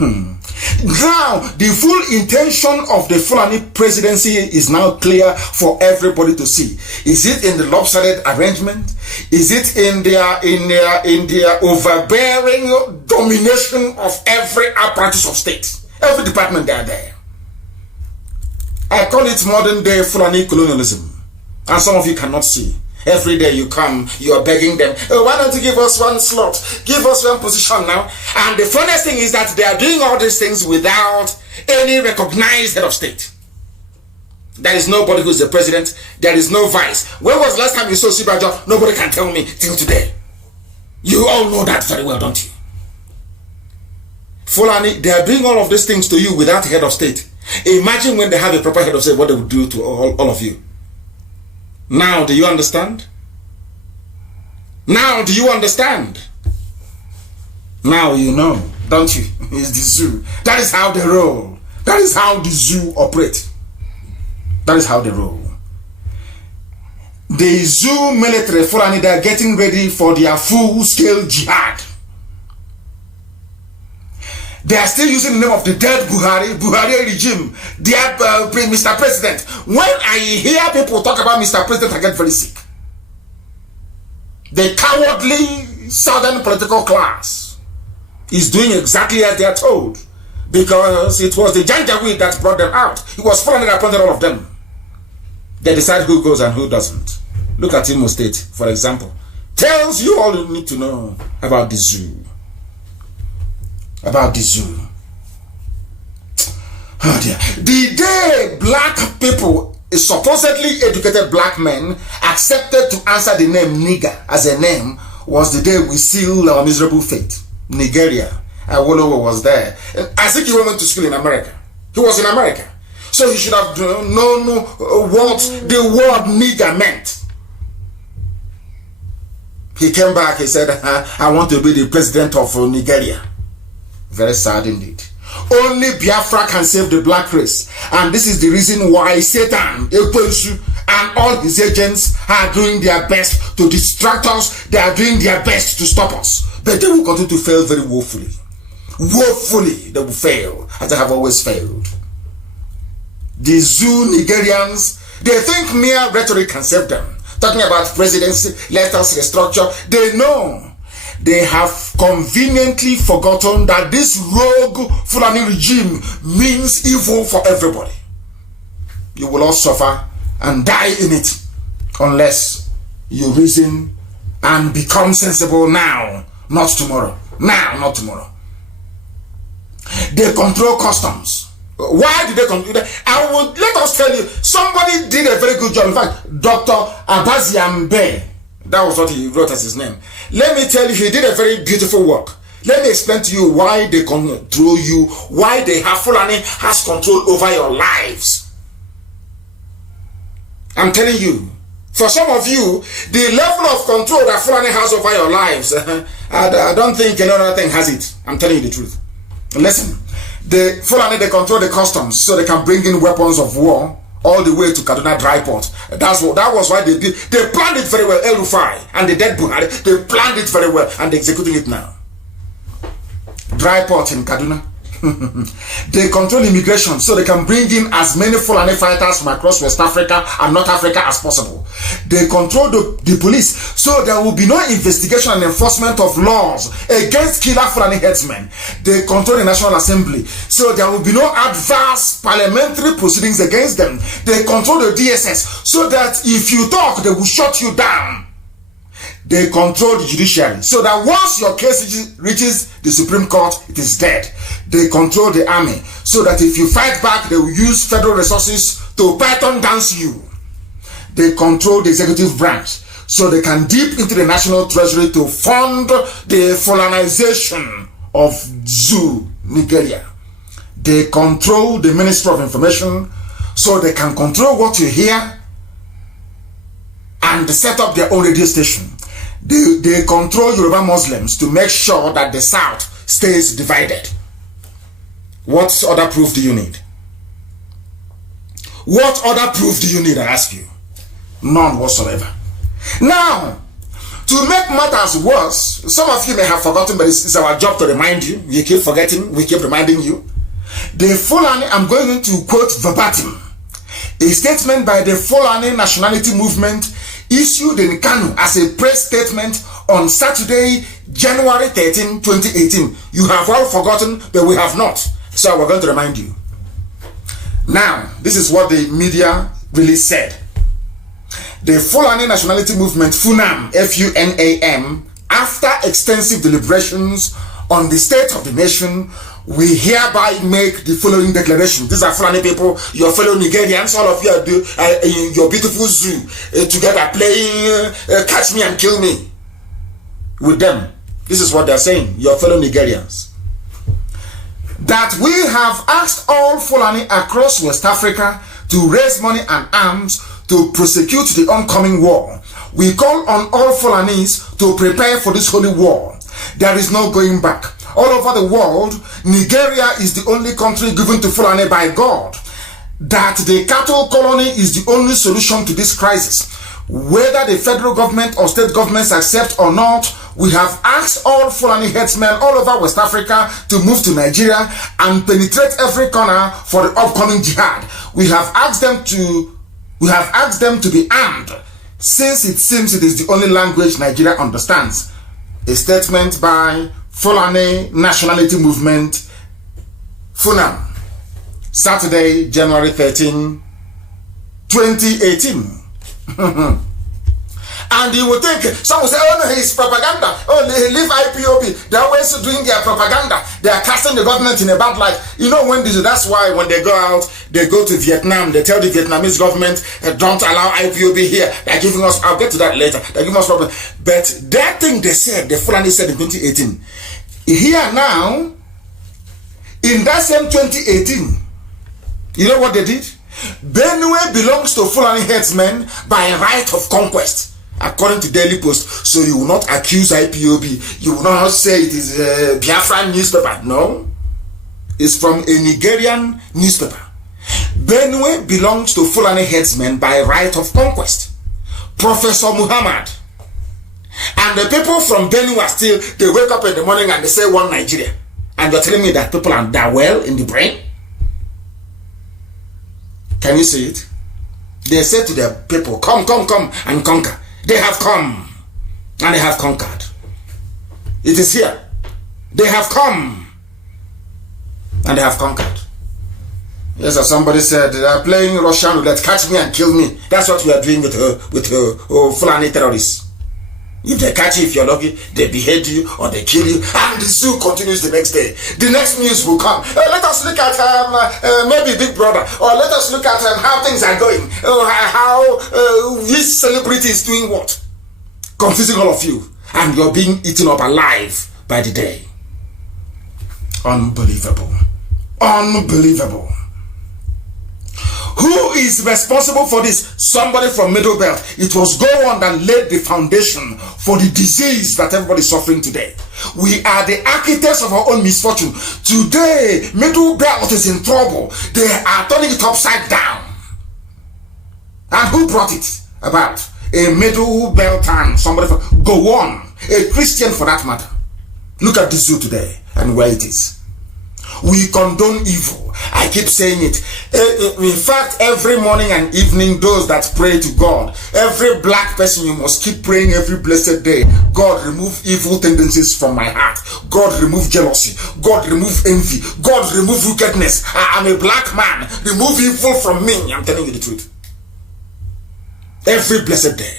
Now, the full intention of the Fulani presidency is now clear for everybody to see. Is it in the lopsided arrangement? Is it in their overbearing domination of every apparatus of state? Every department they are there. I call it modern day Fulani colonialism. And some of you cannot see. Every day you come, you are begging them, oh, why don't you give us one slot? Give us one position now. And the funniest thing is that they are doing all these things without any recognized head of state. There is nobody who is the president. There is no vice. When was the last time you saw Sibajo? Nobody can tell me till today. You all know that very well, don't you? Fulani, they are doing all of these things to you without head of state. Imagine when they have a proper head of state, what they would do to all of you. Now, do you understand? Now, do you understand? Now you know, don't you? It's the zoo. That is how they roll. That is how the zoo operate. That is how they roll. The zoo military Fulani, they are getting ready for their full-scale jihad. They are still using the name of the dead Buhari regime, their Mr. President. When I hear people talk about Mr. President, I get very sick. The cowardly southern political class is doing exactly as they are told, because it was the Janjaweed that brought them out. It was Fulani that appointed all of them. They decide who goes and who doesn't. Look at Imo State, for example. Tells you all you need to know about the zoo. About the zoo. Oh dear. The day black people, supposedly educated black men, accepted to answer the name nigger as a name, was the day we sealed our miserable fate. Nigeria. Awolowo was there. I think he went to school in America. He was in America. So he should have known what the word nigger meant. He came back, he said, I want to be the president of Nigeria. Very sad indeed. Only Biafra can save the black race. And this is the reason why Satan, and all his agents are doing their best to distract us. They are doing their best to stop us. But they will continue to fail very woefully. Woefully, they will fail, as they have always failed. The zoo Nigerians, they think mere rhetoric can save them. Talking about presidency, let us restructure. They know. They have conveniently forgotten that this rogue Fulani regime means evil for everybody. You will all suffer and die in it unless you reason and become sensible now, not tomorrow. Now, not tomorrow. They control customs. Why did they control that? Let us tell you, somebody did a very good job. In fact, Dr. Abaziambe, that was what he wrote as his name. Let me tell you, he did a very beautiful work. Let me explain to you why they control you, why they have Fulani has control over your lives. I'm telling you, for some of you, the level of control that Fulani has over your lives, I don't think another thing has it. I'm telling you the truth. Listen, the Fulani, they control the customs so they can bring in weapons of war all the way to Kaduna dry port. That was why they did. They planned it very well. El Rufai and the dead Buhari, they planned it very well and they're executing it now. Dry port in Kaduna. They control immigration so they can bring in as many Fulani fighters from across West Africa and North Africa as possible. They control the police so there will be no investigation and enforcement of laws against killer Fulani headsmen. They control the National Assembly so there will be no adverse parliamentary proceedings against them. They control the DSS so that if you talk, they will shut you down. They control the judiciary so that once your case reaches the Supreme Court, it is dead. They control the army so that if you fight back, they will use federal resources to python dance you. They control the executive branch so they can dip into the national treasury to fund the Fulanization of Zoo, Nigeria. They control the Ministry of Information so they can control what you hear and set up their own radio station. They control Yoruba Muslims to make sure that the South stays divided. What other proof do you need? What other proof do you need, I ask you? None whatsoever. Now, to make matters worse, some of you may have forgotten, but it's our job to remind you. You keep forgetting, we keep reminding you. The Fulani, I'm going to quote verbatim, a statement by the Fulani Nationality Movement issued in Kanu as a press statement on Saturday, January 13, 2018. You have all forgotten, but we have not. So we're going to remind you. Now, this is what the media really said. The Fulani Nationality Movement, FUNAM, F-U-N-A-M, after extensive deliberations on the state of the nation, we hereby make the following declaration. These are Fulani people, your fellow Nigerians, all of you are in your beautiful zoo together playing catch me and kill me with them. This is what they're saying, your fellow Nigerians. that we have asked all Fulani across West Africa to raise money and arms to prosecute the oncoming war. We call on all Fulanis to prepare for this holy war. There is no going back. All over the world, Nigeria is the only country given to Fulani by God. That the cattle colony is the only solution to this crisis. Whether the federal government or state governments accept or not, we have asked all Fulani headsmen all over West Africa to move to Nigeria and penetrate every corner for the upcoming jihad. We have asked them to be armed, since it seems it is the only language Nigeria understands. A statement by Fulani Nationality Movement, FUNAM, Saturday, January 13, 2018. And you would think, some will say, oh no, it's propaganda. Oh, they leave IPOB. They're always doing their propaganda. They are casting the government in a bad light. You know, that's why when they go out, they go to Vietnam. They tell the Vietnamese government, don't allow IPOB here. They're giving us, I'll get to that later. They're giving us problems. But that thing they said, the Fulani said in 2018, here now, in that same 2018, you know what they did? Benue belongs to Fulani headsmen by right of conquest, according to Daily Post. So you will not accuse IPOB. You will not say it is a Biafra newspaper. No. It's from a Nigerian newspaper. Benue belongs to Fulani headsmen by right of conquest. Professor Muhammad. And the people from Benue are still, they wake up in the morning and they say one Nigeria. And you're telling me that people are that well in the brain? Can you see it? They said to their people, come and conquer. They have come and they have conquered. It is here. They have come and they have conquered. Yes, as somebody said, they are playing Russian roulette, catch me and kill me. That's what we are doing with Fulani terrorists. If they catch you, if you're lucky, they behead you or they kill you, and the zoo continues the next day. The next news will come. Let us look at maybe Big Brother, or let us look at how things are going, how which celebrity is doing what. Confusing all of you, and you're being eaten up alive by the day. Unbelievable. Unbelievable. Who is responsible for this? Somebody from Middle Belt. It was Gowon that laid the foundation for the disease that everybody is suffering today. We are the architects of our own misfortune. Today, Middle Belt is in trouble. They are turning it upside down. And who brought it about? A Middle Beltan, somebody from Gowon, a Christian for that matter. Look at the zoo today and where it is. We condone evil. I keep saying it. In fact, every morning and evening, those that pray to God, every black person, you must keep praying every blessed day. God, remove evil tendencies from my heart. God, remove jealousy. God, remove envy. God, remove wickedness. I'm a black man. Remove evil from me. I'm telling you the truth. Every blessed day.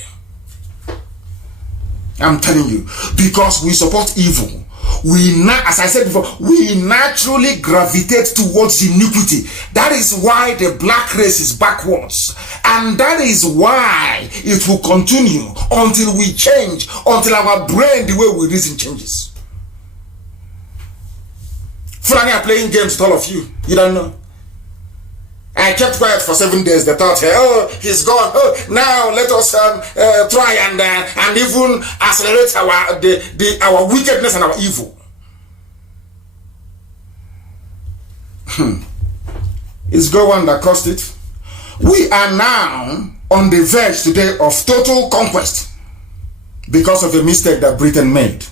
I'm telling you. Because we support evil. As I said before, we naturally gravitate towards iniquity. That is why the black race is backwards. And that is why it will continue until we change, until our brain, the way we reason, changes. Fulani are playing games with all of you. You don't know. I kept quiet for 7 days. They thought, oh, he's gone. Oh, now let us try and even accelerate our wickedness and our evil. It's Gowon that caused it. We are now on the verge today of total conquest because of a mistake that Britain made.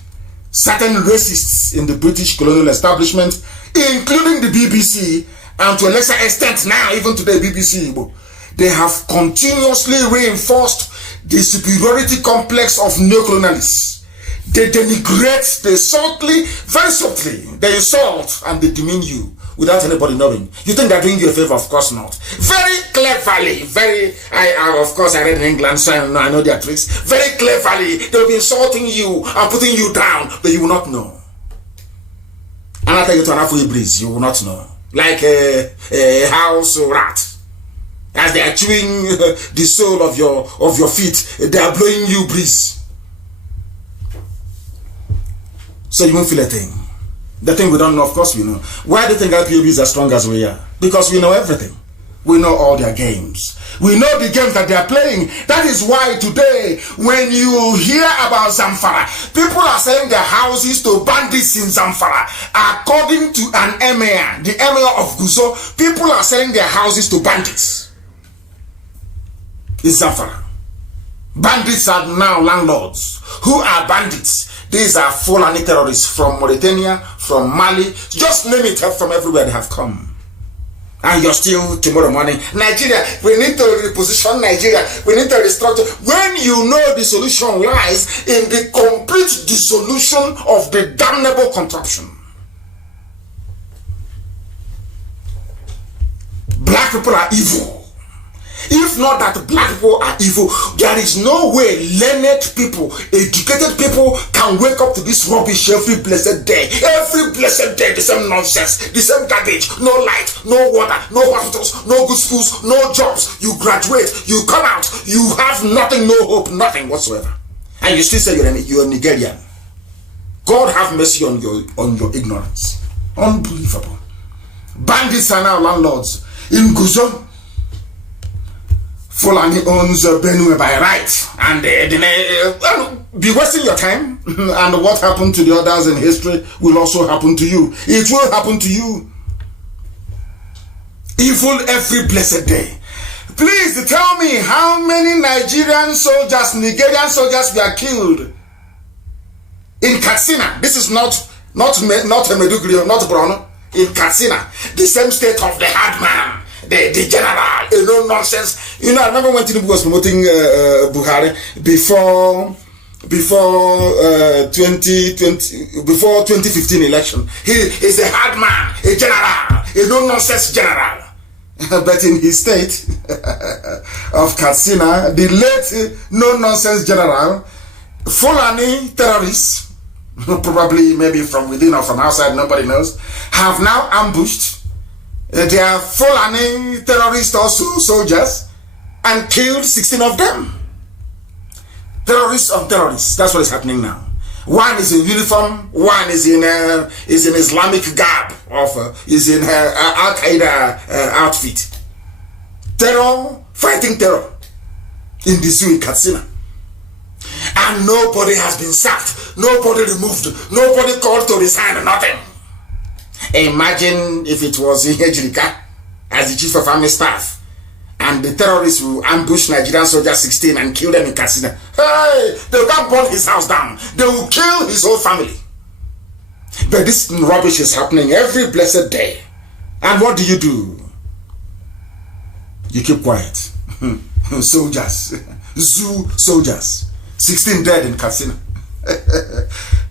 Certain racists in the British colonial establishment, including the BBC, and to a lesser extent now, even today, BBC, they have continuously reinforced the superiority complex of neocolonialists. They denigrate, they subtly, very subtly, they insult and they demean you without anybody knowing. You think they're doing you a favor? Of course not. Very cleverly, of course I read in England, so I know their tricks. Very cleverly, they'll be insulting you and putting you down, but you will not know. And I'll tell you to an Afro breeze, you will not know. Like a house rat, as they are chewing the sole of your feet, they are blowing you breeze, so you won't feel a thing. The thing we don't know, of course we know. Why do you think IPOB is as strong as we are? Because we know everything. We know all their games. We know the games that they are playing. That is why today, when you hear about Zamfara, people are selling their houses to bandits in Zamfara. According to an emir, the emir of Guzo, people are selling their houses to bandits in Zamfara. Bandits are now landlords. Who are bandits? These are Fulani terrorists from Mauritania, from Mali, just name it, from everywhere they have come. And you're still tomorrow morning, Nigeria, we need to reposition Nigeria, we need to restructure. When you know the solution lies in the complete dissolution of the damnable contraption. Black people are evil. If not that black people are evil, there is no way learned people, educated people can wake up to this rubbish every blessed day. Every blessed day, the same nonsense, the same garbage, no light, no water, no hospitals, no good schools, no jobs. You graduate, you come out, you have nothing, no hope, nothing whatsoever. And you still say you're Nigerian. God have mercy on your ignorance. Unbelievable. Bandits are now landlords. In Guzo, Fulani owns Benue by right, and be wasting your time. And what happened to the others in history will also happen to you. It will happen to you. Evil every blessed day. Please tell me how many Nigerian soldiers, Nigerian soldiers were killed in Katsina. This is not Meduguri, not Borno. In Katsina, the same state of the hard man. The general, no nonsense. I remember when Tinubu was promoting Buhari before 2015 election. He is a hard man, a general, a no nonsense general. But in his state of Katsina, the late no nonsense general, Fulani terrorists, probably maybe from within or from outside, nobody knows, have now ambushed. They are Fulani terrorists, also soldiers, and killed 16 of them. Terrorists of terrorists. That's what is happening now. One is in uniform, one is in Islamic garb, is in Al Qaeda outfit. Terror, fighting terror in the zoo in Katsina. And nobody has been sacked, nobody removed, nobody called to resign, nothing. Imagine if it was Ihejirika as the chief of army staff and the terrorists will ambush Nigerian soldiers 16 and kill them in Katsina. Hey, they will burn his house down. They will kill his whole family. But this rubbish is happening every blessed day. And what do? You keep quiet. Soldiers, zoo soldiers, 16 dead in Katsina.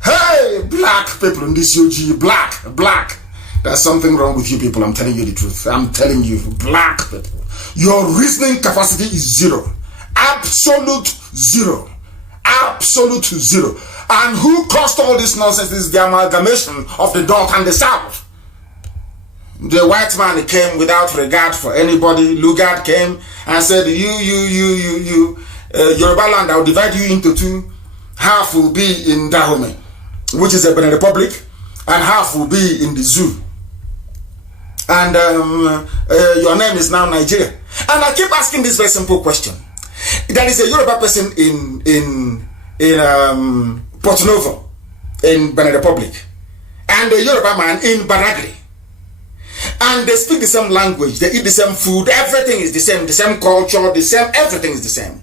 Hey, black people in this UG, black. There's something wrong with you people. I'm telling you the truth. I'm telling you, black people. Your reasoning capacity is zero. Absolute zero. Absolute zero. And who caused all this nonsense is the amalgamation of the North and the South. The white man came without regard for anybody. Lugard came and said, you, Yoruba land, I'll divide you into two. Half will be in Dahomey, which is a Benin Republic, and half will be in the zoo. And your name is now Nigeria. And I keep asking this very simple question. There is a Yoruba person in Porto Novo, in Benin Republic, and a Yoruba man in Badagry. And they speak the same language, they eat the same food, everything is the same culture, the same, everything is the same.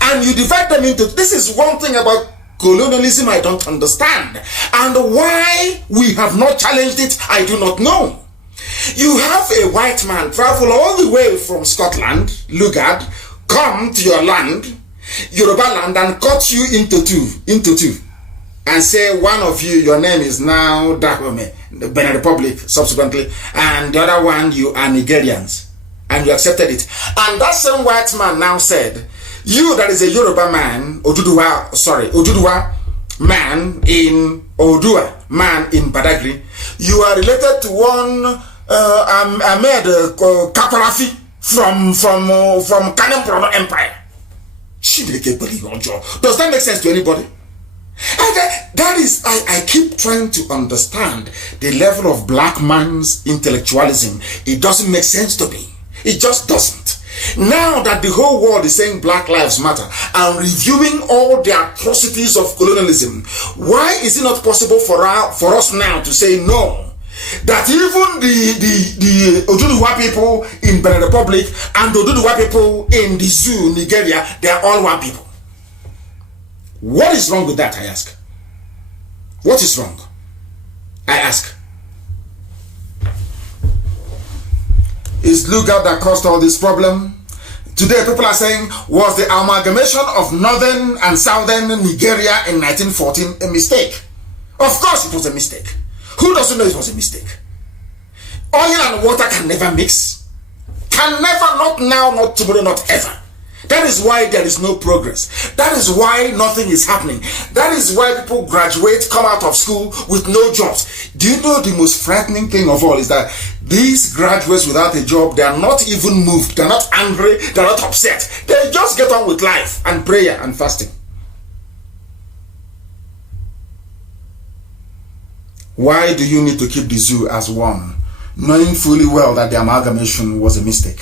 And you divide them into, this is one thing about colonialism I don't understand. And why we have not challenged it, I do not know. You have a white man travel all the way from Scotland, Lugard, come to your land, Yoruba land, and cut you into two. And say one of you, your name is now Dahomey, the Benin Republic subsequently, and the other one, you are Nigerians. And you accepted it. And that same white man now said, you that is a Yoruba man, Oduduwa man in Odua, man in Badagry, you are related to one Ahmed Kaparafi from Kanem Empire. Does that make sense to anybody? And that is, I keep trying to understand the level of black man's intellectualism. It doesn't make sense to me. It just doesn't. Now that the whole world is saying Black Lives Matter and reviewing all the atrocities of colonialism, why is it not possible for us now to say no? That even the Oduduwa people in Benin Republic and the Oduduwa people in the zoo, Nigeria, they are all one people. What is wrong with that, I ask? What is wrong? I ask. Is lookout that caused all this problem? Today people are saying, was the amalgamation of northern and southern Nigeria in 1914 a mistake? Of course it was a mistake. Who doesn't know it was a mistake? Oil and water can never mix. Can never, not now, not tomorrow, not ever. That is why there is no progress. That is why nothing is happening. That is why people graduate, come out of school with no jobs. Do you know the most frightening thing of all is that these graduates without a job, they are not even moved. They are not angry. They are not upset. They just get on with life and prayer and fasting. Why do you need to keep the zoo as one, knowing fully well that the amalgamation was a mistake?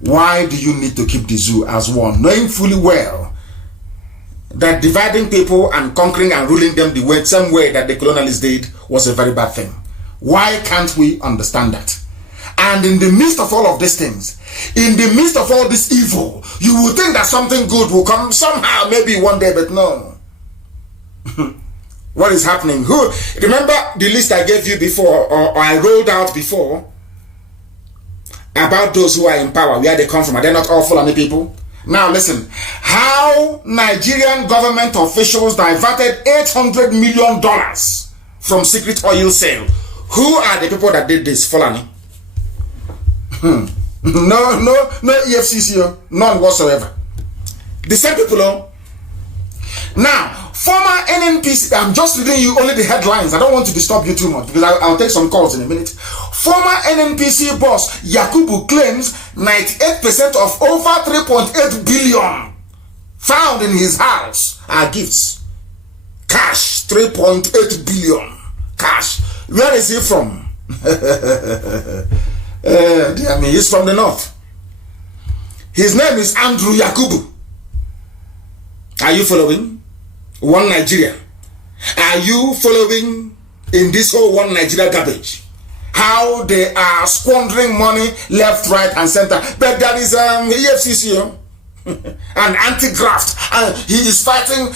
Why do you need to keep the zoo as one, knowing fully well that dividing people and conquering and ruling them the same way that the colonialists did was a very bad thing? Why can't we understand that? And in the midst of all of these things, in the midst of all this evil, you will think that something good will come somehow, maybe one day, but no. What is happening? Who remember the list I gave you before, or I rolled out before, about those who are in power, where they come from? Are they not all Fulani people? Now listen, how Nigerian government officials diverted $800 million from secret oil sale. Who are the people that did this? Fulani. No EFCC, none whatsoever. The same people. Now, former NNPC, I'm just reading you only the headlines. I don't want to disturb you too much because I'll take some calls in a minute. Former NNPC boss Yakubu claims 98% of over 3.8 billion found in his house are gifts. Cash, 3.8 billion. Cash. Where is he from? I mean, he's from the north. His name is Andrew Yakubu. Are you following? One Nigeria. Are you following in this whole one Nigeria garbage? How they are squandering money left, right, and center. But there is EFCC and anti-graft. And he is fighting.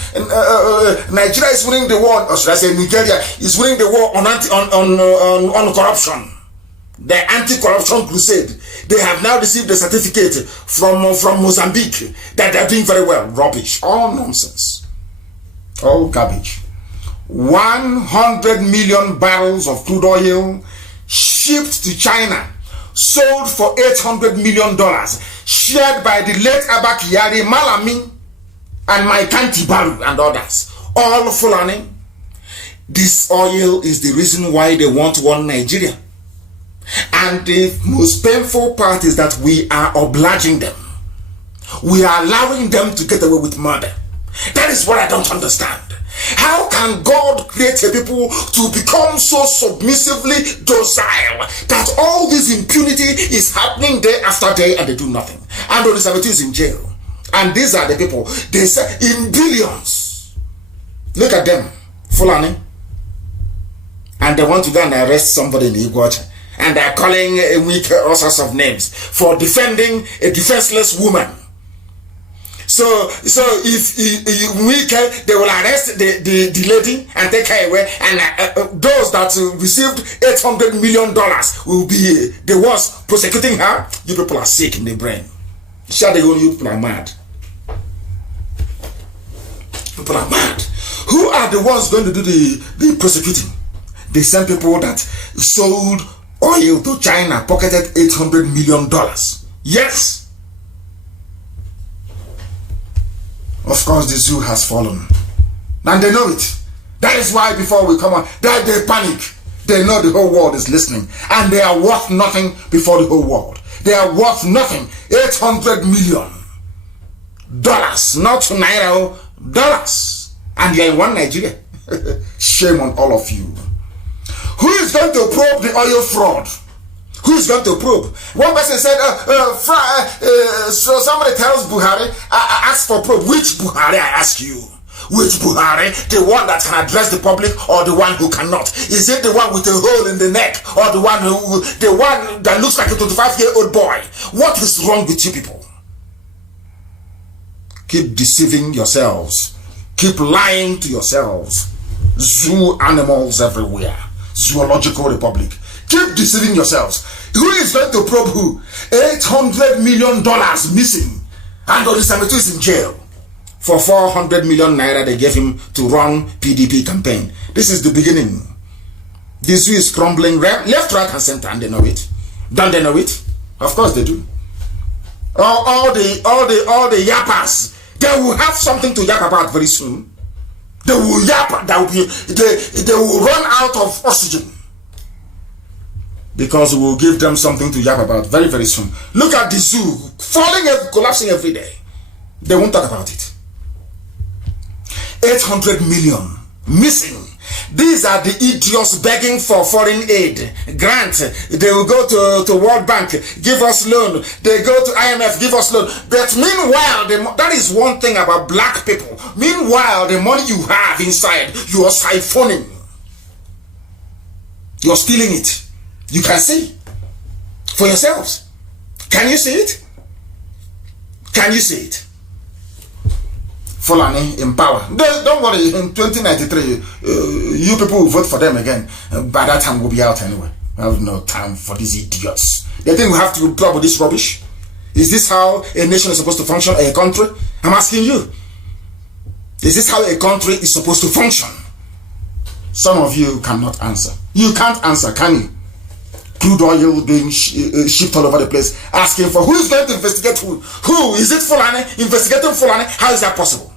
Nigeria is winning the war, or should I say Nigeria is winning the war on corruption. The anti-corruption crusade. They have now received a certificate from Mozambique that they are doing very well. Rubbish. All nonsense. All garbage. 100 million barrels of crude oil shipped to China, sold for $800 million, shared by the late Abba Kyari, Malami, and Maikanti Baru and others. All Fulani. This oil is the reason why they want one Nigeria. And the most painful part is that we are obliging them. We are allowing them to get away with murder. That is what I don't understand. How can God create a people to become so submissively docile that all this impunity is happening day after day and they do nothing? And Onisabeti is in jail. And these are the people, they say in billions. Look at them, Fulani. And they want to go and arrest somebody in Igwacha. And they are calling Wike all sorts of names for defending a defenseless woman. So if Wike, they will arrest the lady and take her away, and those that received $800 million will be the ones prosecuting her. You people are sick in the brain. Sure, you people are mad. People are mad. Who are the ones going to do the prosecuting? The same people that sold oil to China, pocketed $800 million. Yes. Of course, the zoo has fallen. And they know it. That is why before we come on, that they panic. They know the whole world is listening. And they are worth nothing before the whole world. They are worth nothing. $800 million. Not naira, dollars. And you're in one Nigeria. Shame on all of you. Who is going to probe the oil fraud? Who is going to probe? One person said, so somebody tells Buhari, ask for probe. Which Buhari, I ask you? Which Buhari? The one that can address the public or the one who cannot? Is it the one with a hole in the neck or the one that looks like a 25-year-old boy? What is wrong with you people? Keep deceiving yourselves. Keep lying to yourselves. Zoo animals everywhere. Zoological republic. Keep deceiving yourselves. Who is going to probe who? $800 million missing. And Olisametu is in jail. For 400 million naira they gave him to run PDP campaign. This is the beginning. The zoo is crumbling left, right, and center, and they know it. Don't they know it? Of course they do. All the yappers, they will have something to yap about very soon. They will yap. They will run out of oxygen. Because we will give them something to yap about very, very soon. Look at the zoo collapsing every day. They won't talk about it. 800 million missing. These are the idiots begging for foreign aid, grant. They will go to World Bank, give us loan. They go to IMF, give us loan. But meanwhile, that is one thing about black people. Meanwhile, the money you have inside, you are siphoning. You're stealing it. You can see for yourselves. Can you see it? Can you see it? Fulani in power. Don't worry, in 2093, you people will vote for them again. By that time, we'll be out anyway. I have no time for these idiots. They think we have to put up with this rubbish? Is this how a nation is supposed to function, a country? I'm asking you. Is this how a country is supposed to function? Some of you cannot answer. You can't answer, can you? Crude oil being shipped all over the place, asking for who is going to investigate who? Who? Is it Fulani? Investigating Fulani? How is that possible?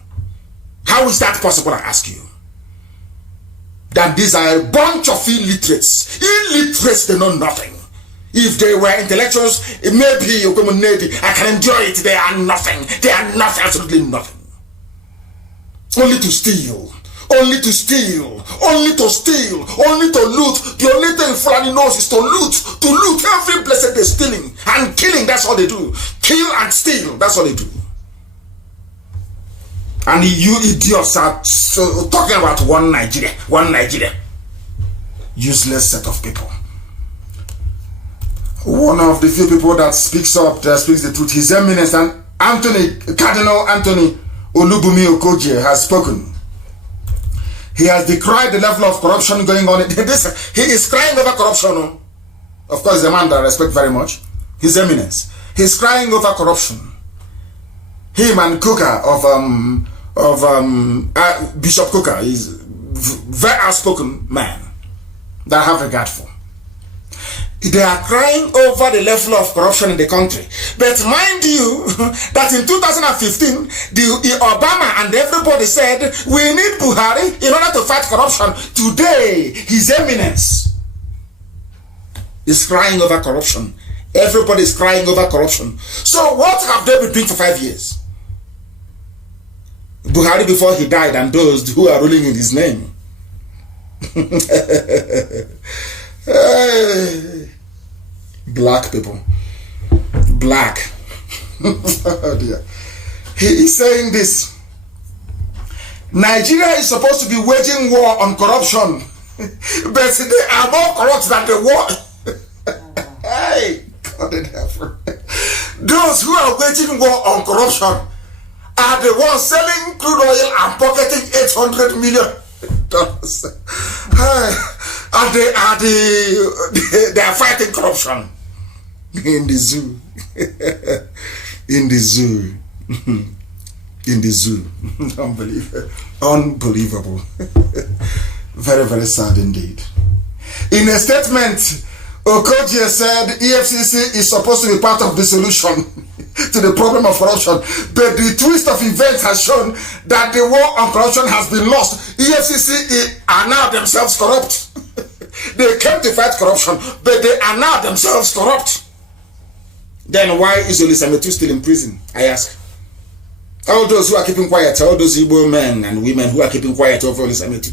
How is that possible, I ask you? That these are a bunch of illiterates. Illiterates, they know nothing. If they were intellectuals, maybe I can enjoy it. They are nothing. They are nothing, absolutely nothing. Only to steal. Only to steal, only to steal, only to loot. The only thing Fulani knows is to loot every blessed day, stealing and killing. That's all they do. Kill and steal. That's all they do. And you idiots are talking about one Nigeria. Useless set of people. One of the few people that speaks up, that speaks the truth, His Eminence and Cardinal Anthony Olubumi Okoje has spoken. He has decried the level of corruption going on. He is crying over corruption. Of course, the man that I respect very much, His Eminence. He's crying over corruption. Him and Kuka of Bishop Kuka is very outspoken man that I have regard for. They are crying over the level of corruption in the country. But mind you, that in 2015, the Obama and everybody said, we need Buhari in order to fight corruption. Today, His Eminence is crying over corruption. Everybody is crying over corruption. So what have they been doing for 5 years? Buhari before he died and those who are ruling in his name. Black people. Black. Oh dear. He is saying this. Nigeria is supposed to be waging war on corruption. But they are more corrupt than the war. Hey, God in heaven. Those who are waging war on corruption are the ones selling crude oil and pocketing $800 million. And they are fighting corruption in the zoo. In the zoo. In the zoo. Unbelievable. Very, very sad indeed. In a statement, Okoje said EFCC is supposed to be part of the solution to the problem of corruption, but the twist of events has shown that the war on corruption has been lost. EFCC are now themselves corrupt. They came to fight corruption, but they are now themselves corrupt. Then why is Olisametu still in prison? I ask. All those who are keeping quiet, all those Igbo men and women who are keeping quiet over this amity.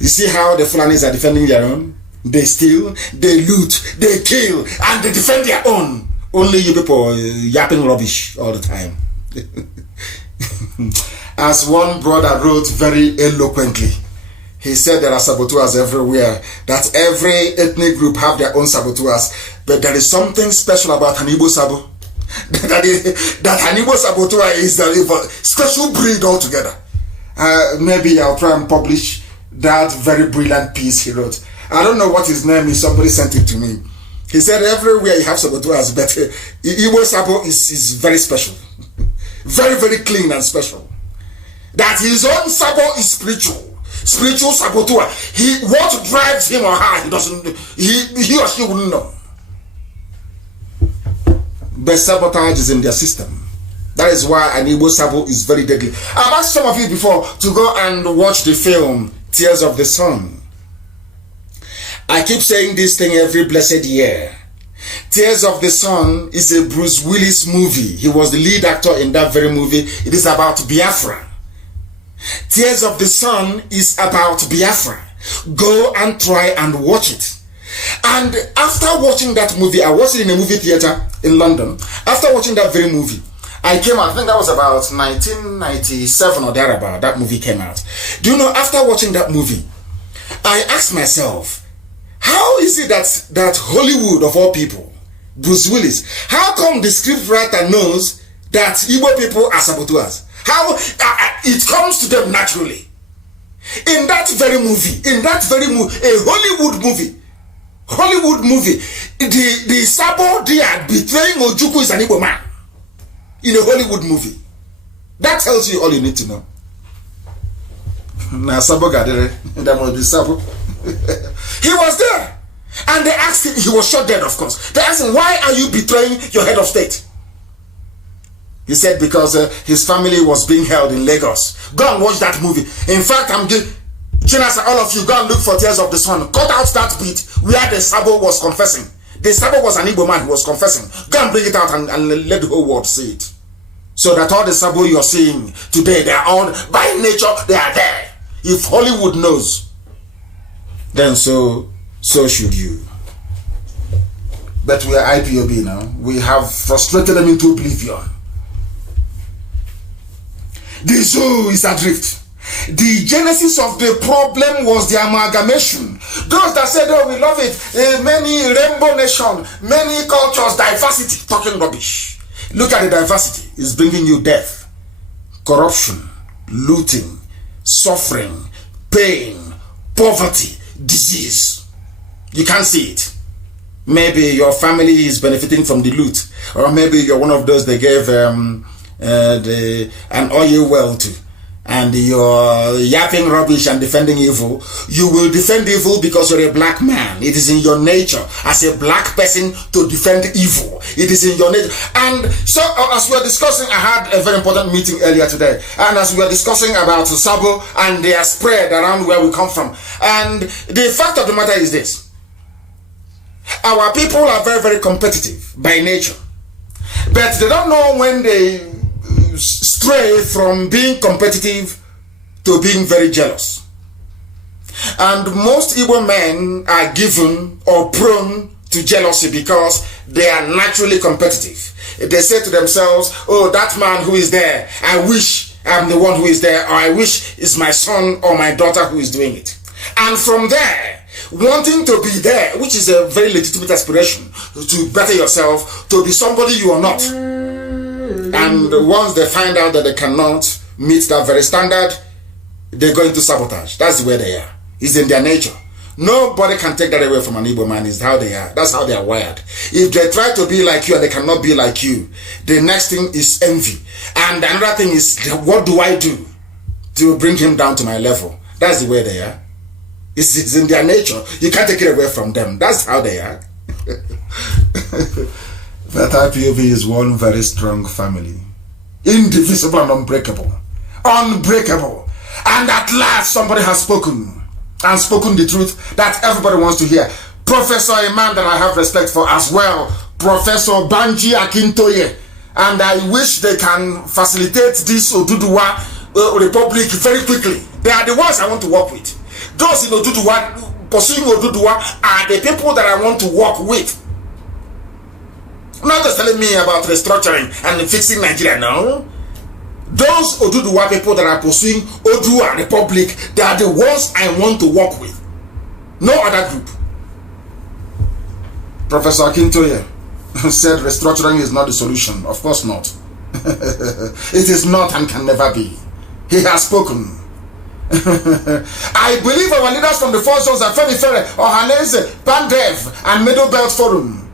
You see how the Fulanis are defending their own? They steal, they loot, they kill, and they defend their own. Only you people yapping rubbish all the time. As one brother wrote very eloquently, he said there are saboteurs everywhere, that every ethnic group have their own saboteurs, but there is something special about an Igbo Sabo. that an Igbo saboteur is a special breed altogether. Maybe I'll try and publish that very brilliant piece he wrote. I don't know what his name is, somebody sent it to me. He said everywhere you have saboteurs, but Igbo Sabo is very special. Very, very clean and special. That his own Sabo is spiritual saboteur. What drives him or her, he or she wouldn't know. But sabotage is in their system. That is why an Igbo Sabo is very deadly. I've asked some of you before to go and watch the film Tears of the Sun. I keep saying this thing every blessed year. Tears of the Sun is a Bruce Willis movie. He was the lead actor in that very movie. It is about Biafra. Tears of the Sun is about Biafra. Go and try and watch it. And after watching that movie, I watched it in a movie theater in London. After watching that very movie, I came out, I think that was about 1997 or thereabout, that movie came out. Do you know, after watching that movie, I asked myself, how is it that Hollywood of all people, Bruce Willis, how come the scriptwriter knows that Igbo people are saboteurs? How it comes to them naturally. In that very movie, a Hollywood movie, the Sabo there betraying Ojukwu is an Igbo man. In a Hollywood movie. That tells you all you need to know. Now Sabo Gadere, that must be Sabo. He was there. And they asked him, he was shot dead of course. They asked him, why are you betraying your head of state? He said because his family was being held in Lagos. Go and watch that movie. In fact, I'm giving all of you, go and look for Tears of the Sun. Cut out that bit where the Sabo was confessing. The Sabo was an Igbo man who was confessing. Go and bring it out and let the whole world see it. So that all the Sabo you're seeing today, they are all, by nature, they are there. If Hollywood knows, then so should you. But we are IPOB now. We have frustrated them into oblivion. The zoo is adrift. The genesis of the problem was the amalgamation. Those that said, oh, we love it, many rainbow nation, many cultures, diversity, talking rubbish. Look at the diversity. It's bringing you death, corruption, looting, suffering, pain, poverty, disease. You can't see it. Maybe your family is benefiting from the loot, or maybe you're one of those they gave an oil well to, and you're yapping rubbish and defending evil. You will defend evil because you're a black man. It is in your nature as a black person to defend evil. It is in your nature. And so as we were discussing, I had a very important meeting earlier today, and as we were discussing about Sabo and their spread around where we come from, and the fact of the matter is this: our people are very, very competitive by nature, but they don't know when they stray from being competitive to being very jealous. And most Igbo men are given or prone to jealousy because they are naturally competitive. They say to themselves, oh, that man who is there, I wish I'm the one who is there, or I wish it's my son or my daughter who is doing it. And from there, wanting to be there, which is a very legitimate aspiration, to better yourself, to be somebody you are not. And once they find out that they cannot meet that very standard, they go into sabotage. That's the way they are. It's in their nature. Nobody can take that away from an Igbo man. It's how they are. That's how they are wired. If they try to be like you and they cannot be like you, the next thing is envy. And another thing is, what do I do to bring him down to my level? That's the way they are. It's in their nature. You can't take it away from them. That's how they are. That IPOB is one very strong family. Indivisible and unbreakable. Unbreakable. And at last somebody has spoken. And spoken the truth that everybody wants to hear. Professor, a man that I have respect for as well, Professor Banji Akintoye. And I wish they can facilitate this Oduduwa Republic very quickly. They are the ones I want to work with. Those in Oduduwa, pursuing Oduduwa, are the people that I want to work with. Not just telling me about restructuring and fixing Nigeria, no. Those Oduduwa people that are pursuing Oduduwa Republic, they are the ones I want to work with. No other group. Professor Akintoye said restructuring is not the solution. Of course not. It is not and can never be. He has spoken. I believe our leaders from the four zones are Femi Fere, Ohanese, Pandev, and Middle Belt Forum,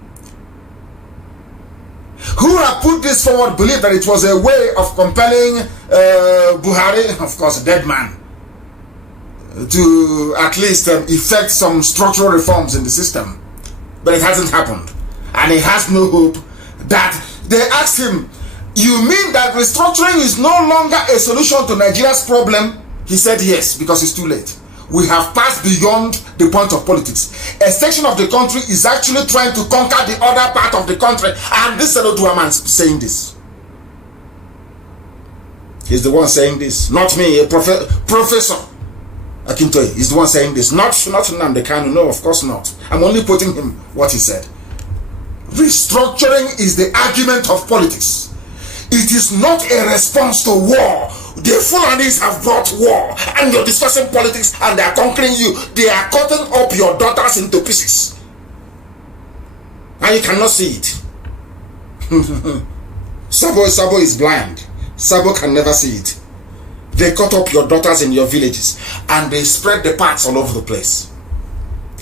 who have put this forward, believe that it was a way of compelling Buhari, of course a dead man, to at least effect some structural reforms in the system. But it hasn't happened. And he has no hope. That they asked him, you mean that restructuring is no longer a solution to Nigeria's problem? He said yes, because it's too late. We have passed beyond the point of politics. A section of the country is actually trying to conquer the other part of the country. And this is Oduduwa man saying this. He's the one saying this. Not me, a Professor Akintoye is the one saying this. Not nnamdi Kanu. No, of course not. I'm only quoting him what he said. Restructuring is the argument of politics. It is not a response to war. The Fulanis have brought war, and you're discussing politics, and they are conquering you. They are cutting up your daughters into pieces, and you cannot see it. Sabo is blind. Sabo can never see it. They cut up your daughters in your villages, and they spread the parts all over the place.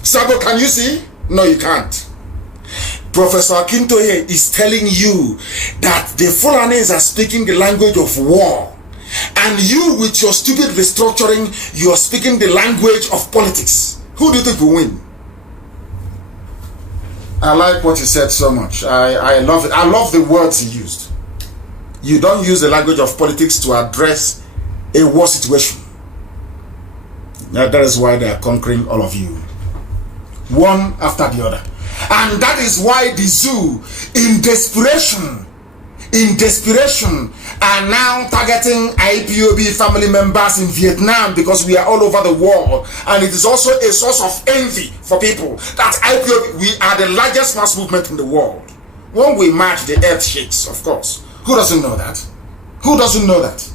Sabo, can you see? No, you can't. Professor Akintoye is telling you that the Fulanis are speaking the language of war. And you, with your stupid restructuring, you are speaking the language of politics. Who do you think will win? I like what he said so much. I love it. I love the words he used. You don't use the language of politics to address a war situation. That is why they are conquering all of you, one after the other. And that is why the zoo, in desperation, are now targeting IPOB family members in Vietnam, because we are all over the world. And it is also a source of envy for people that IPOB, we are the largest mass movement in the world. When we march, the earth shakes, of course. Who doesn't know that? Who doesn't know that?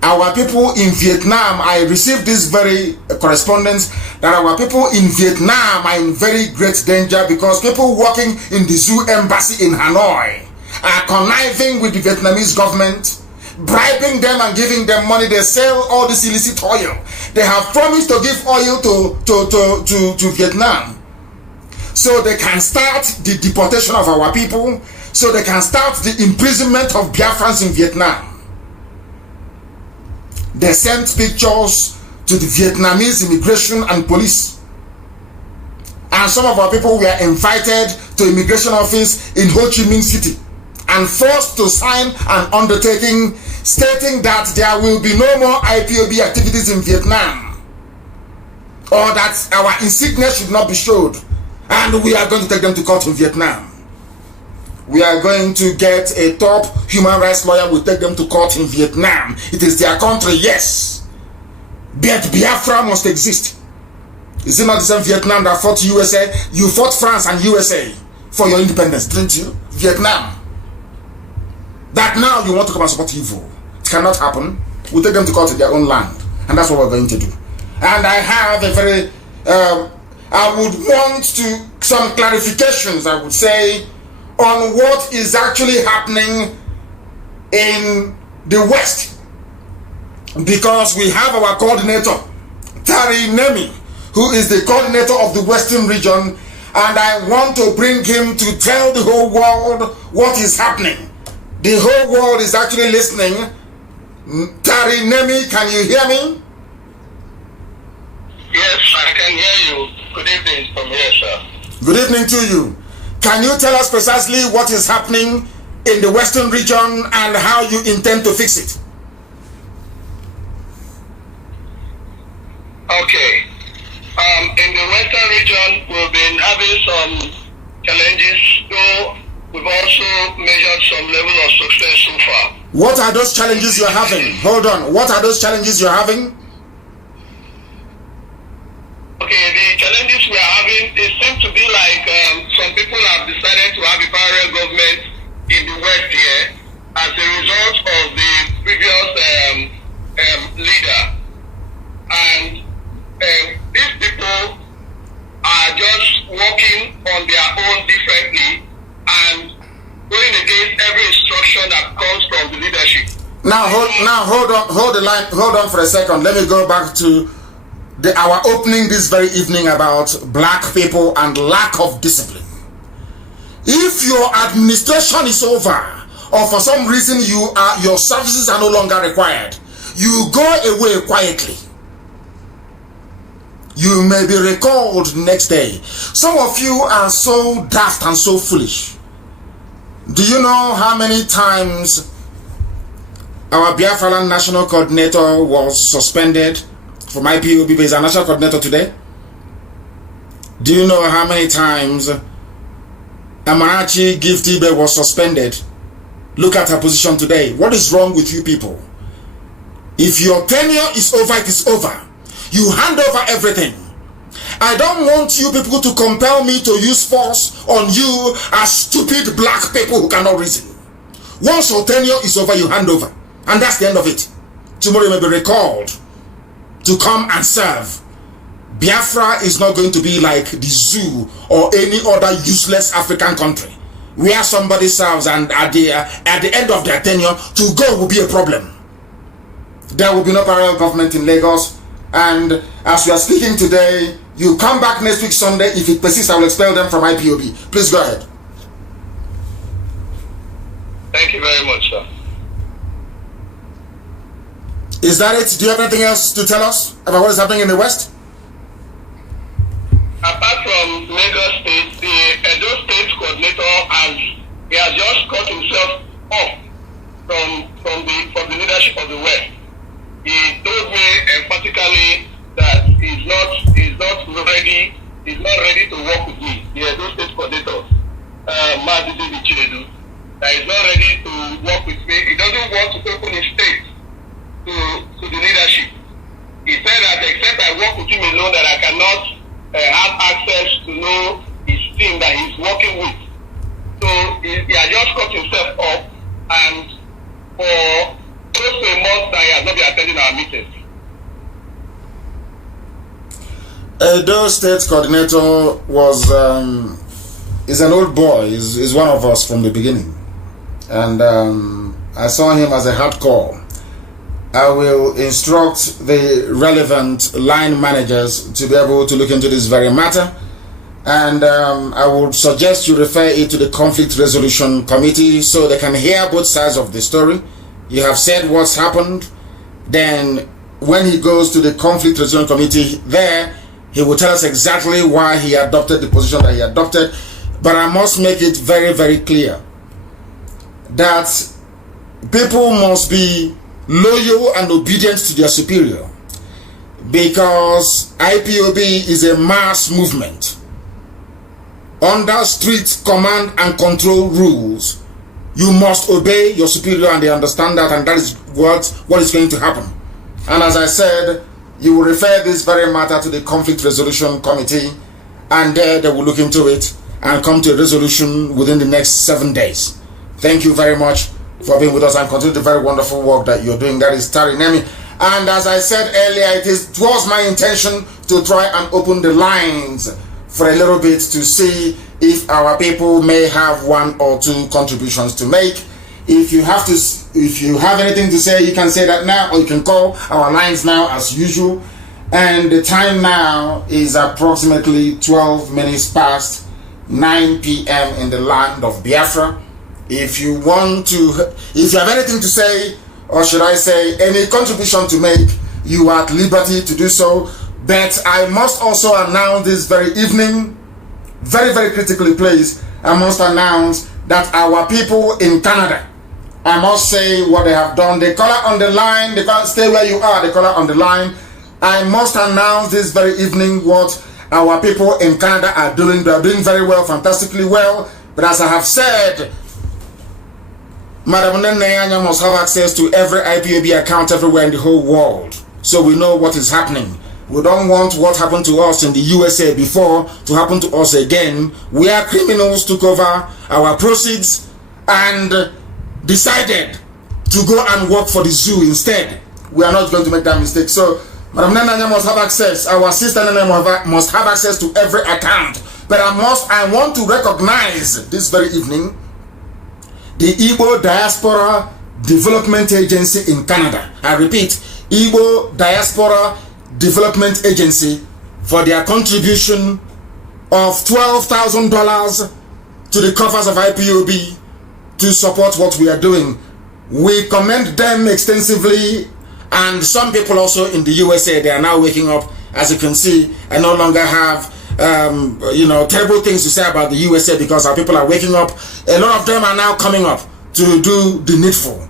Our people in Vietnam, I received this very correspondence that our people in Vietnam are in very great danger, because people working in the zoo embassy in Hanoi are conniving with the Vietnamese government, bribing them and giving them money. They sell all this illicit oil. They have promised to give oil to Vietnam, so they can start the deportation of our people, so they can start the imprisonment of Biafrans in Vietnam. They sent pictures to the Vietnamese immigration and police. And some of our people were invited to immigration office in Ho Chi Minh City and forced to sign an undertaking stating that there will be no more IPOB activities in Vietnam, or that our insignia should not be showed, and we are going to take them to court in Vietnam. We are going to get a top human rights lawyer, will take them to court in Vietnam. It is their country, yes. But Biafra must exist. Is it not the same Vietnam that fought USA? You fought France and USA for your independence, didn't you? Vietnam. That now you want to come and support evil. It cannot happen. We'll take them to court in their own land. And that's what we're going to do. And I have a very, I would want some clarifications, I would say, on what is actually happening in the West, because we have our coordinator Tari Nemi, who is the coordinator of the Western region, and I want to bring him to tell the whole world what is happening. The whole world is actually listening. Tari Nemi, can you hear me? Yes, I can hear you. Good evening from here, sir. Good evening to you. Can you tell us precisely what is happening in the Western region and how you intend to fix it? Okay. In the Western region, we've been having some challenges, though we've also measured some level of success so far. What are those challenges you're having? Hold on. What are those challenges you're having? Okay, the challenges we are having, it seems to be like some people have decided to have a parallel government in the West here as a result of the previous leader. And these people are just working on their own differently and going against every instruction that comes from the leadership. Hold on for a second. Let me go back to our opening this very evening about black people and lack of discipline. If your administration is over, or for some reason your services are no longer required, you go away quietly. You may be recalled next day. Some of you are so daft and so foolish. Do you know how many times our Biafra national coordinator was suspended from IPOB, but is a national coordinator today? Do you know how many times Amarachi Giftibe was suspended? Look at her position today. What is wrong with you people? If your tenure is over, it is over. You hand over everything. I don't want you people to compel me to use force on you as stupid black people who cannot reason. Once your tenure is over, you hand over. And that's the end of it. Tomorrow you may be recalled to come and serve. Biafra is not going to be like the zoo or any other useless African country where somebody serves and at the end of their tenure to go will be a problem. There will be no parallel government in Lagos, and as we are speaking today, you come back next week Sunday. If it persists, I will expel them from IPOB. Please go ahead. Thank you very much, sir. Is that it? Do you have anything else to tell us about what is happening in the West? Apart from Lagos State, the Edo State coordinator has just cut himself off from the leadership of the West. He told me emphatically that he's not ready to work with me. The Edo State coordinator, mazi, that he's not ready to work with me. He doesn't want to open his state to the leadership. He said that except I work with him alone, that I cannot have access to know his team that he's working with. So he has just cut himself up, and for close to a month now he has not been attending our meetings. Edo State coordinator is an old boy. Is one of us from the beginning, and I saw him as a hardcore. I will instruct the relevant line managers to be able to look into this very matter, and I would suggest you refer it to the conflict resolution committee so they can hear both sides of the story. You have said what's happened, then when he goes to the conflict resolution committee there, he will tell us exactly why he adopted the position that he adopted. But I must make it very, very clear that people must be loyal and obedient to their superior, because IPOB is a mass movement under strict command and control rules. You must obey your superior, and they understand that, and that is what is going to happen. And as I said, you will refer this very matter to the conflict resolution committee, and there they will look into it and come to a resolution within the next 7 days. Thank you very much for being with us, and continue the very wonderful work that you're doing. That is Tarinemi. And as I said earlier, it was my intention to try and open the lines for a little bit to see if our people may have one or two contributions to make. If you have anything to say, you can say that now, or you can call our lines now as usual. And the time now is approximately 12 minutes past 9 p.m. in the land of Biafra. If you have anything to say, or should I say any contribution to make, you are at liberty to do so. But I must also announce this very evening, very, very critically please, I must announce that our people in Canada, I must say what they have done. The caller on the line, they can't stay where you are, the caller on the line. I must announce this very evening what our people in Canada are doing. They are doing very well, fantastically well. But as I have said, Madam Nene must have access to every IPOB account everywhere in the whole world, so we know what is happening. We don't want what happened to us in the USA before to happen to us again, where criminals took over our proceeds and decided to go and work for the zoo instead. We are not going to make that mistake. So Madam Nene must have access, our sister Nene must have access to every account. But I want to recognize this very evening the Igbo Diaspora Development Agency in Canada. I repeat, Igbo Diaspora Development Agency, for their contribution of $12,000 to the coffers of IPOB to support what we are doing. We commend them extensively, and some people also in the USA, they are now waking up. As you can see, I no longer have terrible things to say about the USA because our people are waking up. A lot of them are now coming up to do the needful.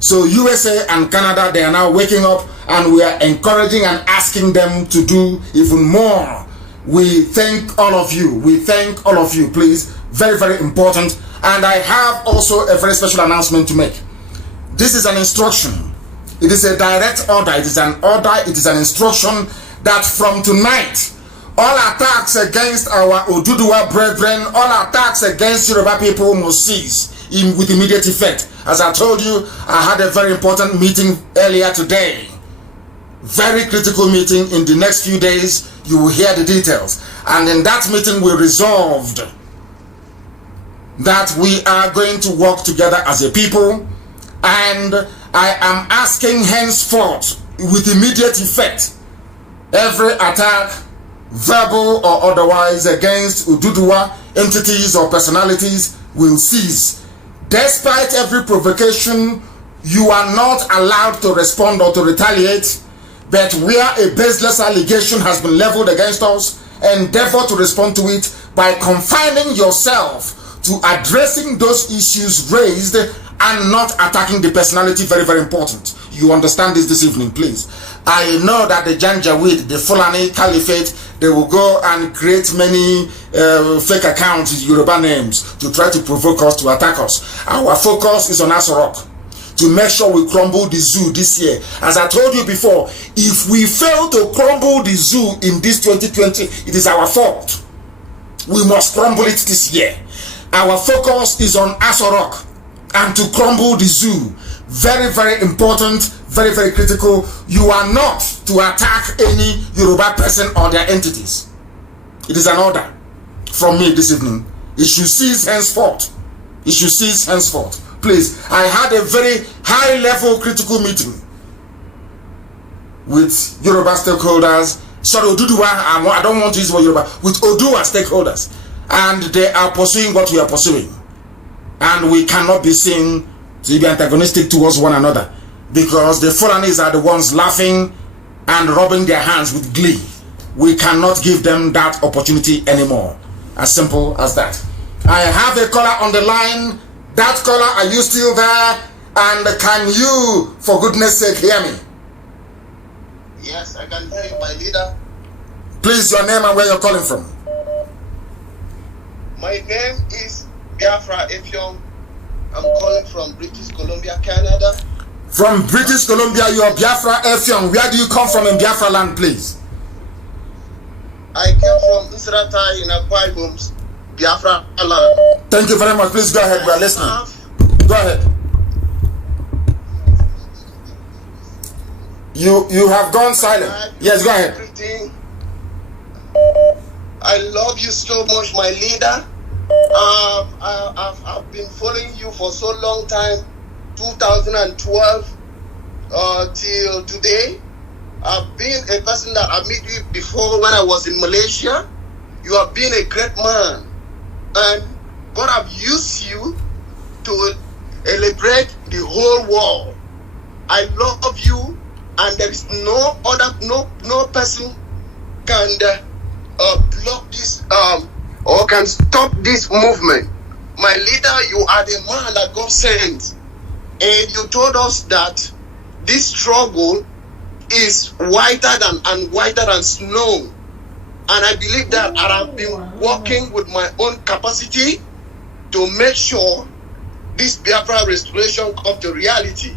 So USA and Canada, they are now waking up, and we are encouraging and asking them to do even more. We thank all of you. We thank all of you, please. Very, very important. And I have also a very special announcement to make. This is an instruction. It is a direct order. It is an order. It is an instruction that from tonight, all attacks against our Oduduwa brethren, all attacks against Yoruba people must cease with immediate effect. As I told you, I had a very important meeting earlier today. Very critical meeting. In the next few days, you will hear the details. And in that meeting, we resolved that we are going to work together as a people. And I am asking henceforth, with immediate effect, every attack, verbal or otherwise, against Oduduwa entities or personalities will cease. Despite every provocation, you are not allowed to respond or to retaliate, but where a baseless allegation has been leveled against us, endeavor to respond to it by confining yourself to addressing those issues raised and not attacking the personality. Very, very important. You understand this evening, please. I know that the Janjaweed, the Fulani Caliphate, they will go and create many fake accounts with Yoruba names to try to provoke us, to attack us. Our focus is on Asorok, to make sure we crumble the zoo this year. As I told you before, if we fail to crumble the zoo in this 2020, it is our fault. We must crumble it this year. Our focus is on Asorok and to crumble the zoo. Very, very important, very, very critical. You are not to attack any Yoruba person or their entities. It is an order from me this evening. It should cease henceforth. It should cease henceforth. Please, I had a very high-level critical meeting with Yoruba stakeholders. Sorry, Oduduwa, I don't want to use the word Yoruba. With Oduwa stakeholders. And they are pursuing what we are pursuing. And we cannot be seen to be antagonistic towards one another, because the Fulanis are the ones laughing and rubbing their hands with glee. We cannot give them that opportunity anymore. As simple as that. I have a caller on the line. That caller, are you still there? And can you, for goodness sake, hear me? Yes, I can hear you, my leader. Please, your name and where you're calling from. My name is Biafra Effiong. I'm calling from British Columbia, Canada. From British Columbia, you are Biafra Effiong. Where do you come from in Biafra land, please? I came from Nsrata in Akwa Ibom, Biafra land. Thank you very much. Please go ahead. We are listening. Go ahead. You have gone silent. Yes, go ahead. I love you so much, my leader. I've been following you for so long time, 2012 till today. I've been a person that I met you before when I was in Malaysia. You have been a great man, and God have used you to celebrate the whole world. I love you, and there is no person can block this or can stop this movement. My leader, you are the man that God sent, and you told us that this struggle is whiter than snow. And I believe that I have been working with my own capacity to to make sure this Biafra restoration come to reality.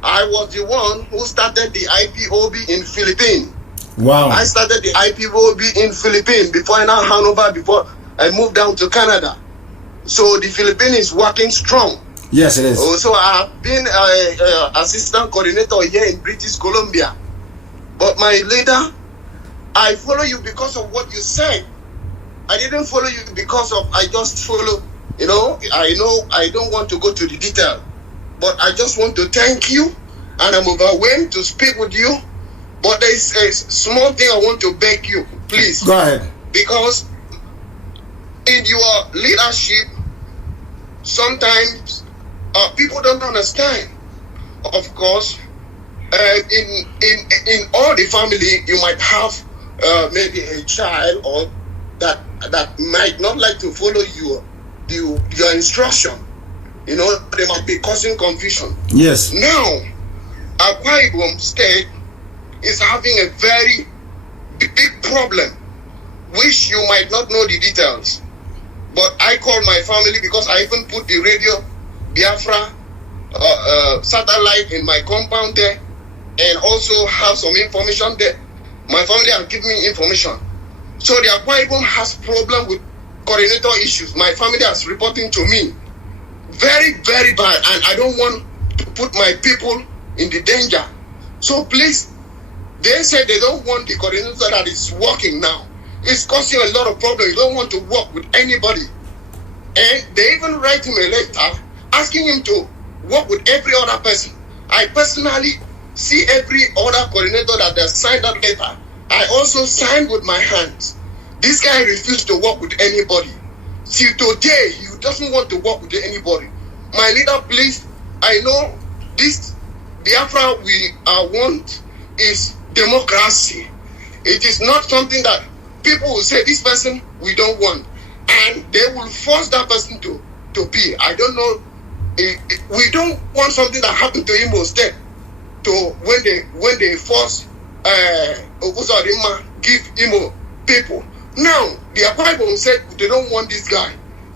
I was the one who started the IPOB in Philippines. Wow. I started the IPOB in Philippines before I now hand over, before I moved down to Canada. So the Philippines is working strong. Yes, it is. Also, I've been assistant coordinator here in British Columbia. But my leader, I follow you because of what you said. I didn't follow you because of, I just follow, you know I don't want to go to the detail. But I just want to thank you, and I'm overwhelmed to speak with you. But there is a small thing I want to beg you, please. Go ahead. Because in your leadership, sometimes people don't understand. Of course, in all the family, you might have maybe a child or that might not like to follow your instruction. You know, they might be causing confusion. Yes. Now, Akwa Ibom State is having a very big problem, which you might not know the details. But I call my family because I even put the radio Biafra satellite in my compound there, and also have some information there. My family have given me information. So the Akwa Ibom has problem with coordinator issues. My family is reporting to me. Very, very bad, and I don't want to put my people in the danger. So please, they say they don't want the coordinator that is working now. It's causing a lot of problems. You don't want to work with anybody. And they even write him a letter asking him to work with every other person. I personally see every other coordinator that they signed that letter. I also signed with my hands. This guy refused to work with anybody. Till today, he doesn't want to work with anybody. My leader, please, I know this Biafra we want is democracy. It is not something that people will say, this person we don't want. And they will force that person to be. I don't know. We don't want something that happened to Imo State. To when they force give Imo people. Now, the Akwa Ibom said they don't want this guy.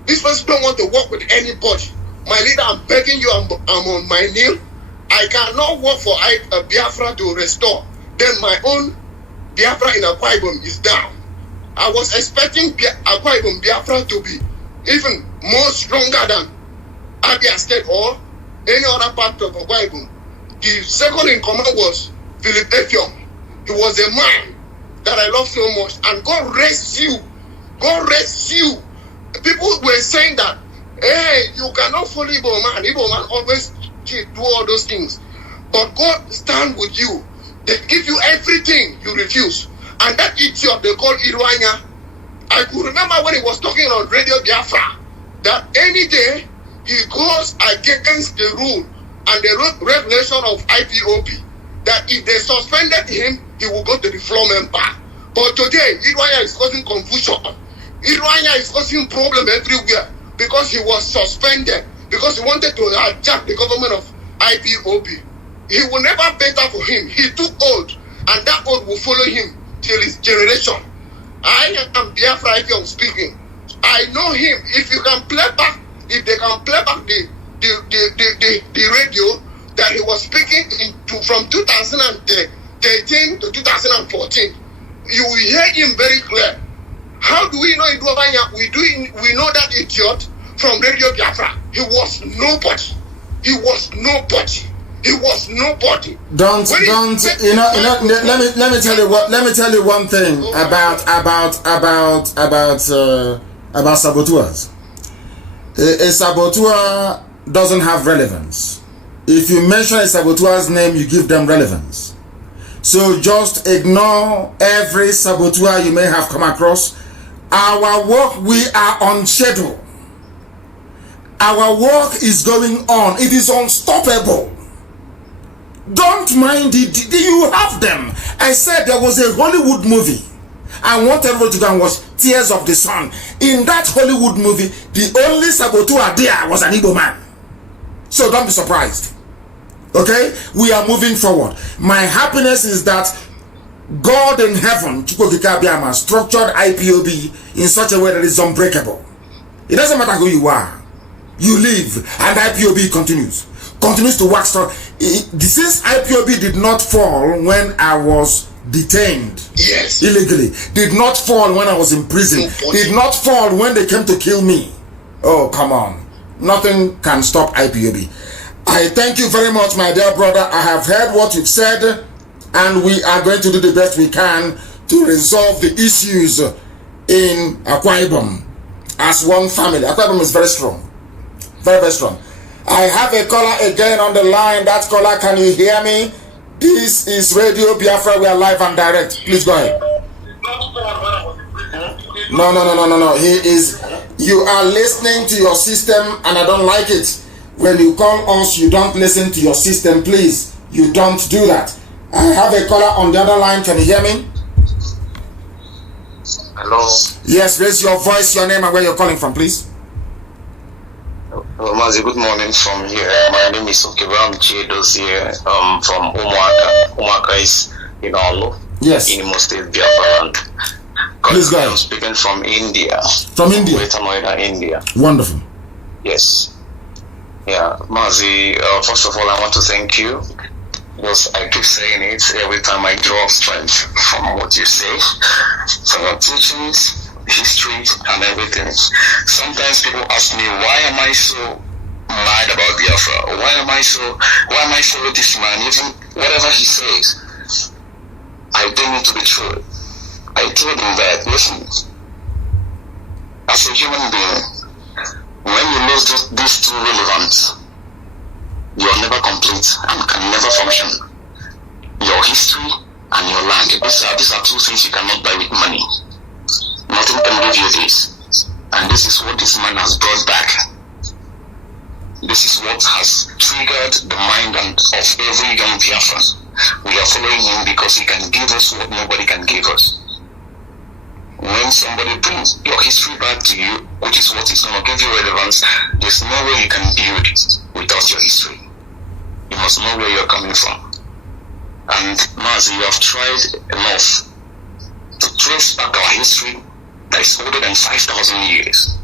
This person don't want to work with anybody. My leader, I'm begging you, I'm on my knee. I cannot work for Biafra to restore. Then my own Biafra in Akwa Ibom is down. I was expecting Akwa Ibom Biafra to be even more stronger than Abia State or any other part of Akwa Ibom. The second in command was Philip Effiong. He was a man that I love so much, and God rest you. God rest you. People were saying that, hey, you cannot follow Igbo man. Igbo man always do all those things. But God stand with you. They give you everything, you refuse. And that idiot they call Irwanya, I could remember when he was talking on Radio Biafra, that any day he goes against the rule and the regulation of IPOB, that if they suspended him, he will go to the floor member. But today, Irwanya is causing confusion. Irwanya is causing problem everywhere because he was suspended, because he wanted to hijack the government of IPOB. It will never better for him. He took oath, and that oath will follow him till his generation. I am Biafra if I'm speaking. I know him. If you can play back, if they can play back the radio that he was speaking from 2013 to 2014, you will hear him very clear. How do we know Idwabanya? We know that idiot from Radio Biafra. He was nobody. He was nobody. He was nobody. Let me tell you one thing about saboteurs. A saboteur doesn't have relevance. If you mention a saboteur's name, you give them relevance. So just ignore every saboteur you may have come across. Our work, we are on schedule. Our work is going on. It is unstoppable. Don't mind it. You have them. I said there was a Hollywood movie. I want everybody to go and watch Tears of the Sun. In that Hollywood movie, the only saboteur there was an Igbo man. So don't be surprised. Okay? We are moving forward. My happiness is that God in heaven, structured IPOB in such a way that it's unbreakable. It doesn't matter who you are. You live, and IPOB continues to wax strong. Since IPOB did not fall when I was detained illegally, did not fall when I was in prison, did not fall when they came to kill me. Oh, come on. Nothing can stop IPOB. I thank you very much, my dear brother. I have heard what you've said, and we are going to do the best we can to resolve the issues in Akwa Ibom as one family. Akwa Ibom is very strong. Very, very strong. I have a caller again on the line. That caller, can you hear me? This is Radio Biafra. We are live and direct. Please go ahead. No. He is. You are listening to your system, and I don't like it. When you call us, you don't listen to your system. Please, you don't do that. I have a caller on the other line. Can you hear me? Hello. Yes, raise your voice, your name, and where you're calling from, please. Mazi, good morning from here. My name is Okebam Chedos here from Umuaka. Umuaka is in Olo. Yes. In Imo State, Biafra land. Please go ahead. I'm speaking from India. From India? Greater Noida, India. Wonderful. Yes. Yeah, Mazi, first of all, I want to thank you. Because I keep saying it every time I draw strength from what you say, from your teachings, history, and everything. Sometimes people ask me, why am I so mad about Biafra? Why am I so this man? Even whatever he says, I deem it to be true. I told him that, listen, as a human being, when you lose these two relevant, you are never complete and can never function. Your history and your land. These are two things you cannot buy with money. Nothing can give you this. And this is what this man has brought back. This is what has triggered the mind of every young Biafran. We are following him because he can give us what nobody can give us. When somebody brings your history back to you, which is what is going to give you relevance, there's no way you can build without your history. You must know where you're coming from. And Mazi, you have tried enough to trace back our history that is older than 5,000 years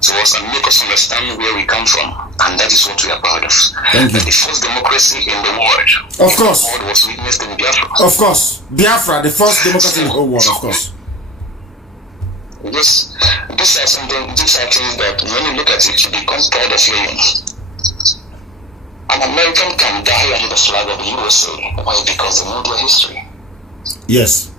to us and make us understand where we come from. And that is what we are proud of. Thank you. The first democracy in the world. Of course. The world was witnessed in Biafra. Of course. Biafra, the first democracy in the whole world, of course. These are things that when you look at it, you become proud of living. An American can die under the flag of the USA. Why? Because they know their history. Yes.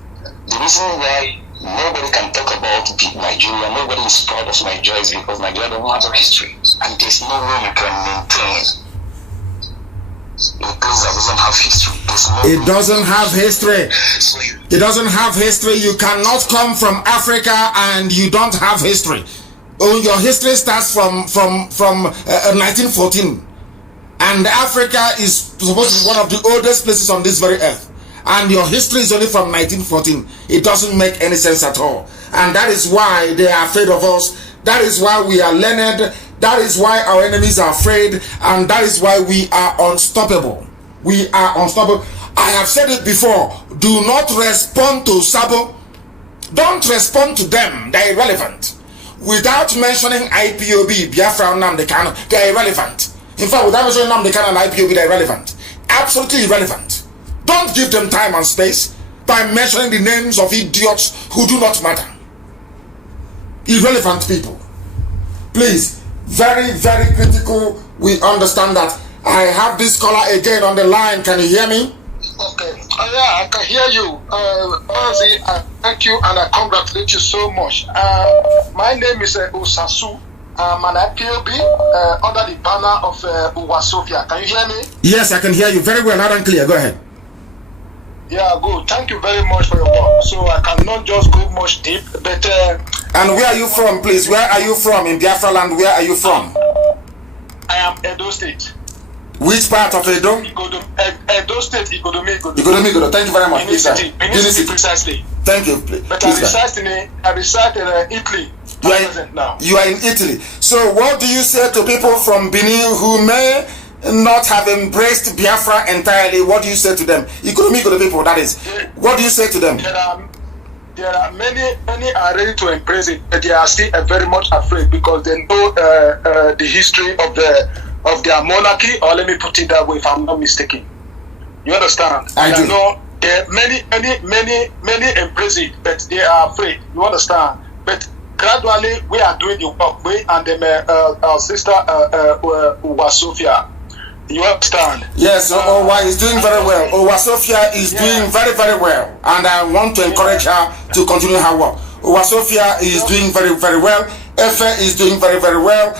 The reason why nobody can talk about Nigeria, nobody is proud of Nigeria, is because Nigeria doesn't have a history. And there's no way you can maintain a place that doesn't have history. It doesn't have history. It doesn't have history. You cannot come from Africa and you don't have history. Oh, your history starts from 1914. And Africa is supposed to be one of the oldest places on this very earth. And your history is only from 1914. It doesn't make any sense at all. And that is why they are afraid of us. That is why we are learned. That is why our enemies are afraid. And that is why we are unstoppable. We are unstoppable. I have said it before. Do not respond to Sabo. Don't respond to them. They are irrelevant. Without mentioning IPOB, Biafra, nnamdi, kanu, they are irrelevant. In fact, without mentioning nnamdi, kanu, and IPOB, they are irrelevant. Absolutely irrelevant. Don't give them time and space by mentioning the names of idiots who do not matter. Irrelevant people. Please, very, very critical. We understand that. I have this caller again on the line. Can you hear me? Okay. Yeah, I can hear you. Ozzy, thank you and I congratulate you so much. My name is Osasu. I'm an IPOB under the banner of Uwasofia. Can you hear me? Yes, I can hear you very well, loud and clear. Go ahead. Yeah, good. Thank you very much for your work. So I cannot just go much deep, but... and where are you from, please? Where are you from in Biafra land? Where are you from? I am Edo State. Which part of Edo? Edo State, Igodomi. Igodomi. Thank you very much. Benin City, precisely. Thank you. But I reside in Italy. You are in Italy. So what do you say to people from Benin who may not have embraced Biafra entirely? What do you say to them? Igodomi people, that is. What do you say to them? there are many are ready to embrace it, but they are still very much afraid because they know the history of their monarchy, or let me put it that way, if I'm not mistaken. You understand? I do. Know there are many embrace it, but they are afraid. You understand? But gradually we are doing the work. We and our sister Uwa Sophia. You understand? Yes, Owa is doing very well. Owa Sophia is doing very, very well. And I want to encourage her to continue her work. Owa Sophia is doing very, very well. Efe is doing very, very well.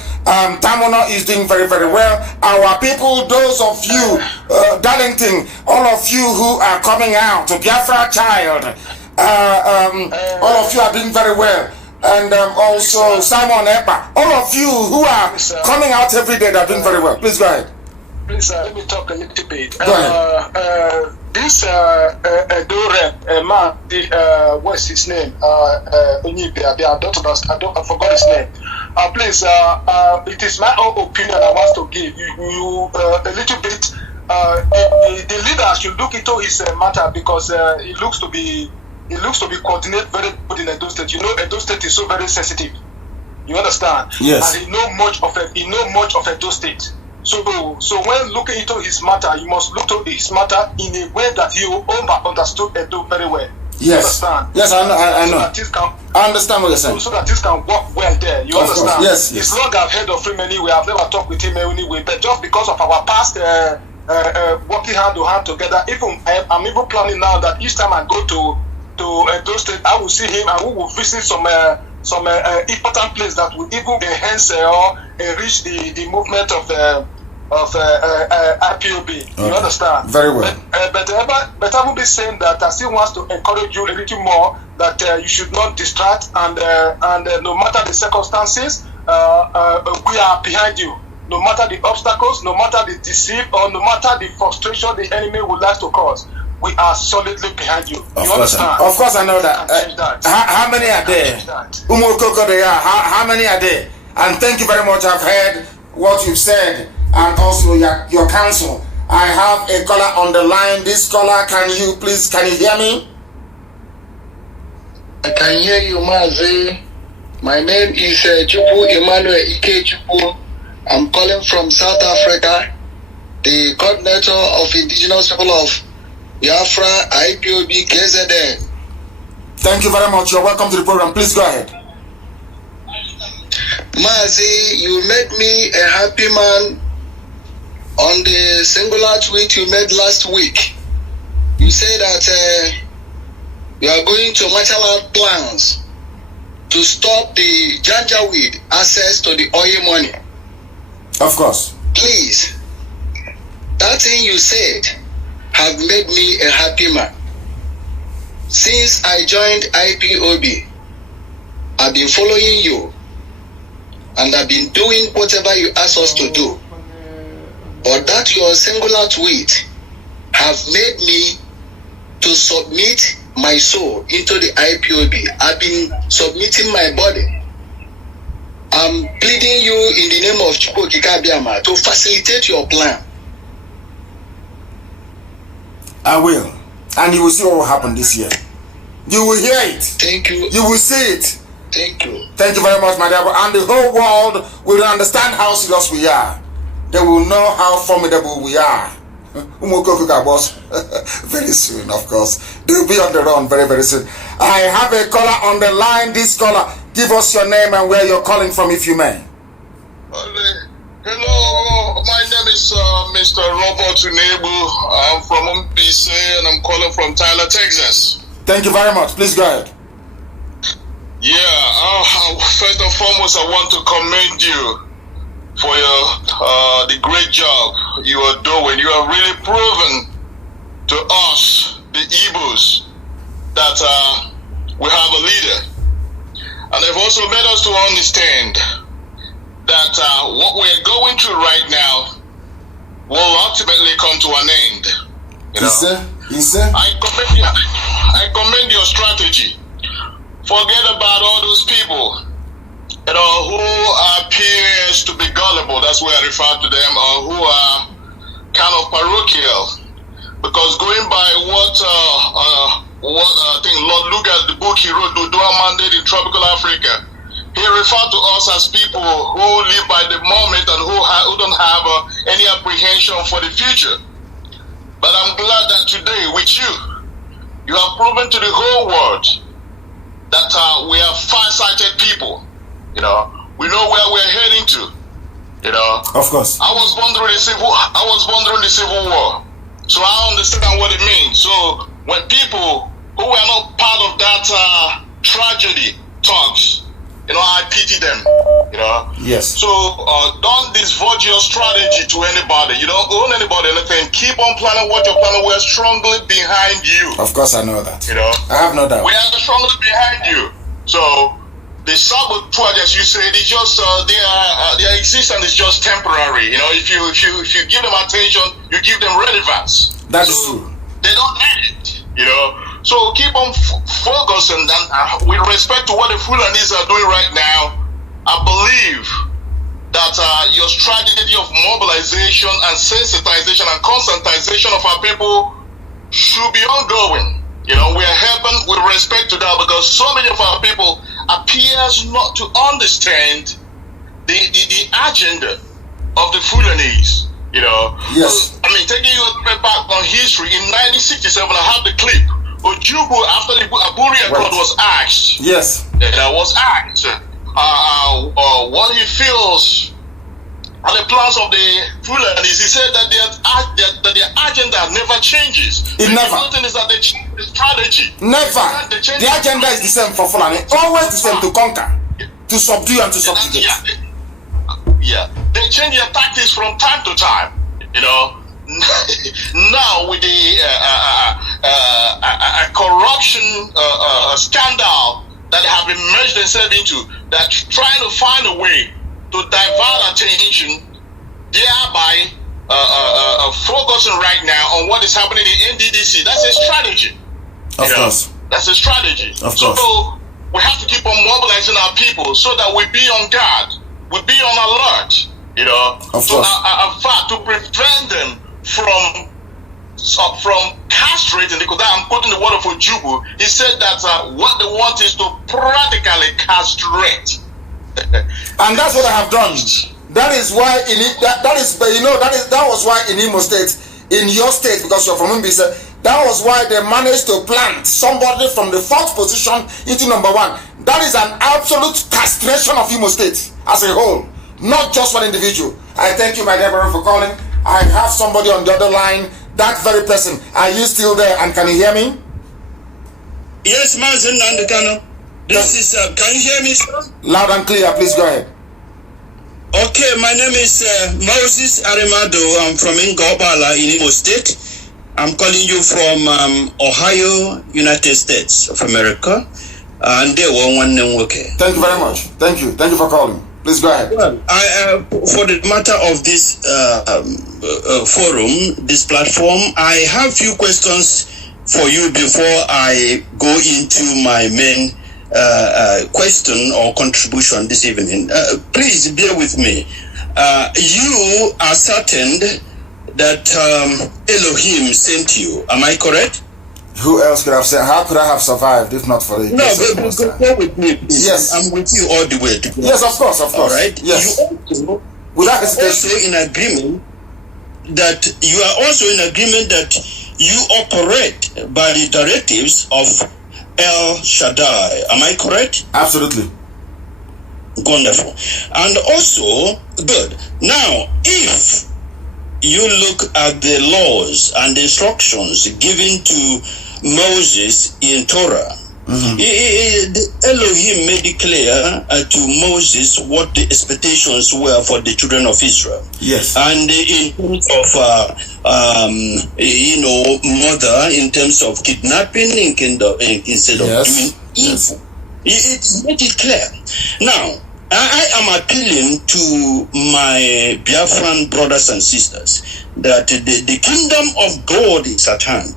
Tamono is doing very, very well. Our people, those of you, Darlington, all of you who are coming out, to Biafra child, all of you are doing very well. And also Simon Epa, all of you who are coming out every day, they are doing very well. Please go ahead. Please, let me talk a little bit. Go ahead. This Dorem man, what's his name? I forgot his name. Please, it is my own opinion I want to give you a little bit. The leader should look into his matter because it looks to be coordinated very good in Edo State. You know, Edo State is so very sensitive. You understand? Yes. And he know much of Edo State. So when looking into his matter, you must look to his matter in a way that you understood Edo very well. Yes. You understand? Yes, I know. I understand what you're saying. So that this can work well there. You understand? Yes. It's long I've heard of him anyway. I've never talked with him anyway. But just because of our past working hand to hand together, I'm even planning now that each time I go to Edo State, I will see him and we will visit some important place that will even enhance or enrich the movement of IPOB. Okay. You understand? Very well. But I will be saying that I still want to encourage you a little more that you should not distract and no matter the circumstances, we are behind you. No matter the obstacles, no matter the deceit, or no matter the frustration the enemy would like to cause, we are solidly behind you. You understand? Of course, I know that. How many are there? How many are there? And thank you very much. I've heard what you've said and also your counsel. I have a caller on the line. This caller, can you hear me? I can hear you, Mazi. My name is Chupu Emmanuel Ike Chupu. I'm calling from South Africa, the coordinator of Indigenous People of Biafra, IPOB, KZN. Thank you very much. You're welcome to the program. Please go ahead. Mazi, you made me a happy man on the singular tweet you made last week. You said that you are going to marshal out plans to stop the Janjaweed access to the oil money. Of course. Please, that thing you said have made me a happy man. Since I joined IPOB, I've been following you and I've been doing whatever you ask us to do. But that your singular tweet have made me to submit my soul into the IPOB. I've been submitting my body. I'm pleading you in the name of Chukwu Kikabiama to facilitate your plan. I will. And you will see what will happen this year. You will hear it. Thank you. You will see it. Thank you. Thank you very much, my dear. And the whole world will understand how serious we are. They will know how formidable we are. Very soon, of course. They will be on the run very, very soon. I have a caller on the line. This caller, give us your name and where you're calling from, if you may. Hello, my name is Mr. Robert Unebu. I'm from MPC and I'm calling from Tyler, Texas. Thank you very much. Please go ahead. Yeah, first and foremost, I want to commend you for the great job you are doing. You have really proven to us, the Igbos, that we have a leader. And they've also made us to understand that what we're going through right now will ultimately come to an end. You know? Yes, sir. I commend your strategy. Forget about all those people, you know, who appears to be gullible. That's why I refer to them, or who are kind of parochial. Because going by what I think Lord Lugard, the book he wrote, the Dual Mandate in Tropical Africa, he referred to us as people who live by the moment and who don't have any apprehension for the future. But I'm glad that today, with you have proven to the whole world that we are far-sighted people. You know, we know where we're heading to. You know, of course. I was born during the Civil War, so I understand what it means. So when people who were not part of that tragedy talks, you know, I pity them. You know. Yes. So don't divulge your strategy to anybody. You don't own anybody anything. Keep on planning what you're planning. We're strongly behind you. Of course, I know that. You know, I have no doubt. We are strongly behind you. So the sabotage, as you said, it's just their existence is just temporary. You know, if you give them attention, you give them relevance. That's true. They don't need it. You know. So keep on focusing, and with respect to what the Fulanis are doing right now, I believe that your strategy of mobilization and sensitization and conscientization of our people should be ongoing. You know, we are helping with respect to that because so many of our people appears not to understand the agenda of the Fulanis. You know, yes. So, I mean, taking you back on history, in 1967, I have the clip. Ojubu, after the Aburi Accord was asked, yes, was asked what he feels and the plans of the Fulanis. He said that their agenda never changes. It never. The thing is that they change the strategy. Never. The agenda is the same for Fulani. Always the same, to conquer, to subdue and to subjugate. Yeah. They change their tactics from time to time. You know. Now with the corruption scandal that they have been merged themselves into, that trying to find a way to divert attention, thereby focusing right now on what is happening in NDDC. That's a strategy. Of course. That's a strategy. Of course. So we have to keep on mobilizing our people so that we be on guard, we be on alert. You know, of course. In fact, to prevent them from castrating, because I'm quoting the word of Ojubu. He said that what they want is to practically castrate, and that's what I have done. That is why that was why in Imo State, in your state, because you're from Mbisa, that was why they managed to plant somebody from the 4th position into number 1. That is an absolute castration of Imo State as a whole, not just one individual. I thank you, my dear brother, for calling. I have somebody on the other line, that very person. Are you still there, and can you hear me? Yes, mazi, nnamdi kanu. This is, can you hear me, sir? Loud and clear, please go ahead. Okay, my name is Moses Arimado. I'm from Ngobala in Imo State. I'm calling you from Ohio, United States of America. And they were one name. Okay. Thank you very much. Thank you for calling. Please go ahead. Well, for the matter of this forum, this platform, I have few questions for you before I go into my main question or contribution this evening. Please bear with me. You ascertained that Elohim sent you. Am I correct? Who else could have said? How could I have survived if not for the? No, go with me, please. Yes, I'm with you all the way. Yes, of course. All right. Yes. You also in agreement that you are also in agreement that you operate by the directives of El Shaddai. Am I correct? Absolutely. Wonderful. And also, good. Now, if you look at the laws and the instructions given to Moses in Torah, Elohim made it clear to Moses what the expectations were for the children of Israel. Yes. And in terms of, murder, in terms of kidnapping, instead of doing evil. It's made it clear. Now, I am appealing to my Biafran brothers and sisters that the kingdom of God is at hand.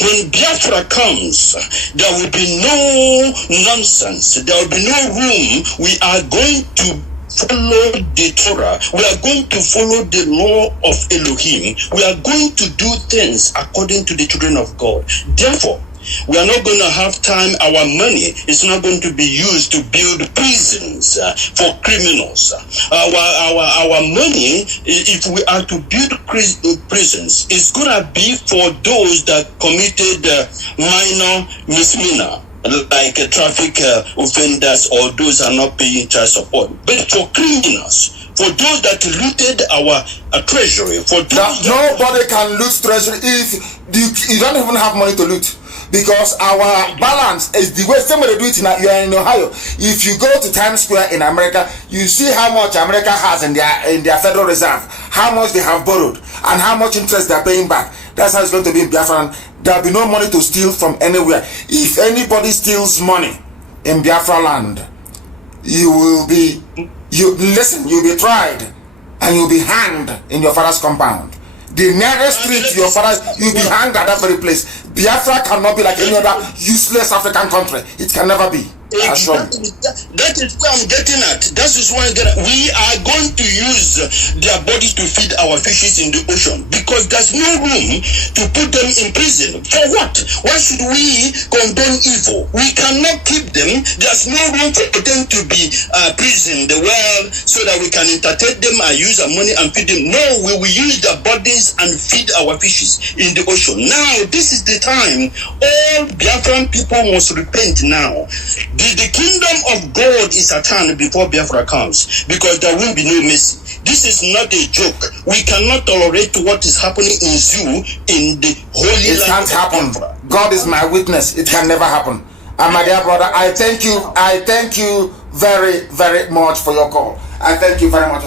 When Biafra comes, there will be no nonsense. There will be no room. We are going to follow the Torah. We are going to follow the law of Elohim. We are going to do things according to the children of God. Therefore, We are not going to have time. Our money is not going to be used to build prisons for criminals. Our money, if we are to build prisons, is going to be for those that committed minor misdemeanor, like traffic offenders or those are not paying child support. But for criminals, for those that looted our treasury, for those nobody can loot treasury if you don't even have money to loot. Because our balance is the way somebody do it you are in Ohio. If you go to Times Square in America, you see how much America has in their Federal Reserve, how much they have borrowed, and how much interest they are paying back. That's how it's going to be in Biafra. There will be no money to steal from anywhere. If anybody steals money in Biafra land, you'll be tried and you'll be hanged in your father's compound. The nearest street to your father, you'll be hanged at that very place. Biafra cannot be like any other useless African country. It can never be. Exactly. That is where I'm getting at. That is why we are going to use their bodies to feed our fishes in the ocean, because there's no room to put them in prison. For what? Why should we condone evil? We cannot keep them. There's no room for them to be prisoned well so that we can entertain them and use our money and feed them. No, we will use their bodies and feed our fishes in the ocean. Now, this is the time. All Biafran people must repent now. The kingdom of God is at hand before Biafra comes, because there will be no mercy. This is not a joke. We cannot tolerate what is happening in zoo in the holy land. It can't happen. God is my witness. It can never happen. And my dear brother, I thank you very, very much for your call. I thank you very much.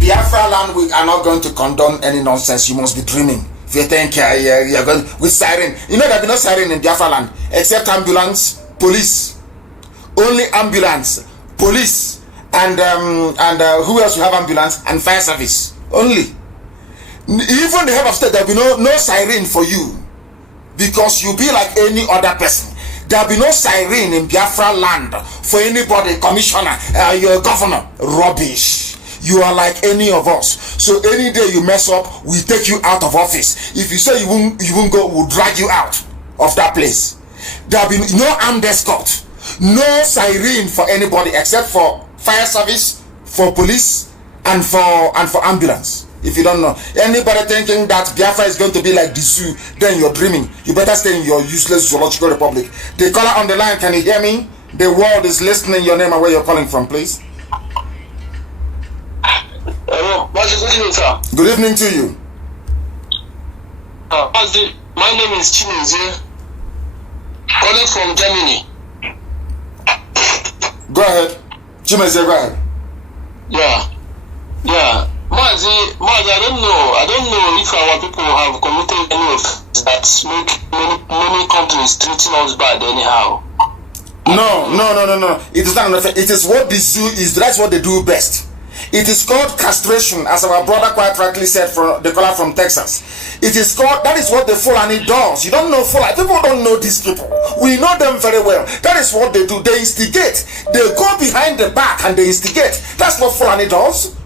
Biafra land, we are not going to condone any nonsense. You must be dreaming. If you think you're going with siren, you know there will be no siren in Biafra land except ambulance, police. Only ambulance, police, and who else will have ambulance and fire service? Only. Even the head of state, there will be no siren for you, because you'll be like any other person. There will be no siren in Biafra land for anybody, commissioner, your governor. Rubbish. You are like any of us. So any day you mess up, we take you out of office. If you say you won't go, we'll drag you out of that place. There will be no armed escort. No siren for anybody except for fire service, for police, and for ambulance. If you don't know, anybody thinking that Biafra is going to be like the zoo, then you're dreaming. You better stay in your useless zoological republic. The caller on the line, can you hear me? The world is listening. Your name and where you're calling from, please. Hello, good evening, sir. Good evening to you. My name is Chinozie, calling from Germany. Go ahead. Chimeze, go ahead. Yeah. Mazi, I don't know if our people have committed any offense that make many countries treating us bad anyhow. No. It is not an offense. It is what the zoo is. That's what they do best. It is called castration, as our brother quite rightly said, from the caller from Texas. It is called, that is what the Fulani does. You don't know Fulani. People don't know these people. We know them very well. That is what they do. They instigate. They go behind the back and they instigate. That's what Fulani does.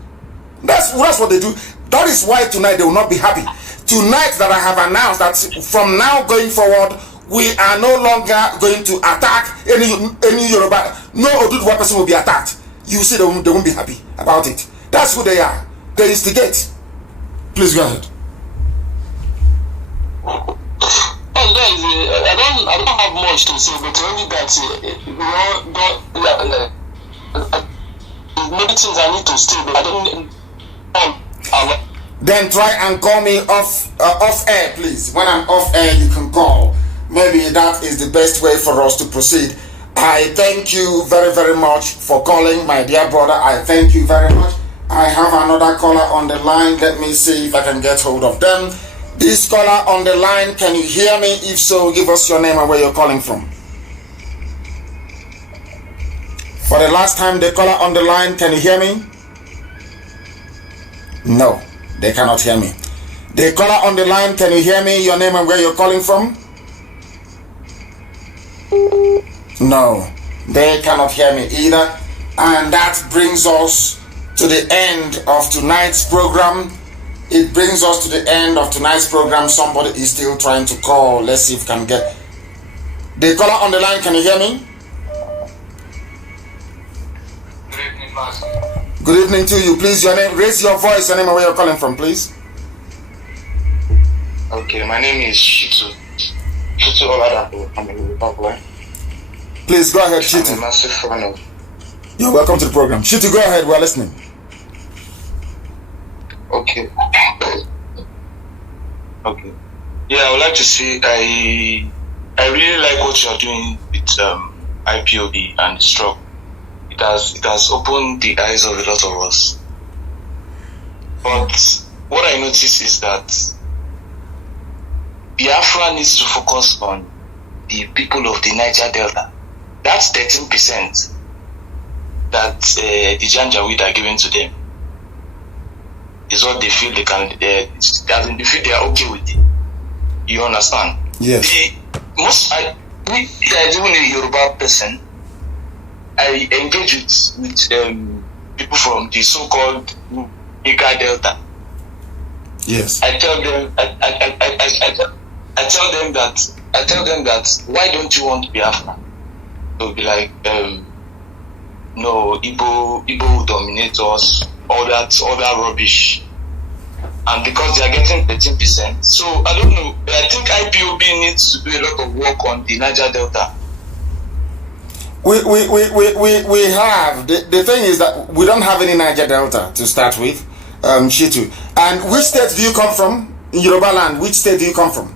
That's what they do. That is why tonight they will not be happy. Tonight that I have announced that from now going forward, we are no longer going to attack any Yoruba. No Oduduwa person will be attacked. You see, they won't be happy about it. That's who they are. They instigate. Please go ahead. I don't have much to say, but only that many things I need to say, but I don't. Then try and call me off air, please. When I'm off air, you can call. Maybe that is the best way for us to proceed. I thank you very, very much for calling, my dear brother. I thank you very much. I have another caller on the line. Let me see if I can get hold of them. This caller on the line, can you hear me? If so, give us your name and where you're calling from. For the last time, the caller on the line, can you hear me? No, they cannot hear me. The caller on the line, can you hear me? Your name and where you're calling from? No, they cannot hear me either. And that brings us to the end of tonight's program. It brings us to the end of tonight's program. Somebody is still trying to call. Let's see if we can get... The caller on the line, can you hear me? Good evening, Master. Good evening to you. Please, your name, raise your voice, your name and where you're calling from, please. Okay, my name is Shitu. Shitu Oladapo. I'm in Zimbabwe. Please go ahead, Shitu. I'm a massive fan of. You're welcome to the program. Shitu, go ahead. We're listening. Okay. Okay. Yeah, I would like to say I really like what you're doing with IPOB and Stroke. It has opened the eyes of a lot of us. But what I notice is that Biafra needs to focus on the people of the Niger Delta. That's 13% that the Janjaweed are giving to them. Is what they feel they can. They feel they are okay with it. You understand? Yes. Even a Yoruba person, I engage with people from the so-called Niger Delta. Yes. I tell them that why don't you want Biafra? They'll be like, no, Igbo will dominate us, all that rubbish. And because they are getting 13%, so I don't know. I think IPOB needs to do a lot of work on the Niger Delta. We have the thing is that we don't have any Niger Delta to start with, Shitu. And which state do you come from in Yoruba land? Which state do you come from?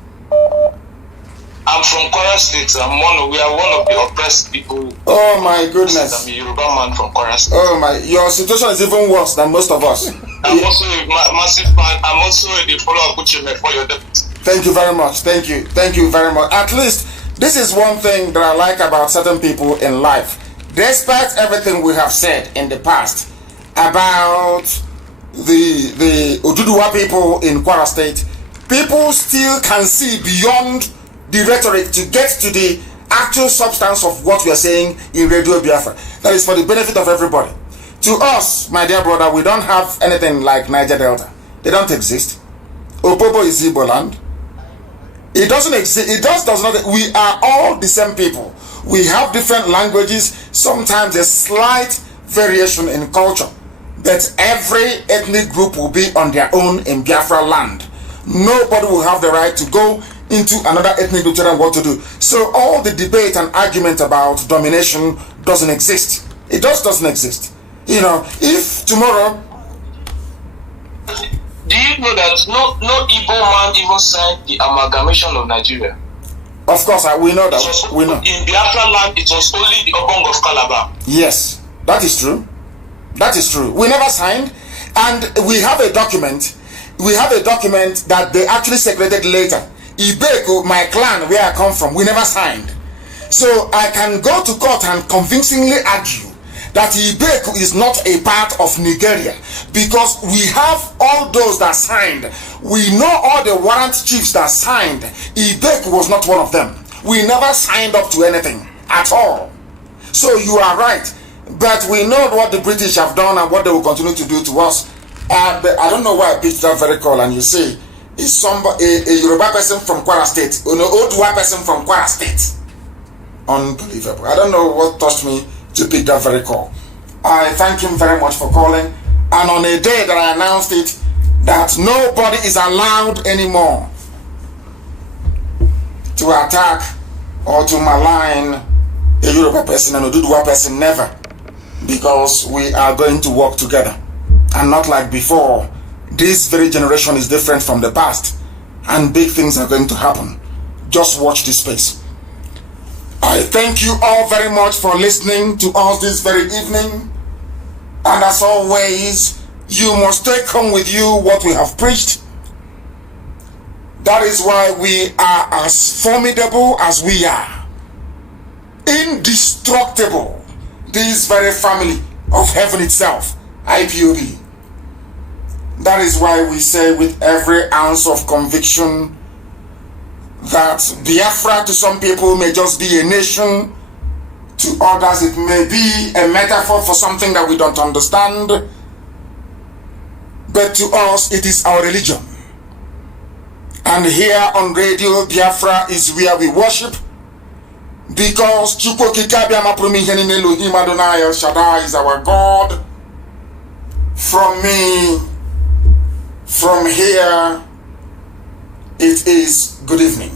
I'm from Kwara State. We are one of the oppressed people. Oh my goodness! I'm a Yoruba man from Kwara State. Oh my! Your situation is even worse than most of us. I'm also a massive fan. I'm also a follower of Kuchime for your deputy. Thank you very much. Thank you very much. At least this is one thing that I like about certain people in life. Despite everything we have said in the past about the Oduduwa people in Kwara State, people still can see beyond the rhetoric to get to the actual substance of what we are saying in Radio Biafra. That is for the benefit of everybody. To us, my dear brother, we don't have anything like Niger Delta. They don't exist. Opobo is Igbo land. It doesn't exist. It does not. We are all the same people. We have different languages. Sometimes a slight variation in culture. But every ethnic group will be on their own in Biafra land. Nobody will have the right to go into another ethnic group to tell them what to do. So all the debate and argument about domination doesn't exist. It just doesn't exist. You know, if tomorrow... Do you know that no Igbo man even signed the amalgamation of Nigeria? Of course, we know that. We know. In Biafra land, it was only the Obong of Calabar. Yes, that is true. That is true. We never signed, and we have a document. We have a document that they actually secreted later. Ibeko, my clan, where I come from, we never signed. So I can go to court and convincingly argue that Ibeko is not a part of Nigeria because we have all those that signed. We know all the warrant chiefs that signed. Ibeko was not one of them. We never signed up to anything at all. So you are right. But we know what the British have done and what they will continue to do to us. But I don't know why I picked that very call, and you see, it's somebody, a Yoruba person from Kwara State, an Oduwa person from Kwara State. Unbelievable. I don't know what touched me to pick that very call. I thank him very much for calling. And on a day that I announced it, that nobody is allowed anymore to attack or to malign a Yoruba person and a Oduduwa person, never. Because we are going to work together. And not like before. This very generation is different from the past. And big things are going to happen. Just watch this space. I thank you all very much for listening to us this very evening. And as always, you must take home with you what we have preached. That is why we are as formidable as we are. Indestructible. This very family of heaven itself, IPOB. That is why we say with every ounce of conviction that Biafra to some people may just be a nation, to others it may be a metaphor for something that we don't understand, but to us it is our religion. And here on Radio Biafra is where we worship, Because Chukwu Kikabiama Promihenin Elohim Adonai El Shaddai is our God. From me, from here, it is good evening.